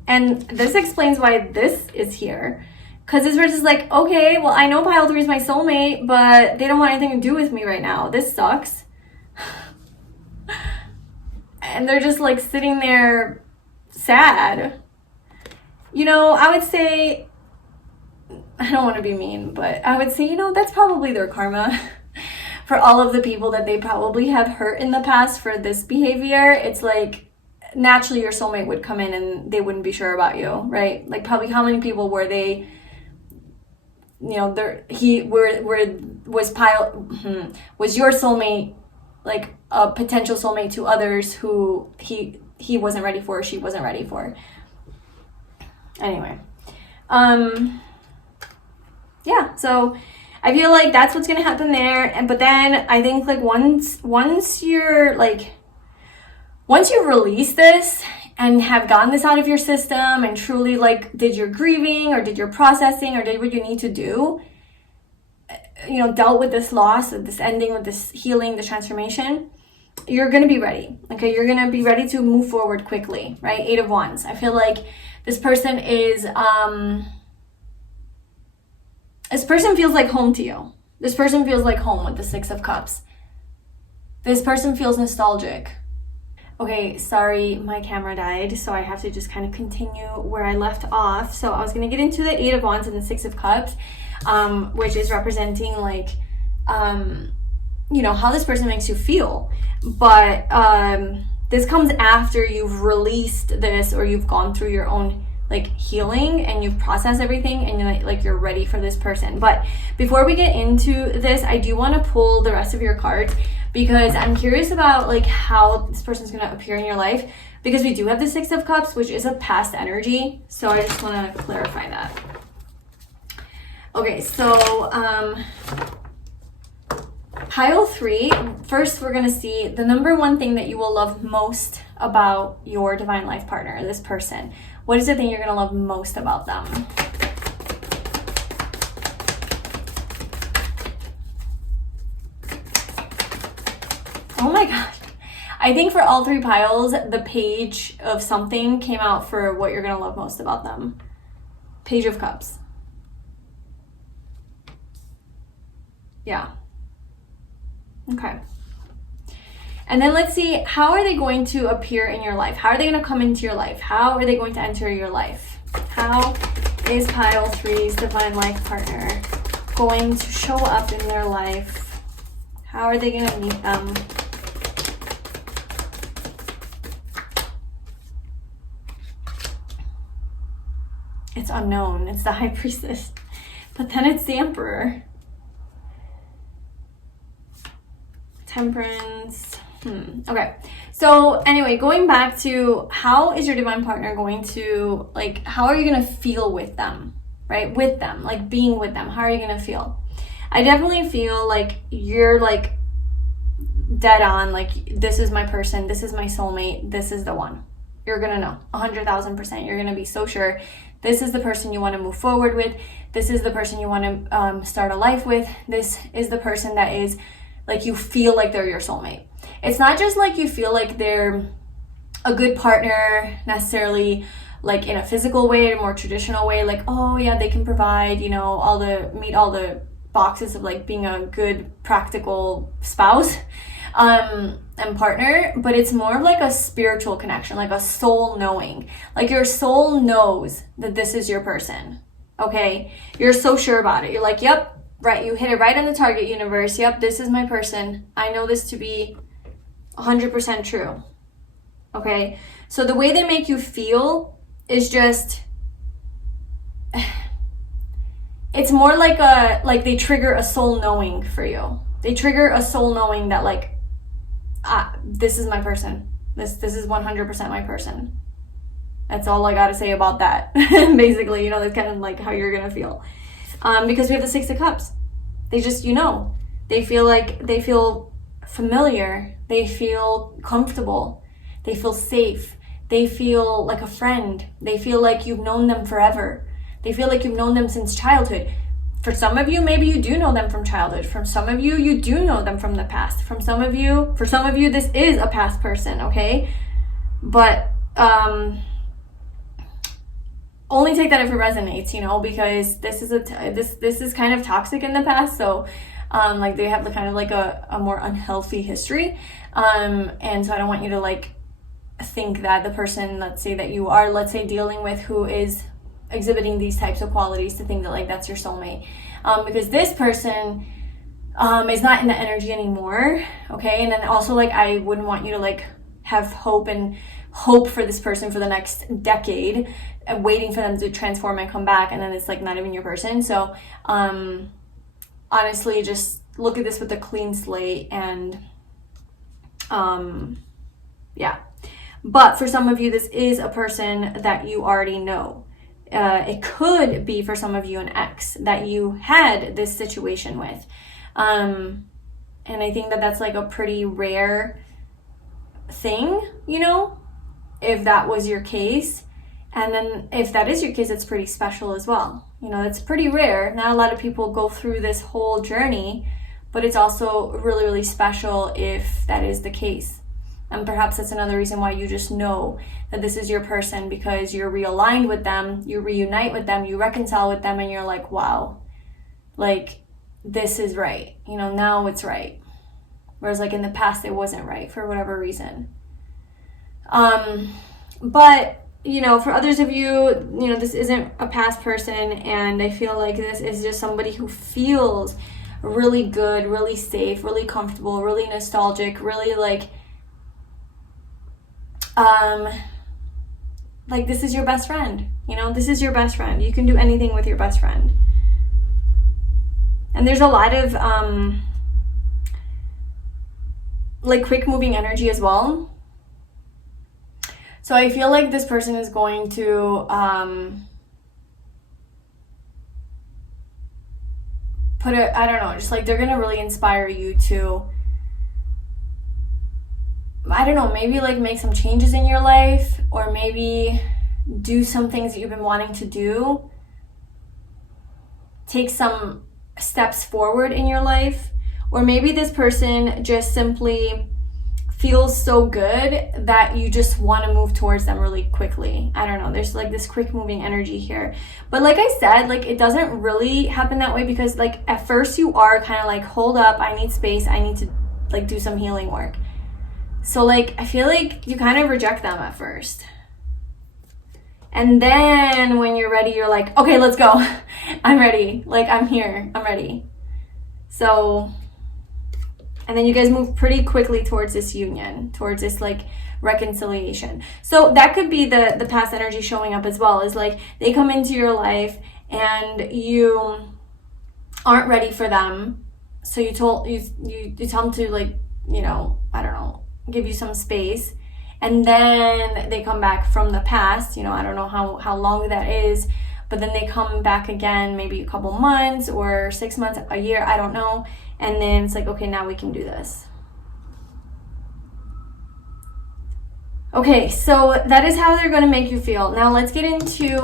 And this explains why this is here. Because this person's like, okay, well, I know pile 3 is my soulmate, but they don't want anything to do with me right now. This sucks. And they're just like sitting there sad. You know, I would say, I don't want to be mean, but I would say, you know, that's probably their karma. For all of the people that they probably have hurt in the past for this behavior, it's like naturally your soulmate would come in and they wouldn't be sure about you, right? Like probably how many people were they, you know, was your soulmate like a potential soulmate to others who he wasn't ready for, she wasn't ready for. Anyway, yeah, so I feel like that's what's gonna happen there. But then I think like once you release this and have gotten this out of your system and truly like did your grieving or did your processing or did what you need to do, you know, dealt with this loss, with this ending, with this healing, this transformation, you're gonna be ready. Okay, you're gonna be ready to move forward quickly, right? 8 of Wands. I feel like this person is this person feels like home to you. This person feels like home with the 6 of Cups. This person feels nostalgic. Okay, sorry, my camera died, so I have to just kind of continue where I left off. So I was going to get into the 8 of Wands and the 6 of Cups, which is representing like, you know, how this person makes you feel. But this comes after you've released this or you've gone through your own like healing and you've processed everything and you're ready for this person. But before we get into this, I do want to pull the rest of your cards because I'm curious about like how this person's going to appear in your life, because we do have the 6 of Cups, which is a past energy. So I just want to clarify that. Okay, so pile 3, first we're going to see the number 1 thing that you will love most about your divine life partner, this person. What is the thing you're going to love most about them? Oh my gosh. I think for all 3 piles, the page of something came out for what you're going to love most about them. Page of Cups. Yeah. Okay. And then let's see, how are they going to appear in your life? How are they going to come into your life? How are they going to enter your life? How is pile 3's divine life partner going to show up in their life? How are they going to meet them? It's unknown. It's the High Priestess. But then it's the Emperor. Temperance. Okay, so anyway, going back to how is your divine partner going to, like, how are you going to feel with them? right? With them, like being with them. How are you going to feel? I definitely feel like you're like dead on, like this is my person, this is my soulmate, this is the one. You're going to know 100,000%. You're going to be so sure this is the person you want to move forward with. This is the person you want to start a life with. This is the person that is like, you feel like they're your soulmate. It's not just like you feel like they're a good partner necessarily, like in a physical way, a more traditional way, like, oh yeah, they can provide, you know, meet all the boxes of like being a good practical spouse and partner, but it's more of like a spiritual connection, like a soul knowing. Like your soul knows that this is your person, okay? You're so sure about it. You're like, yep, right, you hit it right on the target, universe. Yep, this is my person. I know this to be 100% true, okay? So the way they make you feel is just, it's more like they trigger a soul knowing for you. They trigger a soul knowing that like, this is my person. This is 100% my person. That's all I gotta say about that. Basically, you know, that's kind of like how you're gonna feel. Because we have the Six of Cups. They just, you know, they feel familiar. They feel comfortable. They feel safe. They feel like a friend. They feel like you've known them forever. They feel like you've known them since childhood. For some of you, maybe you do know them from childhood. For some of you, you do know them from the past. For some of you, this is a past person, okay? But only take that if it resonates, you know, because this is kind of toxic in the past. So like they have the kind of like a more unhealthy history. And so I don't want you to like think that the person, let's say that you are, let's say, dealing with, who is exhibiting these types of qualities, to think that like that's your soulmate, because this person is not in the energy anymore, okay? And then also like I wouldn't want you to like have hope for this person for the next decade and waiting for them to transform and come back, and then it's like not even your person. So honestly, just look at this with a clean slate, and yeah. But for some of you, this is a person that you already know. It could be for some of you an ex that you had this situation with. And I think that that's like a pretty rare thing, you know, if that was your case. And then if that is your case, it's pretty special as well. You know, it's pretty rare. Not a lot of people go through this whole journey, but it's also really, really special if that is the case. And perhaps that's another reason why you just know that this is your person, because you're realigned with them, you reunite with them, you reconcile with them, and you're like, wow, like this is right. You know, now it's right. Whereas like in the past, it wasn't right for whatever reason. But, you know, for others of you, you know, this isn't a past person, and I feel like this is just somebody who feels really good, really safe, really comfortable, really nostalgic, really like this is your best friend, you know, this is your best friend. You can do anything with your best friend. And there's a lot of like quick moving energy as well. So I feel like this person is going to I don't know, just like they're gonna really inspire you to, I don't know, maybe like make some changes in your life, or maybe do some things that you've been wanting to do. Take some steps forward in your life. Or maybe this person just simply feels so good that you just want to move towards them really quickly. I don't know, there's like this quick moving energy here. But like I said, like it doesn't really happen that way, because like at first you are kind of like, hold up, I need space, I need to like do some healing work. So like, I feel like you kind of reject them at first. And then when you're ready, you're like, okay, let's go. I'm ready. Like, I'm here. I'm ready. So, and then you guys move pretty quickly towards this union, towards this like reconciliation. So that could be the past energy showing up as well, is like they come into your life and you aren't ready for them. So you tell them to like, you know, I don't know, give you some space, and then they come back from the past. You know, I don't know how long that is, but then they come back again, maybe a couple months or 6 months, a year, I don't know. And then it's like, okay, now we can do this. Okay, so that is how they're going to make you feel. Now let's get into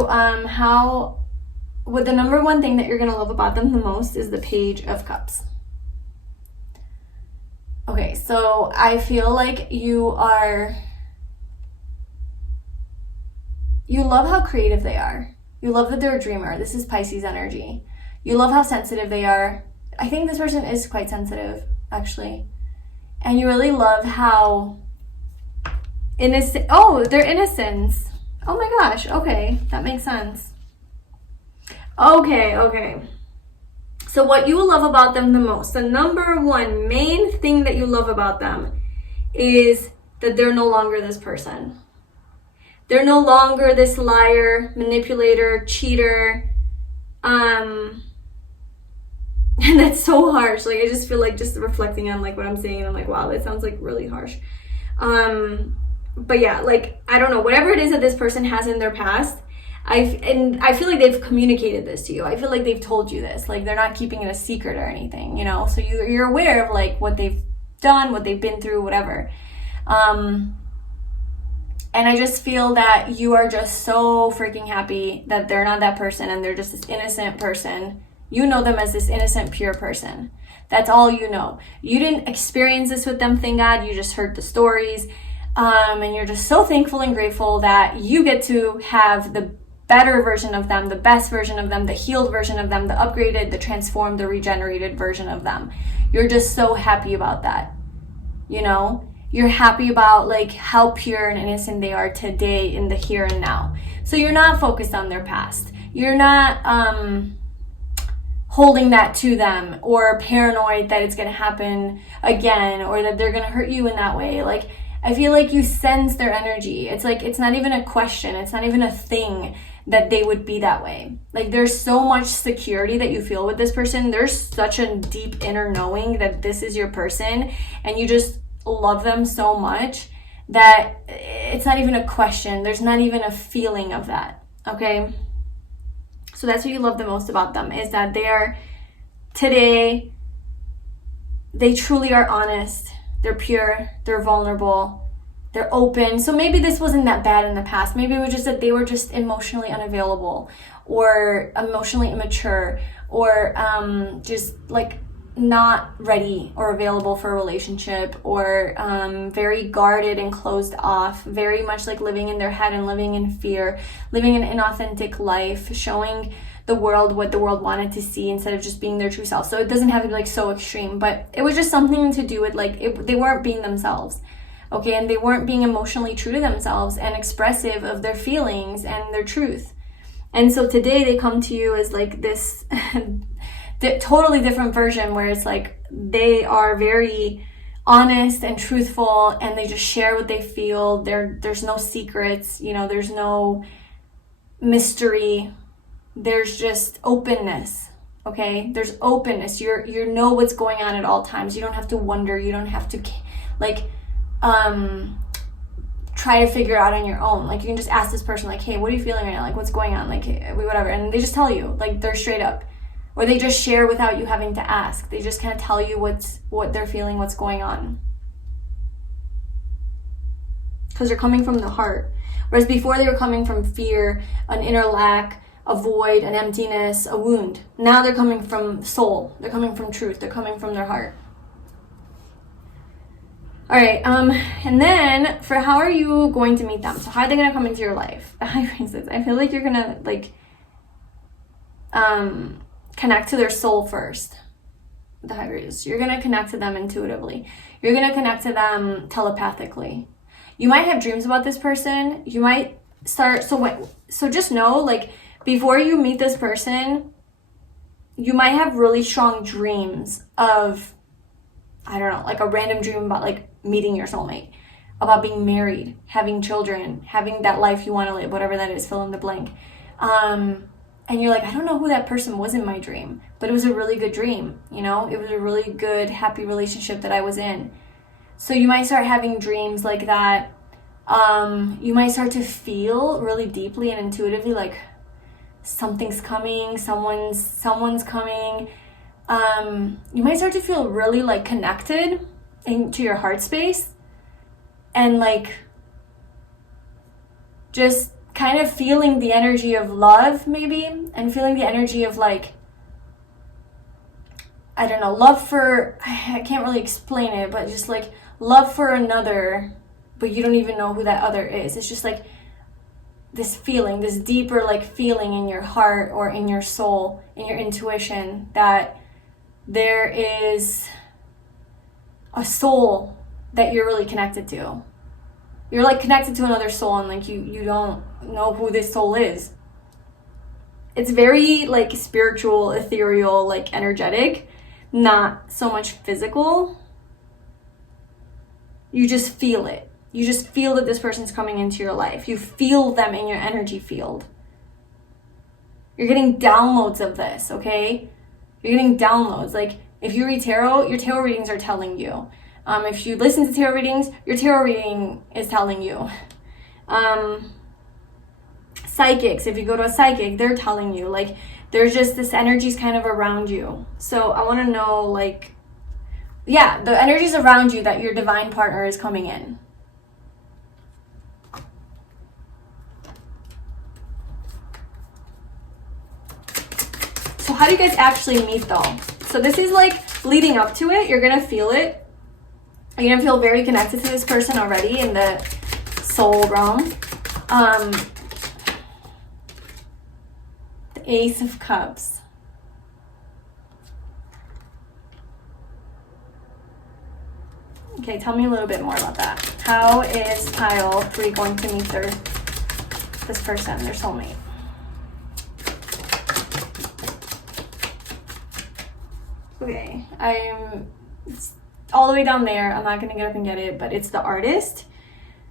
what the number one thing that you're going to love about them the most is the Page of Cups. Okay, so I feel like you love how creative they are. You love that they're a dreamer. This is Pisces energy. You love how sensitive they are. I think this person is quite sensitive, actually. And you really love how innocent. Oh, their innocence. Oh my gosh. Okay, that makes sense. Okay. So what you love about them the most, the number one main thing that you love about them is that they're no longer this person. They're no longer this liar, manipulator, cheater. And that's so harsh. Like, I just feel like just reflecting on like what I'm saying, I'm like, wow, that sounds like really harsh. But yeah, like, I don't know, whatever it is that this person has in their past, I feel like they've communicated this to you. I feel like they've told you this. Like, they're not keeping it a secret or anything, you know? So you're aware of like what they've done, what they've been through, whatever. And I just feel that you are just so freaking happy that they're not that person and they're just this innocent person. You know them as this innocent, pure person. That's all you know. You didn't experience this with them, thank God. You just heard the stories. And you're just so thankful and grateful that you get to have the better version of them, the best version of them, the healed version of them, the upgraded, the transformed, the regenerated version of them. You're just so happy about that, you know? You're happy about like how pure and innocent they are today in the here and now. So you're not focused on their past. You're not holding that to them or paranoid that it's going to happen again or that they're going to hurt you in that way. Like, I feel like you sense their energy. It's like, it's not even a question. It's not even a thing that they would be that way. Like, there's so much security that you feel with this person. There's such a deep inner knowing that this is your person and you just love them so much that it's not even a question. There's not even a feeling of that. Okay. So that's what you love the most about them, is that they are today, they truly are honest. They're pure. They're vulnerable. They're open. So maybe this wasn't that bad in the past. Maybe it was just that they were just emotionally unavailable or emotionally immature or just like not ready or available for a relationship or very guarded and closed off, very much like living in their head and living in fear, living an inauthentic life, showing the world what the world wanted to see instead of just being their true self. So it doesn't have to be like so extreme, but it was just something to do with like they weren't being themselves, okay? And they weren't being emotionally true to themselves and expressive of their feelings and their truth. And so today they come to you as like this totally different version where it's like they are very honest and truthful and they just share what they feel. There's no secrets, you know, there's no mystery. There's just openness, okay? There's openness. You know what's going on at all times. You don't have to wonder. You don't have to like try to figure it out on your own. Like, you can just ask this person like, hey, what are you feeling right now? Like, what's going on? Like, whatever. And they just tell you, like, they're straight up. Or they just share without you having to ask. They just kind of tell you what they're feeling, what's going on. Because they're coming from the heart. Whereas before they were coming from fear, an inner lack, a void, an emptiness, a wound. Now they're coming from soul. They're coming from truth. They're coming from their heart. All right, and then for how are you going to meet them? So how are they going to come into your life? I feel like you're going to like connect to their soul first. The high raise. You're going to connect to them intuitively. You're going to connect to them telepathically. You might have dreams about this person. You might start, so just know, like, before you meet this person, you might have really strong dreams of, I don't know, like a random dream about like meeting your soulmate, about being married, having children, having that life you want to live, whatever that is, fill in the blank. And you're like, I don't know who that person was in my dream, but it was a really good dream, you know? It was a really good, happy relationship that I was in. So you might start having dreams like that. You might start to feel really deeply and intuitively like, something's coming, someone's coming. You might start to feel really like connected into your heart space, and like just kind of feeling the energy of love maybe, and feeling the energy of like, I don't know, love for, I can't really explain it, but just like love for another, but you don't even know who that other is. It's just like this feeling, this deeper like feeling in your heart or in your soul, in your intuition, that there is a soul that you're really connected to. You're like connected to another soul, and like you don't know who this soul is. It's very like spiritual, ethereal, like energetic, not so much physical. You just feel it. You just feel that this person's coming into your life. You feel them in your energy field. You're getting downloads of this, okay? You're getting downloads. Like if you read tarot, your tarot readings are telling you. If you listen to tarot readings, your tarot reading is telling you. Psychics, if you go to a psychic, they're telling you. Like there's just this energy's kind of around you. So I want to know, like, yeah, the energy's around you that your divine partner is coming in. So how do you guys actually meet though? So this is like leading up to it. You're going to feel it. You're going to feel very connected to this person already in the soul realm. The Ace of Cups. Okay, tell me a little bit more about that. How is pile 3 going to meet this person, their soulmate? Okay, it's all the way down there. I'm not going to get up and get it, but it's the Artist.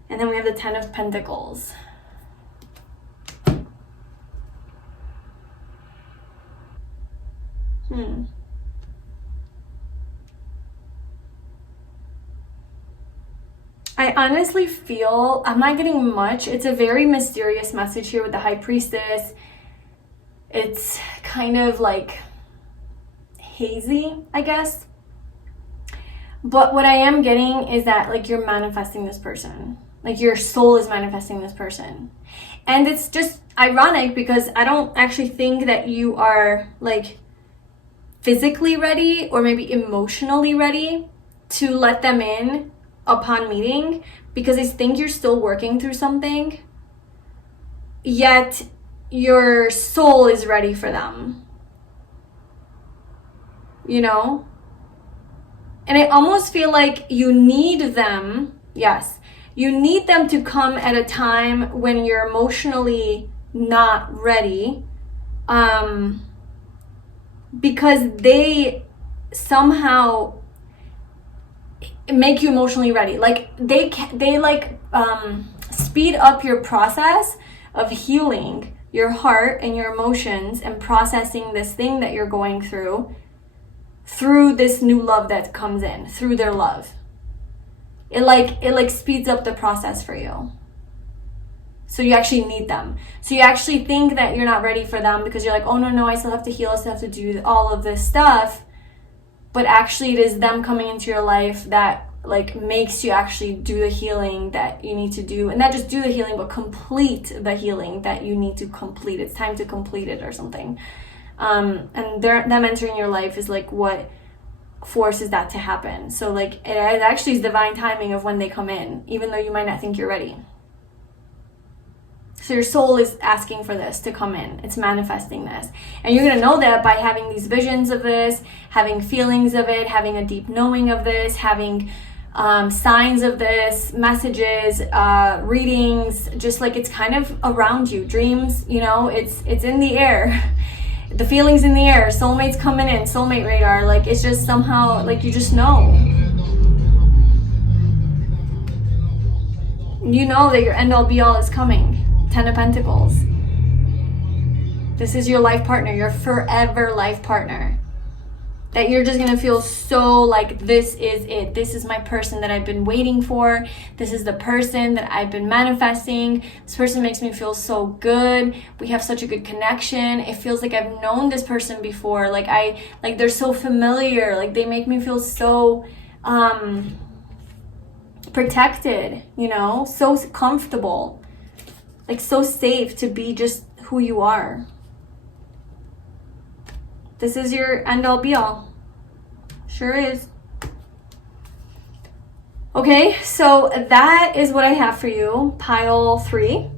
And then we have the 10 of Pentacles. I honestly feel I'm not getting much. It's a very mysterious message here with the High Priestess. It's kind of like hazy, I guess. But what I am getting is that like you're manifesting this person. Like your soul is manifesting this person. And it's just ironic because I don't actually think that you are like physically ready or maybe emotionally ready to let them in upon meeting, because I think you're still working through something, yet your soul is ready for them, you know? And I almost feel like you need them, yes, you need them to come at a time when you're emotionally not ready, because they somehow make you emotionally ready. Like they speed up your process of healing your heart and your emotions and processing this thing that you're going through this new love that comes in through their love. It speeds up the process for you. So you actually need them. So you actually think that you're not ready for them because you're like, oh no, I still have to heal, I still have to do all of this stuff. But actually it is them coming into your life that like makes you actually do the healing that you need to do. And not just do the healing, but complete the healing that you need to complete. It's time to complete it or something. And them entering your life is like what forces that to happen. So like it actually is divine timing of when they come in, even though you might not think you're ready. So your soul is asking for this to come in. It's manifesting this. And you're going to know that by having these visions of this, having feelings of it, having a deep knowing of this, having signs of this, messages, readings, just like it's kind of around you. Dreams, you know, it's in the air. The feelings in the air. Soulmates coming in. Soulmate radar. Like it's just somehow, like you just know. You know that your end all be all is coming. 10 of Pentacles. This is your life partner, your forever life partner. that you're just gonna feel so like, this is it. This is my person that I've been waiting for. This is the person that I've been manifesting. This person makes me feel so good. We have such a good connection. It feels like I've known this person before. Like they're so familiar. Like they make me feel so protected, you know, so comfortable, like so safe to be just who you are. This is your end all be all. Sure is. Okay, so that is what I have for you, pile 3.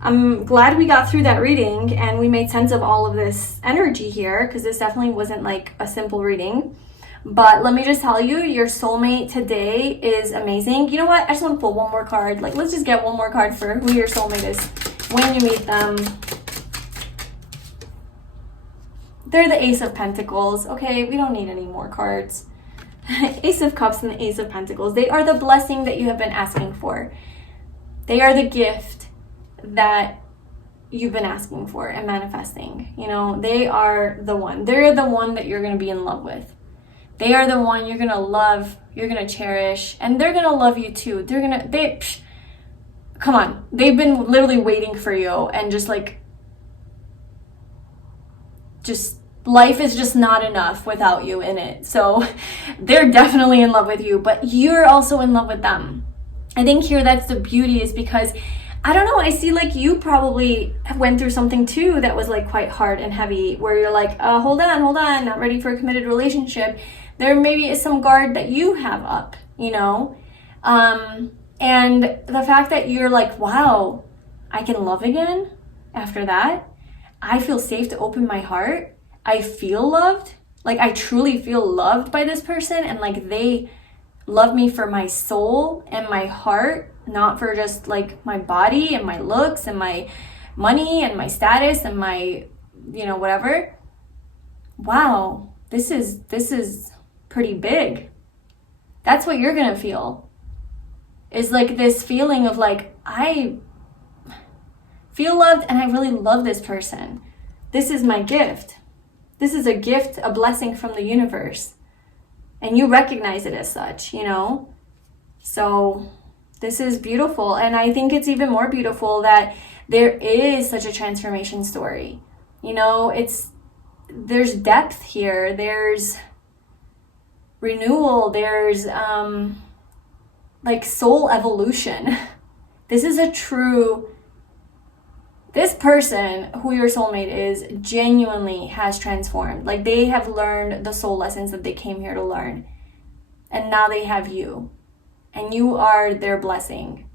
I'm glad we got through that reading and we made sense of all of this energy here, because this definitely wasn't like a simple reading. But let me just tell you, your soulmate today is amazing. You know what? I just want to pull one more card. Like, let's just get one more card for who your soulmate is when you meet them. They're the Ace of Pentacles. Okay, we don't need any more cards. Ace of Cups and the Ace of Pentacles. They are the blessing that you have been asking for. They are the gift that you've been asking for and manifesting. You know, they are the one. They're the one that you're going to be in love with. They are the one you're going to love, you're going to cherish, and they're going to love you too. Come on. They've been literally waiting for you, and life is just not enough without you in it. So they're definitely in love with you, but you're also in love with them. I think here that's the beauty, is because, I don't know, I see like you probably went through something too that was like quite hard and heavy, where you're like, hold on, not ready for a committed relationship. There maybe is some guard that you have up, you know? And the fact that you're like, wow, I can love again after that. I feel safe to open my heart. I feel loved. Like, I truly feel loved by this person, and like they love me for my soul and my heart, not for just like my body and my looks and my money and my status and my, you know, whatever. Wow, this is pretty big. That's what you're gonna feel, is like this feeling of like, I feel loved and I really love this person. This is my gift. This is a gift, a blessing from the universe. And you recognize it as such, you know? So this is beautiful. And I think it's even more beautiful that there is such a transformation story. You know, there's depth here. There's renewal. There's like soul evolution. This is this person who your soulmate is genuinely has transformed. Like, they have learned the soul lessons that they came here to learn. And now they have you. And you are their blessing.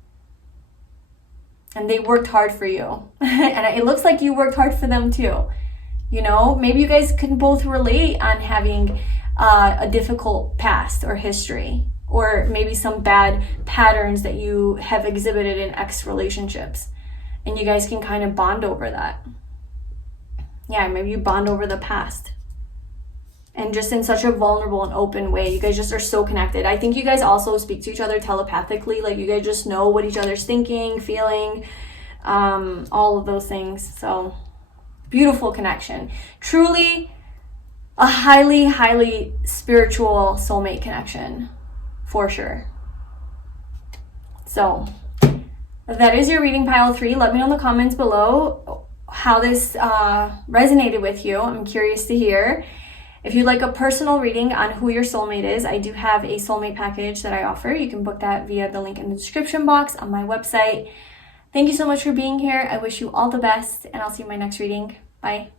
And they worked hard for you. And it looks like you worked hard for them too. You know, maybe you guys can both relate on having a difficult past or history. Or maybe some bad patterns that you have exhibited in ex relationships. And you guys can kind of bond over that. Yeah, maybe you bond over the past. And just in such a vulnerable and open way. You guys just are so connected. I think you guys also speak to each other telepathically. Like, you guys just know what each other's thinking, feeling, all of those things. So, beautiful connection. Truly a highly, highly spiritual soulmate connection. For sure. So, that is your reading, pile 3. Let me know in the comments below how this resonated with you. I'm curious to hear. If you'd like a personal reading on who your soulmate is, I do have a soulmate package that I offer. You can book that via the link in the description box on my website. Thank you so much for being here. I wish you all the best, and I'll see you in my next reading. Bye.